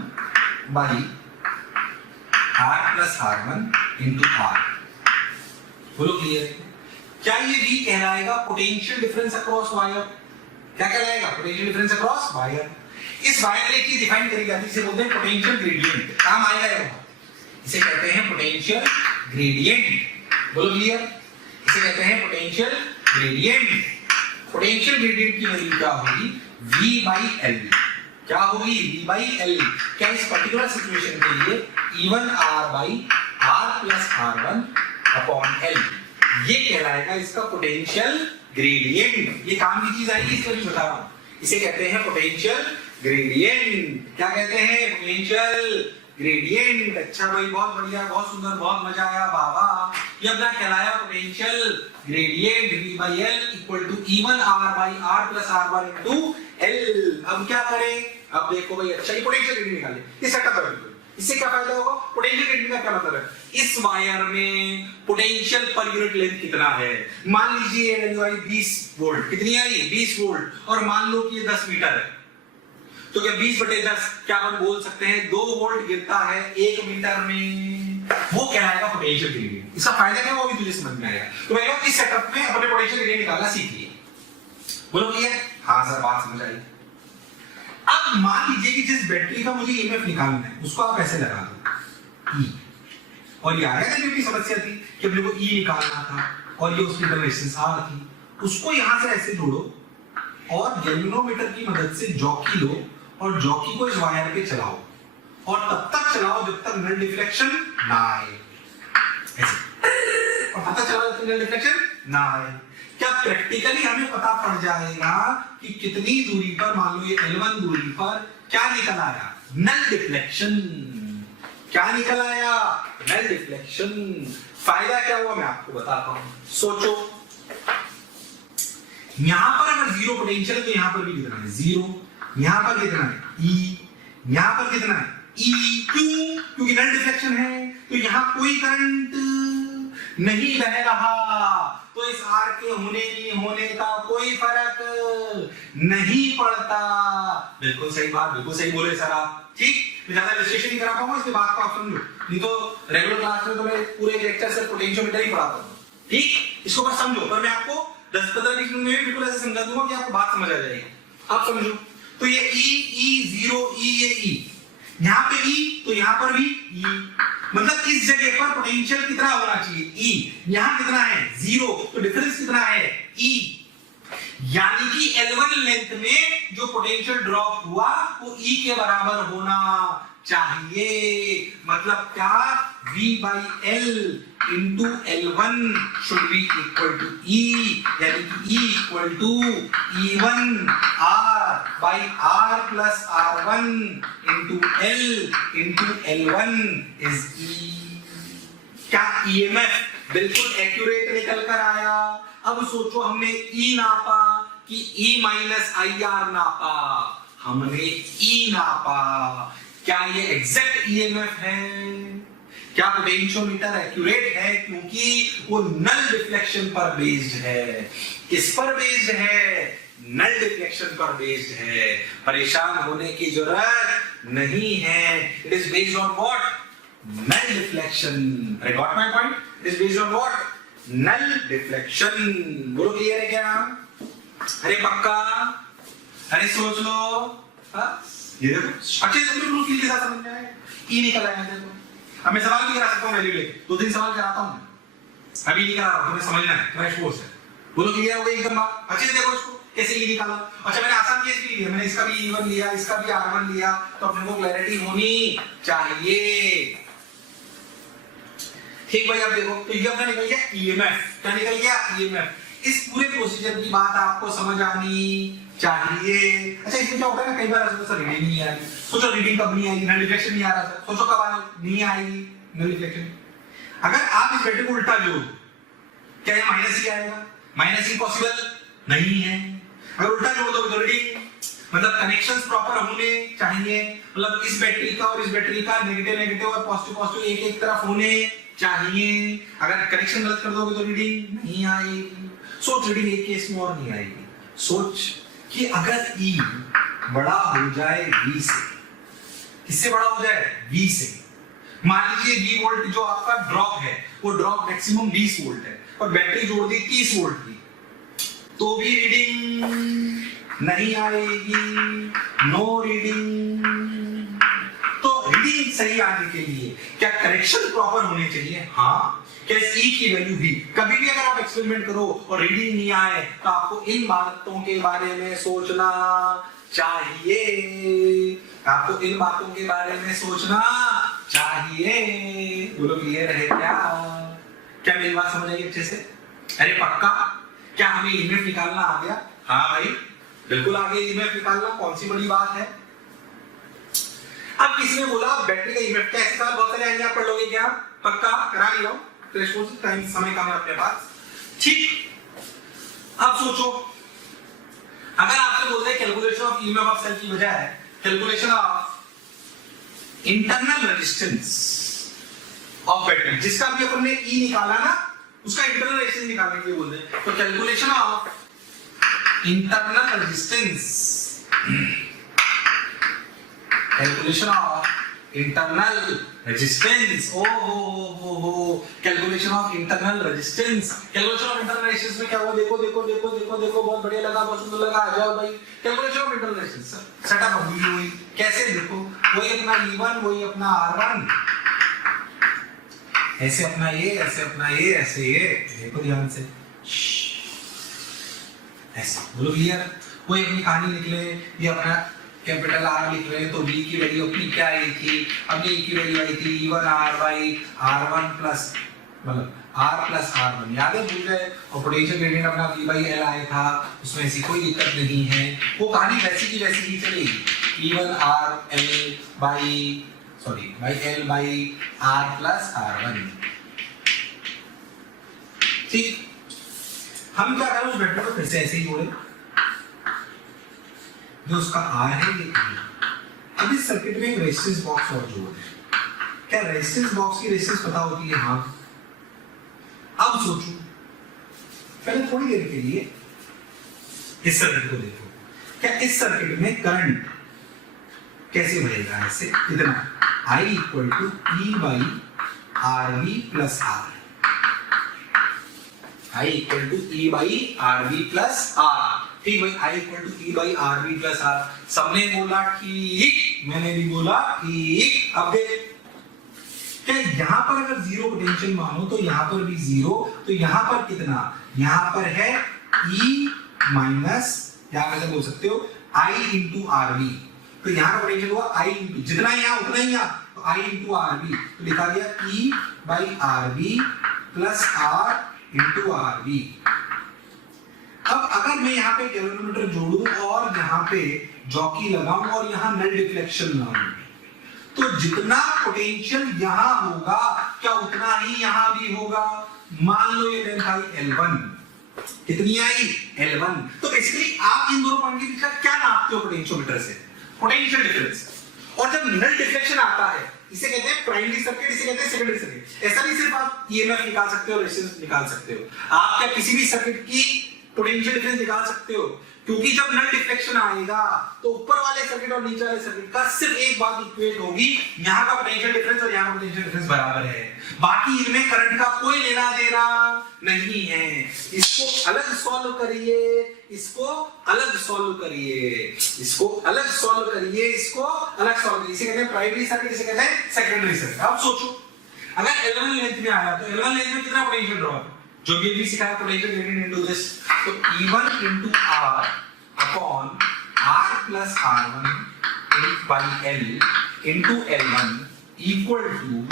by R plus R1 into R। बोलो क्लियर? क्या ये V कहलाएगा पोटेंशियल डिफरेंस अक्रॉस वायर? क्या कहलाएगा? Potential difference across wire. इस वायर में एक चीज डिफाइन करी जाती है, इसे बोलते हैं पोटेंशियल ग्रेडियंट। काम आएगा ये बहुत, इसे कहते हैं पोटेंशियल ग्रेडियंट। बोलो क्लियर, इसे कहते हैं पोटेंशियल ग्रेडियंट। पोटेंशियल ग्रेडियंट की वैल्यू क्या होगी? V/L। क्या होगी? V/L। क्या इस पर्टिकुलर सिचुएशन के लिए E1 R/R plus R1 upon L, ये कहलाएगा इसका पोटेंशियल ग्रेडियंट। ये काम की चीज आएगी, इसलिए भी बता रहा हूं, इसे कहते हैं पोटेंशियल ग्रेडियंट। क्या कहते हैं? Potential gradient. अच्छा भाई, बहुत बढ़िया, बहुत सुंदर, बहुत मजा आया बाबा। ये अपना कहलाया potential gradient. V/L equal to E1 R/R plus R1 into L। अब क्या करें? अब देखो भाई, अच्छा ये पोटेंशियल ग्रेडियंट निकाले, ये सेटअप कर दो। इससे क्या फायदा होगा? पोटेंशियल ग्रेडियंट का क्या मतलब है? इस वायर में पोटेंशियल पर यूनिट लेंथ कितना है? मान लीजिए वैल्यू आई 20 वोल्ट। कितनी आई? 20 वोल्ट। और मान लो कि ये 10 मीटर है, तो क्या 20/10 क्या हम बोल सकते हैं 2 वोल्ट गिरता है 1 मीटर में, वो कहलाएगा पोटेंशियल ग्रेडियंट। इसका फायदा क्या होगा तुझे समझ में आएगा। तो मैं इस सेटअप में अपने पोटेंशियल ग्रेडियंट निकालना सीख लिए। बोलो क्लियर? हाँ सर, बात समझ आई। अब मान लीजिए कि जिस बैटरी का मुझे ईएमएफ निकालना है उसको आप ऐसे लगा दो ई, और ये आ रहा है, समस्या थी कि अपने को ई निकालना था और ये उसकी रेजिस्टेंस आर थी, उसको यहां से ऐसे जोड़ो और गैल्वेनोमीटर की मदद से जॉकी लो और जॉकी को इस वायर पे चलाओ और तब तक चलाओ जब तक नल डिफ्लेक्शन ना आए, ऐसे, और तब तक चलाओ जब तक नल डिफ्लेक्शन ना आए। क्या प्रैक्टिकली हमें पता पड़ जाएगा कि कितनी दूरी पर, मान लो ये L1 दूरी पर क्या निकल आया? Null deflection. क्या निकल आया? Null deflection. फायदा क्या हुआ मैं आपको बताता हूं, सोचो। यहां पर अगर जीरो पोटेंशियल है तो यहां पर भी कितना है? जीरो। यहां पर कितना है? E। यहां पर कितना है? E। क्यों? क्योंकि नल डिफ्लेक्शन है, तो यहां कोई करंट नहीं बह रहा, तो इस आर के होने नहीं होने का कोई फर्क नहीं पड़ता। बिल्कुल सही बात, बिल्कुल सही बोले सर आप। ठीक, मैं ज्यादा इलस्ट्रेशन नहीं करा पाऊंगा, इसलिए बात को आप समझो, नहीं तो रेगुलर क्लास में तो मैं पूरे लेक्चर से पोटेंशियोमीटर ही पढ़ाता हूं। ठीक, इसको बस समझो, पर मैं आपको 10-15 मिनट में बिल्कुल ऐसे समझा दूंगा कि आपको बात समझ आ जाएगी। आप समझो, तो ये E0 E, ये E, यहां पे E, तो यहां पर भी E, मतलब इस जगह पर पोटेंशियल कितना होना चाहिए? E। यहां कितना है? 0, तो डिफरेंस कितना है? E। यानी कि L1 लेंथ में जो पोटेंशियल ड्रॉप हुआ वो E के बराबर होना चाहिए। मतलब क्या? V/L into L1 should be equal to E, यानी कि E equal to E1 R/R plus R1 into L into L1 is E। क्या EMF बिल्कुल एक्यूरेट निकल कर आया? अब सोचो, हमने E नापा कि E-IR नापा, हमने E नापा, क्या ये एग्जैक्ट EMF है? क्या पोटेंशियोमीटर एक्यूरेट है? क्योंकि वो नल डिफ्लेक्शन पर बेस्ड है। किस पर बेस्ड है? नल डिफ्लेक्शन पर बेस्ड है। परेशान होने की जरूरत नहीं है। It is based on what? Null deflection. I got my point? It is based on what? Null deflection. बोलो क्लियर है क्या? अरे पक्का? अरे सोच लो। हाँ, ये देखो अच्छे से बिल्कुल फील के साथ समझ में आया। ई निकल आया देखो। अब मैं सवाल भी करा सकता हूं वैल्यू लेके, 2-3 सवाल कराता हूं मैं। अभी नहीं करा रहा हूं, तुम्हें समझना है, क्रैश कोर्स है। बोलो क्लियर हो गई एकदम बात? अच्छे से देखो इसको कैसे ई निकाला। अच्छा, मैंने आसान केस भी लिया, मैंने इसका भी E1 लिया, इसका भी R1 लिया, तो अपने को क्लैरिटी होनी चाहिए। ठीक भाई, अब देखो, तो ये अपना निकल गया EMF। क्या निकल गया? EMF। इस पूरे प्रोसीजर की बात आपको समझ आनी चाहिए। अच्छा, इसमें क्या होता है ना, कई बार ऐसा रीडिंग नहीं आएगी। सोचो रीडिंग कब नहीं आएगी? नल डिफ्लेक्शन नहीं आ रहा था, सोचो कब नहीं आएगी नल डिफ्लेक्शन। अगर आप इस बैटरी को उल्टा जोड़, क्या ये माइनस ही आएगा? माइनस ही पॉसिबल नहीं है। अगर उल्टा जोड़ दो तो रीडिंग, मतलब कनेक्शंस प्रॉपर होने चाहिए, मतलब इस बैटरी का और इस बैटरी का नेगेटिव नेगेटिव और पॉजिटिव पॉजिटिव एक एक तरफ होने चाहिए। अगर कनेक्शन गलत कर दोगे तो रीडिंग नहीं आएगी। सोच, रीडिंग एक केस में और नहीं आएगी। सोच कि अगर E बड़ा हो जाए V से, किससे बड़ा हो जाए? V से। मान लीजिए V वोल्ट जो आपका ड्रॉप है, वो ड्रॉप मैक्सिमम 20 वोल्ट है और बैटरी जोड़ दी 30 वोल्ट की, तो भी रीडिंग नहीं आएगी, नो रीडिंग। तो रीडिंग सही आने के लिए क्या करेक्शन प्रॉपर होने चाहिए? हाँ। क्या ई की वैल्यू भी, कभी भी अगर आप एक्सपेरिमेंट करो और रीडिंग नहीं आए तो आपको इन बातों के बारे में सोचना चाहिए, आपको इन बातों के बारे में सोचना चाहिए। बोलो क्लियर है क्या मेरी बात समझ आई अच्छे से? अरे पक्का? क्या हमें ईएमएफ निकालना आ गया? हाँ भाई बिल्कुल आ गया ईएमएफ निकालना, कौन सी बड़ी बात है। अब किसी ने बोला बैटरी का ईएमएफ, क्या ऐसे सवाल बहुत सारे आएंगे, आप पढ़ लोगे क्या? पक्का करा लिया टाइम, समय कम है अपने पास, ठीक। अब सोचो, अगर आपसे बोलते हैं calculation of EMF of cell की बजाय calculation of internal resistance of battery, जिसका भी अपन ने ई निकाला ना, उसका इंटरनल रेजिस्टेंस निकालने के लिए बोलते हैं, तो calculation of internal resistance, calculation of internal resistance, calculation of internal resistance, calculation of internal resistance में क्या हुआ? देखो देखो देखो देखो देखो, बहुत बढ़िया लगा, बहुत सुंदर लगा, आ जाओ भाई। Calculation of internal resistance setup अभी हुई, कैसे? देखो वही अपना E1, वही अपना R1, ऐसे अपना ये, ऐसे अपना ये, ऐसे ये, देखो ध्यान से, ऐसे बोलो क्लियर। वही अपनी कहानी निकले, ये अपना कैपिटल R लिख रहे हैं, तो V की वैल्यू अपनी क्या आई थी? अपनी E की वैल्यू आई थी E1R बाई R1 प्लस, मतलब R प्लस R1, याद है? भूल गए? और पोटेंशियल ग्रेडियंट अपना V बाई L आया था, उसमें ऐसी कोई दिक्कत नहीं है, वो कहानी वैसी की वैसी ही चलेगी। E1R L by L by R plus R1, ठीक। हम क्या करें, उस वेक्टर को फिर से ऐसे ही जोड़े, जो उसका R है ये अब इस सर्किट में एक रेजिस्टेंस बॉक्स और जोड़ है। क्या रेजिस्टेंस बॉक्स की रेजिस्टेंस पता होती है? हाँ। अब सोचो, पहले थोड़ी देर के लिए इस सर्किट को देखो, क्या इस सर्किट में करंट कैसे बहेगा? ऐसे कितना? I equal to E by RV plus R, I equal to E by RV plus R, ठीक भाई। I equal to E by RV plus R, सबने बोला ठीक, मैंने भी बोला ठीक। अब देख, क्या यहाँ पर अगर जीरो पोटेंशियल मानो तो यहाँ पर भी जीरो, तो यहाँ पर कितना? यहाँ पर है E माइनस, या कैसे बोल सकते हो, I इंटू RV, तो यहाँ का पोटेंशियल हुआ I इंटू, जितना यहाँ उतना ही यहाँ, तो I इंटू RV, तो लिखा गया E by RV plus R into RV। अब अगर मैं यहाँ पे कैलोरीमीटर जोड़ूं और यहाँ पे जॉकी लगाऊं और यहाँ नल डिफ्लेक्शन लगाऊं, तो जितना पोटेंशियल यहाँ होगा क्या उतना ही यहाँ भी होगा। मान लो ये लेंथ आई L1, कितनी आई? L1। तो बेसिकली आप इन दोनों पॉइंट के बीच का क्या नापते हो पोटेंशियोमीटर से? Potential difference. और जब नल डिफ्लेक्शन आता है, इसे कहते हैं प्राइमरी सर्किट, इसे कहते हैं सेकेंडरी सर्किट। ऐसा नहीं सिर्फ आप ईएमएफ निकाल सकते हो, रेजिस्टेंस निकाल सकते हो, आप क्या किसी भी सर्किट की पोटेंशियल डिफरेंस निकाल सकते हो, क्योंकि जब नल डिफ्लेक्शन आएगा तो ऊपर वाले सर्किट और नीचे वाले सर्किट का सिर्फ एक बात इक्वेट होगी, यहाँ का पोटेंशियल डिफरेंस और यहाँ का पोटेंशियल डिफरेंस बराबर है, बाकी इनमें करंट का कोई लेना देना नहीं है। इसको अलग सॉल्व करिए, इसको अलग सॉल्व करिए, इसको अलग सॉल्व करिए, इसको अलग सॉल्व करिए। इसे कहते हैं प्राइमरी सर्किट, इसे कहते हैं सेकेंडरी सर्किट। अब सोचो, अगर L1 लेंथ में आया तो L1 लेंथ में कितना पोटेंशियल ड्रॉप, जो भी सिखाया पोटेंशियल ग्रेडियंट इनटू दिस, तो E1 into R upon R plus R1 by L into L1 equal to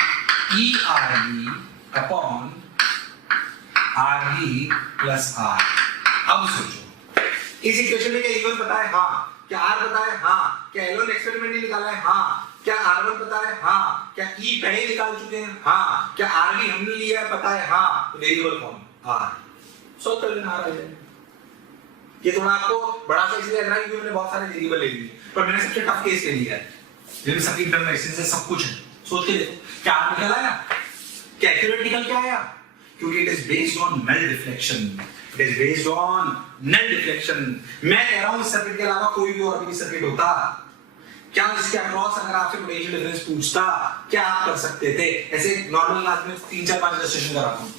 ERV upon RV plus R। अब सोचो, इस इक्वेशन में क्या E1 पता है? हाँ। क्या R पता है? हाँ। क्या L1 एक्सपेरिमेंट नहीं निकाला है? हाँ। क्या R1 पता है? हाँ। क्या E पहले निकाल चुके हैं? हाँ। क्या RV हमने लिया है? पता है? हाँ। वेरिएबल फॉर्म R सॉल्व कर लेना, R आ जाएगा। ये थोड़ा आपको बड़ा सा इसलिए लग रहा है क्योंकि मैंने बहुत सारे वेरिएबल ले लिए, पर मैंने सबसे टफ केस ले लिया है, जिसमें सभी इंटरनल रेजिस्टेंस है, सब कुछ है। सोच के देखो, क्या R निकल आया? क्या एक्यूरेट निकल के आया? क्योंकि it is based on null deflection, it is based on null deflection. मैं कह रहा हूं इस सर्किट के अलावा कोई भी और भी सर्किट होता, क्या इसके अक्रॉस अगर आपसे पोटेंशियल डिफरेंस पूछता, क्या आप कर सकते थे? ऐसे नॉर्मल क्लास में 3-4-5 इलस्ट्रेशन कराता हूं,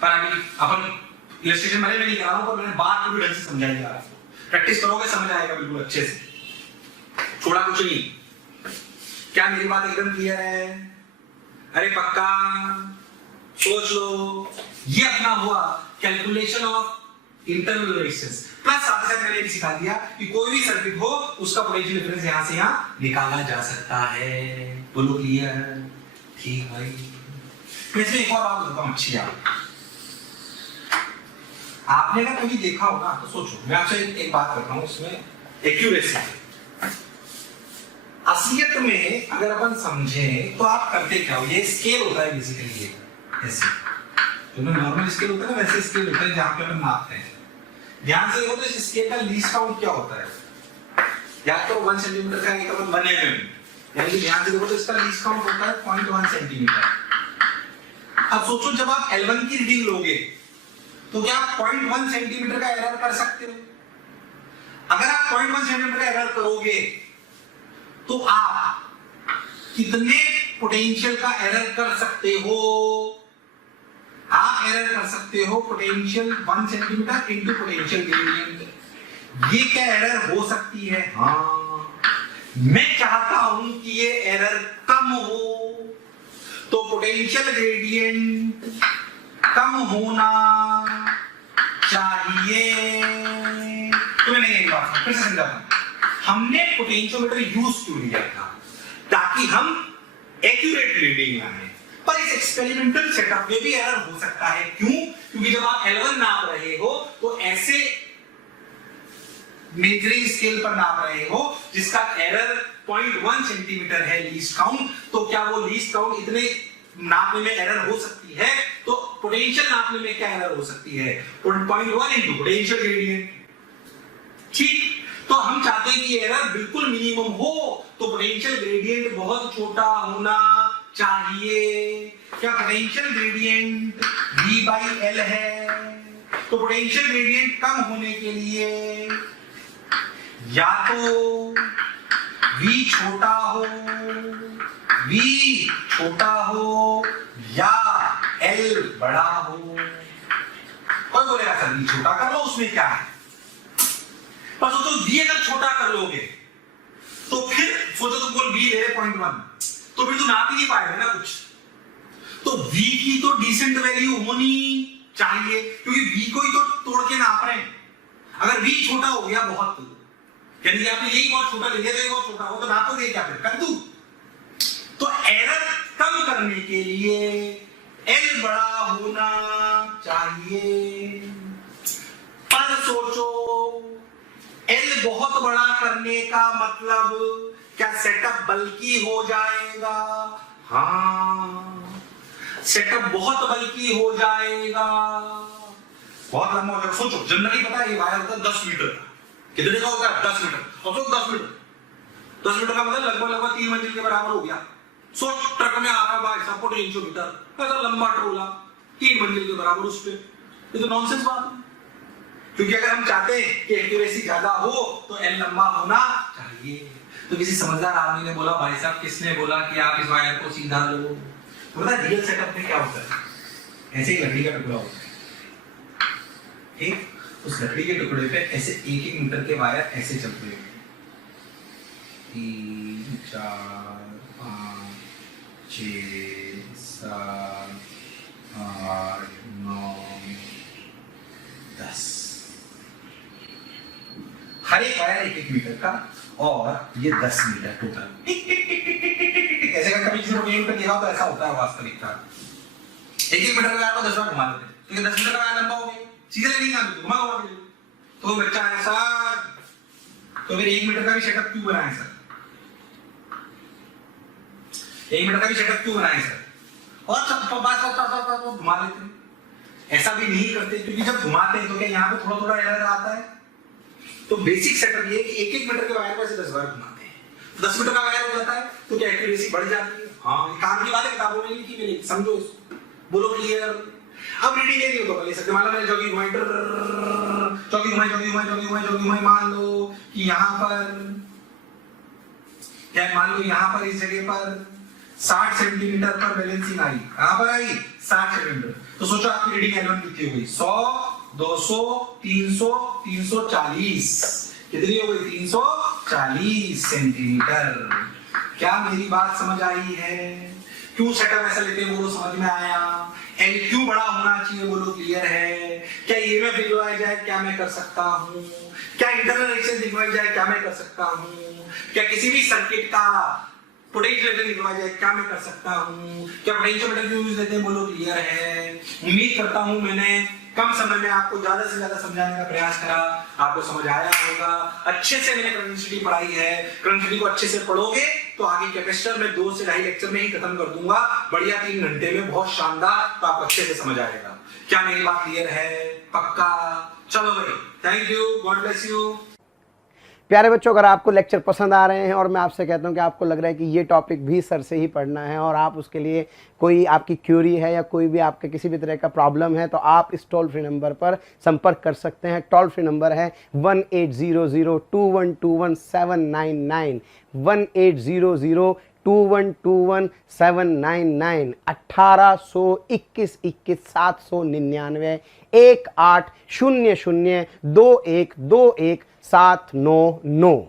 पर अभी अपन इलस्ट्रेशन मैंने नहीं करा रहा हूं, पर मैंने बात पूरी ढंग से समझाई जा रहा है। प्रैक्टिस करोगे समझ आएगा बिल्कुल अच्छे से, छोड़ा कुछ नहीं। क्या मेरी बात एकदम क्लियर है? अरे पक्का सोच लो। ये अपना हुआ calculation of internal resistance. Plus साथ साथ मैंने भी सिखा दिया कि कोई भी सर्किट हो उसका पोटेंशियल डिफरेंस यहां से यहां निकाला जा सकता है। बोलो क्लियर? ठीक भाई। मैं इसमें एक और बात बताता हूं अच्छी यार, आपने ना कभी देखा होगा तो सोचो, मैं आपसे एक बात करता हूं इसमें एक्यूरेसी। असलियत में अगर अपन समझें तो आप करते क्या हो, ये स्केल होता है बेसिकली, ये ऐसे जो नॉर्मल स्केल होता है ना वैसे स्केल होता है जहां पे अपन मापते हैं। ध्यान से देखो तो इस स्केल का लीस्ट काउंट क्या होता है, या तो 1 सेंटीमीटर का, एक अपन 1 mm, यानी कि ध्यान से देखो तो इसका लीस्ट काउंट होता है 0.1 सेंटीमीटर। अब सोचो जब आप L1 की रीडिंग लोगे तो क्या आप 0.1 सेंटीमीटर का एरर कर सकते हो? अगर आप 0.1 सेंटीमीटर का एरर करोगे तो आप कितने पोटेंशियल का एरर कर सकते हो? आप एरर कर सकते हो potential 1 centimetre into potential gradient. ये क्या एरर हो सकती है? हाँ, मैं चाहता हूं कि ये एरर कम हो, तो पोटेंशियल ग्रेडियंट कम होना चाहिए। तो मैंने एक बात फिर से समझाता हूं, हमने पोटेंशियोमीटर यूज क्यों लिया था? ताकि हम एक्यूरेट रीडिंग लाएं। पर इस एक्सपेरिमेंटल सेटअप में भी एरर हो सकता है। क्यों? क्योंकि जब आप L1 नाप रहे हो तो ऐसे मेजरिंग स्केल पर नाप रहे हो जिसका एरर 0.1 सेंटीमीटर है लीस्ट काउंट, तो क्या वो लीस्ट काउंट इतने नापने में एरर हो सकती है? तो पोटेंशियल नापने में क्या एरर हो सकती है? 0.1 इंटू पोटेंशियल ग्रेडियंट। ठीक, तो हम चाहते हैं कि एरर बिल्कुल मिनिमम हो, तो पोटेंशियल ग्रेडियंट बहुत छोटा होना चाहिए। क्या पोटेंशियल ग्रेडियंट V/L है? तो पोटेंशियल ग्रेडियंट कम होने के लिए या तो V छोटा हो या L बड़ा हो। कोई बोलेगा सर V छोटा कर लो, उसमें क्या है? पर सोचो V अगर छोटा कर लोगे तो फिर सोचो तुम बोल V ले रहे 0.1, तो फिर तू नाप ही नहीं पाएगा ना कुछ। तो V की तो डिसेंट वैल्यू होनी चाहिए, क्योंकि V को ही तो तोड़ के नाप रहे हैं। अगर V छोटा हो गया बहुत, यानी आपने यही बहुत छोटा ले लिया तो ये बहुत छोटा हो, तो नापोगे क्या फिर? कर दूं? तो एरर कम करने के लिए L बड़ा होना चाहिए। पर सोचो L बहुत बड़ा करने का मतलब क्या सेटअप बल्कि हो जाएगा? हाँ, सेटअप बहुत बल्कि हो जाएगा, बहुत लंबा हो जाएगा। सोचो जनरली पता है ये वायर होता है 10 मीटर का। कितने का होता है? 10 मीटर। और 10 मीटर का मतलब लगभग 3 मंजिल के बराबर हो गया। सोच ट्रक में आ रहा भाई सब पोटेंशियोमीटर, ऐसा लंबा ट्रोला 3 मंजिल के बराबर, उस पे ये तो नॉनसेंस बात है। क्योंकि अगर हम चाहते हैं कि एक्यूरेसी ज्यादा हो तो L लंबा होना चाहिए। तो किसी समझदार आदमी ने बोला, भाई साहब किसने बोला कि आप इस वायर को सीधा लो? तो पता है रियल सेटअप में क्या होता है? ऐसे ही लकड़ी का टुकड़ा होता है, ठीक? उस लकड़ी के टुकड़े पे ऐसे 1-1 मीटर के वायर ऐसे चलते हैं, 3, 4, 5, 6, 7, 8, 9, 10। हर एक वायर 1-1 मीटर का, और ये 10 मीटर टोटल। टिक टिक टिक टिक टिक टिक टिक टिक। ऐसे अगर कभी किसी प्रोग्राम पे देखा हो तो ऐसा होता है वास्तविकता। 1-1 मीटर का वायर को 10 बार घुमा देते हैं, तो 10 मीटर का वायर लंबा हो गया, सीधे नहीं घुमा घुमा के। तो बच्चा है सर, तो फिर 1 मीटर का भी सेटअप क्यों बनाए सर? 1 मीटर का भी सेटअप क्यों बनाए सर? और सब बात घुमा लेते हैं। ऐसा भी नहीं करते, क्योंकि जब घुमाते हैं तो क्या यहाँ पे थोड़ा थोड़ा एरर आता है। तो बेसिक सेटअप ये है कि 1-1 मीटर के वायर को ऐसे 10 बार घुमाते हैं, 10 मीटर का वायर हो जाता है, तो क्या एक्यूरेसी बढ़ जाती है। हाँ, ये काम की बात है, किताबों में लिखी मैंने, समझो इसको, बोलो क्लियर। अब रीडिंग ले रही हो तो ले सकते, मान लो मैंने जॉगिंग घुमाई, मान लो कि यहाँ पर क्या, मान लो यहाँ पर इस जगह पर 60 सेंटीमीटर पर बैलेंसिंग आई, कहां पर आई? 60 सेंटीमीटर। तो सोचो आपकी रीडिंग L1 कितनी हो गई? 100 200, 300, 340। कितनी हो गई? 340 सेंटीमीटर। क्या मेरी बात समझ आई है? क्यों सेटअप ऐसा लेते हैं बोलो, समझ में आया? एल क्यों बड़ा होना चाहिए बोलो, क्लियर है? क्या ईएमएफ दिखवाया जाए, क्या मैं कर सकता हूँ? क्या इंटरनल रेजिस्टेंस दिखवाई जाए, क्या मैं कर सकता हूँ? क्या किसी भी सर्किट का पोटेंशियल दिखवाया जाए, क्या मैं कर सकता हूँ? क्या पोटेंशियोमीटर क्यों यूज लेते हैं बोलो, क्लियर है? उम्मीद करता हूँ मैंने कम समय में आपको ज्यादा से ज्यादा समझाने का प्रयास करा, आपको समझ आया होगा। अच्छे से मैंने करंट डेंसिटी पढ़ाई है, करंट डेंसिटी को अच्छे से पढ़ोगे तो आगे कैपेसिटर में 2 से 2.5 लेक्चर में ही खत्म कर दूंगा, बढ़िया 3 घंटे में, बहुत शानदार, तो आपको अच्छे से समझ आएगा। क्या मेरी बात क्लियर है? पक्का? चलो भाई, thank you, God bless you. प्यारे बच्चों, अगर आपको लेक्चर पसंद आ रहे हैं और मैं आपसे कहता हूं कि आपको लग रहा है कि ये टॉपिक भी सर से ही पढ़ना है और आप उसके लिए कोई आपकी क्यूरी है या कोई भी आपके किसी भी तरह का प्रॉब्लम है, तो आप इस टोल फ्री नंबर पर संपर्क कर सकते हैं। टोल फ्री नंबर है 18002121 799 1800212799 1821 799 18002121 799।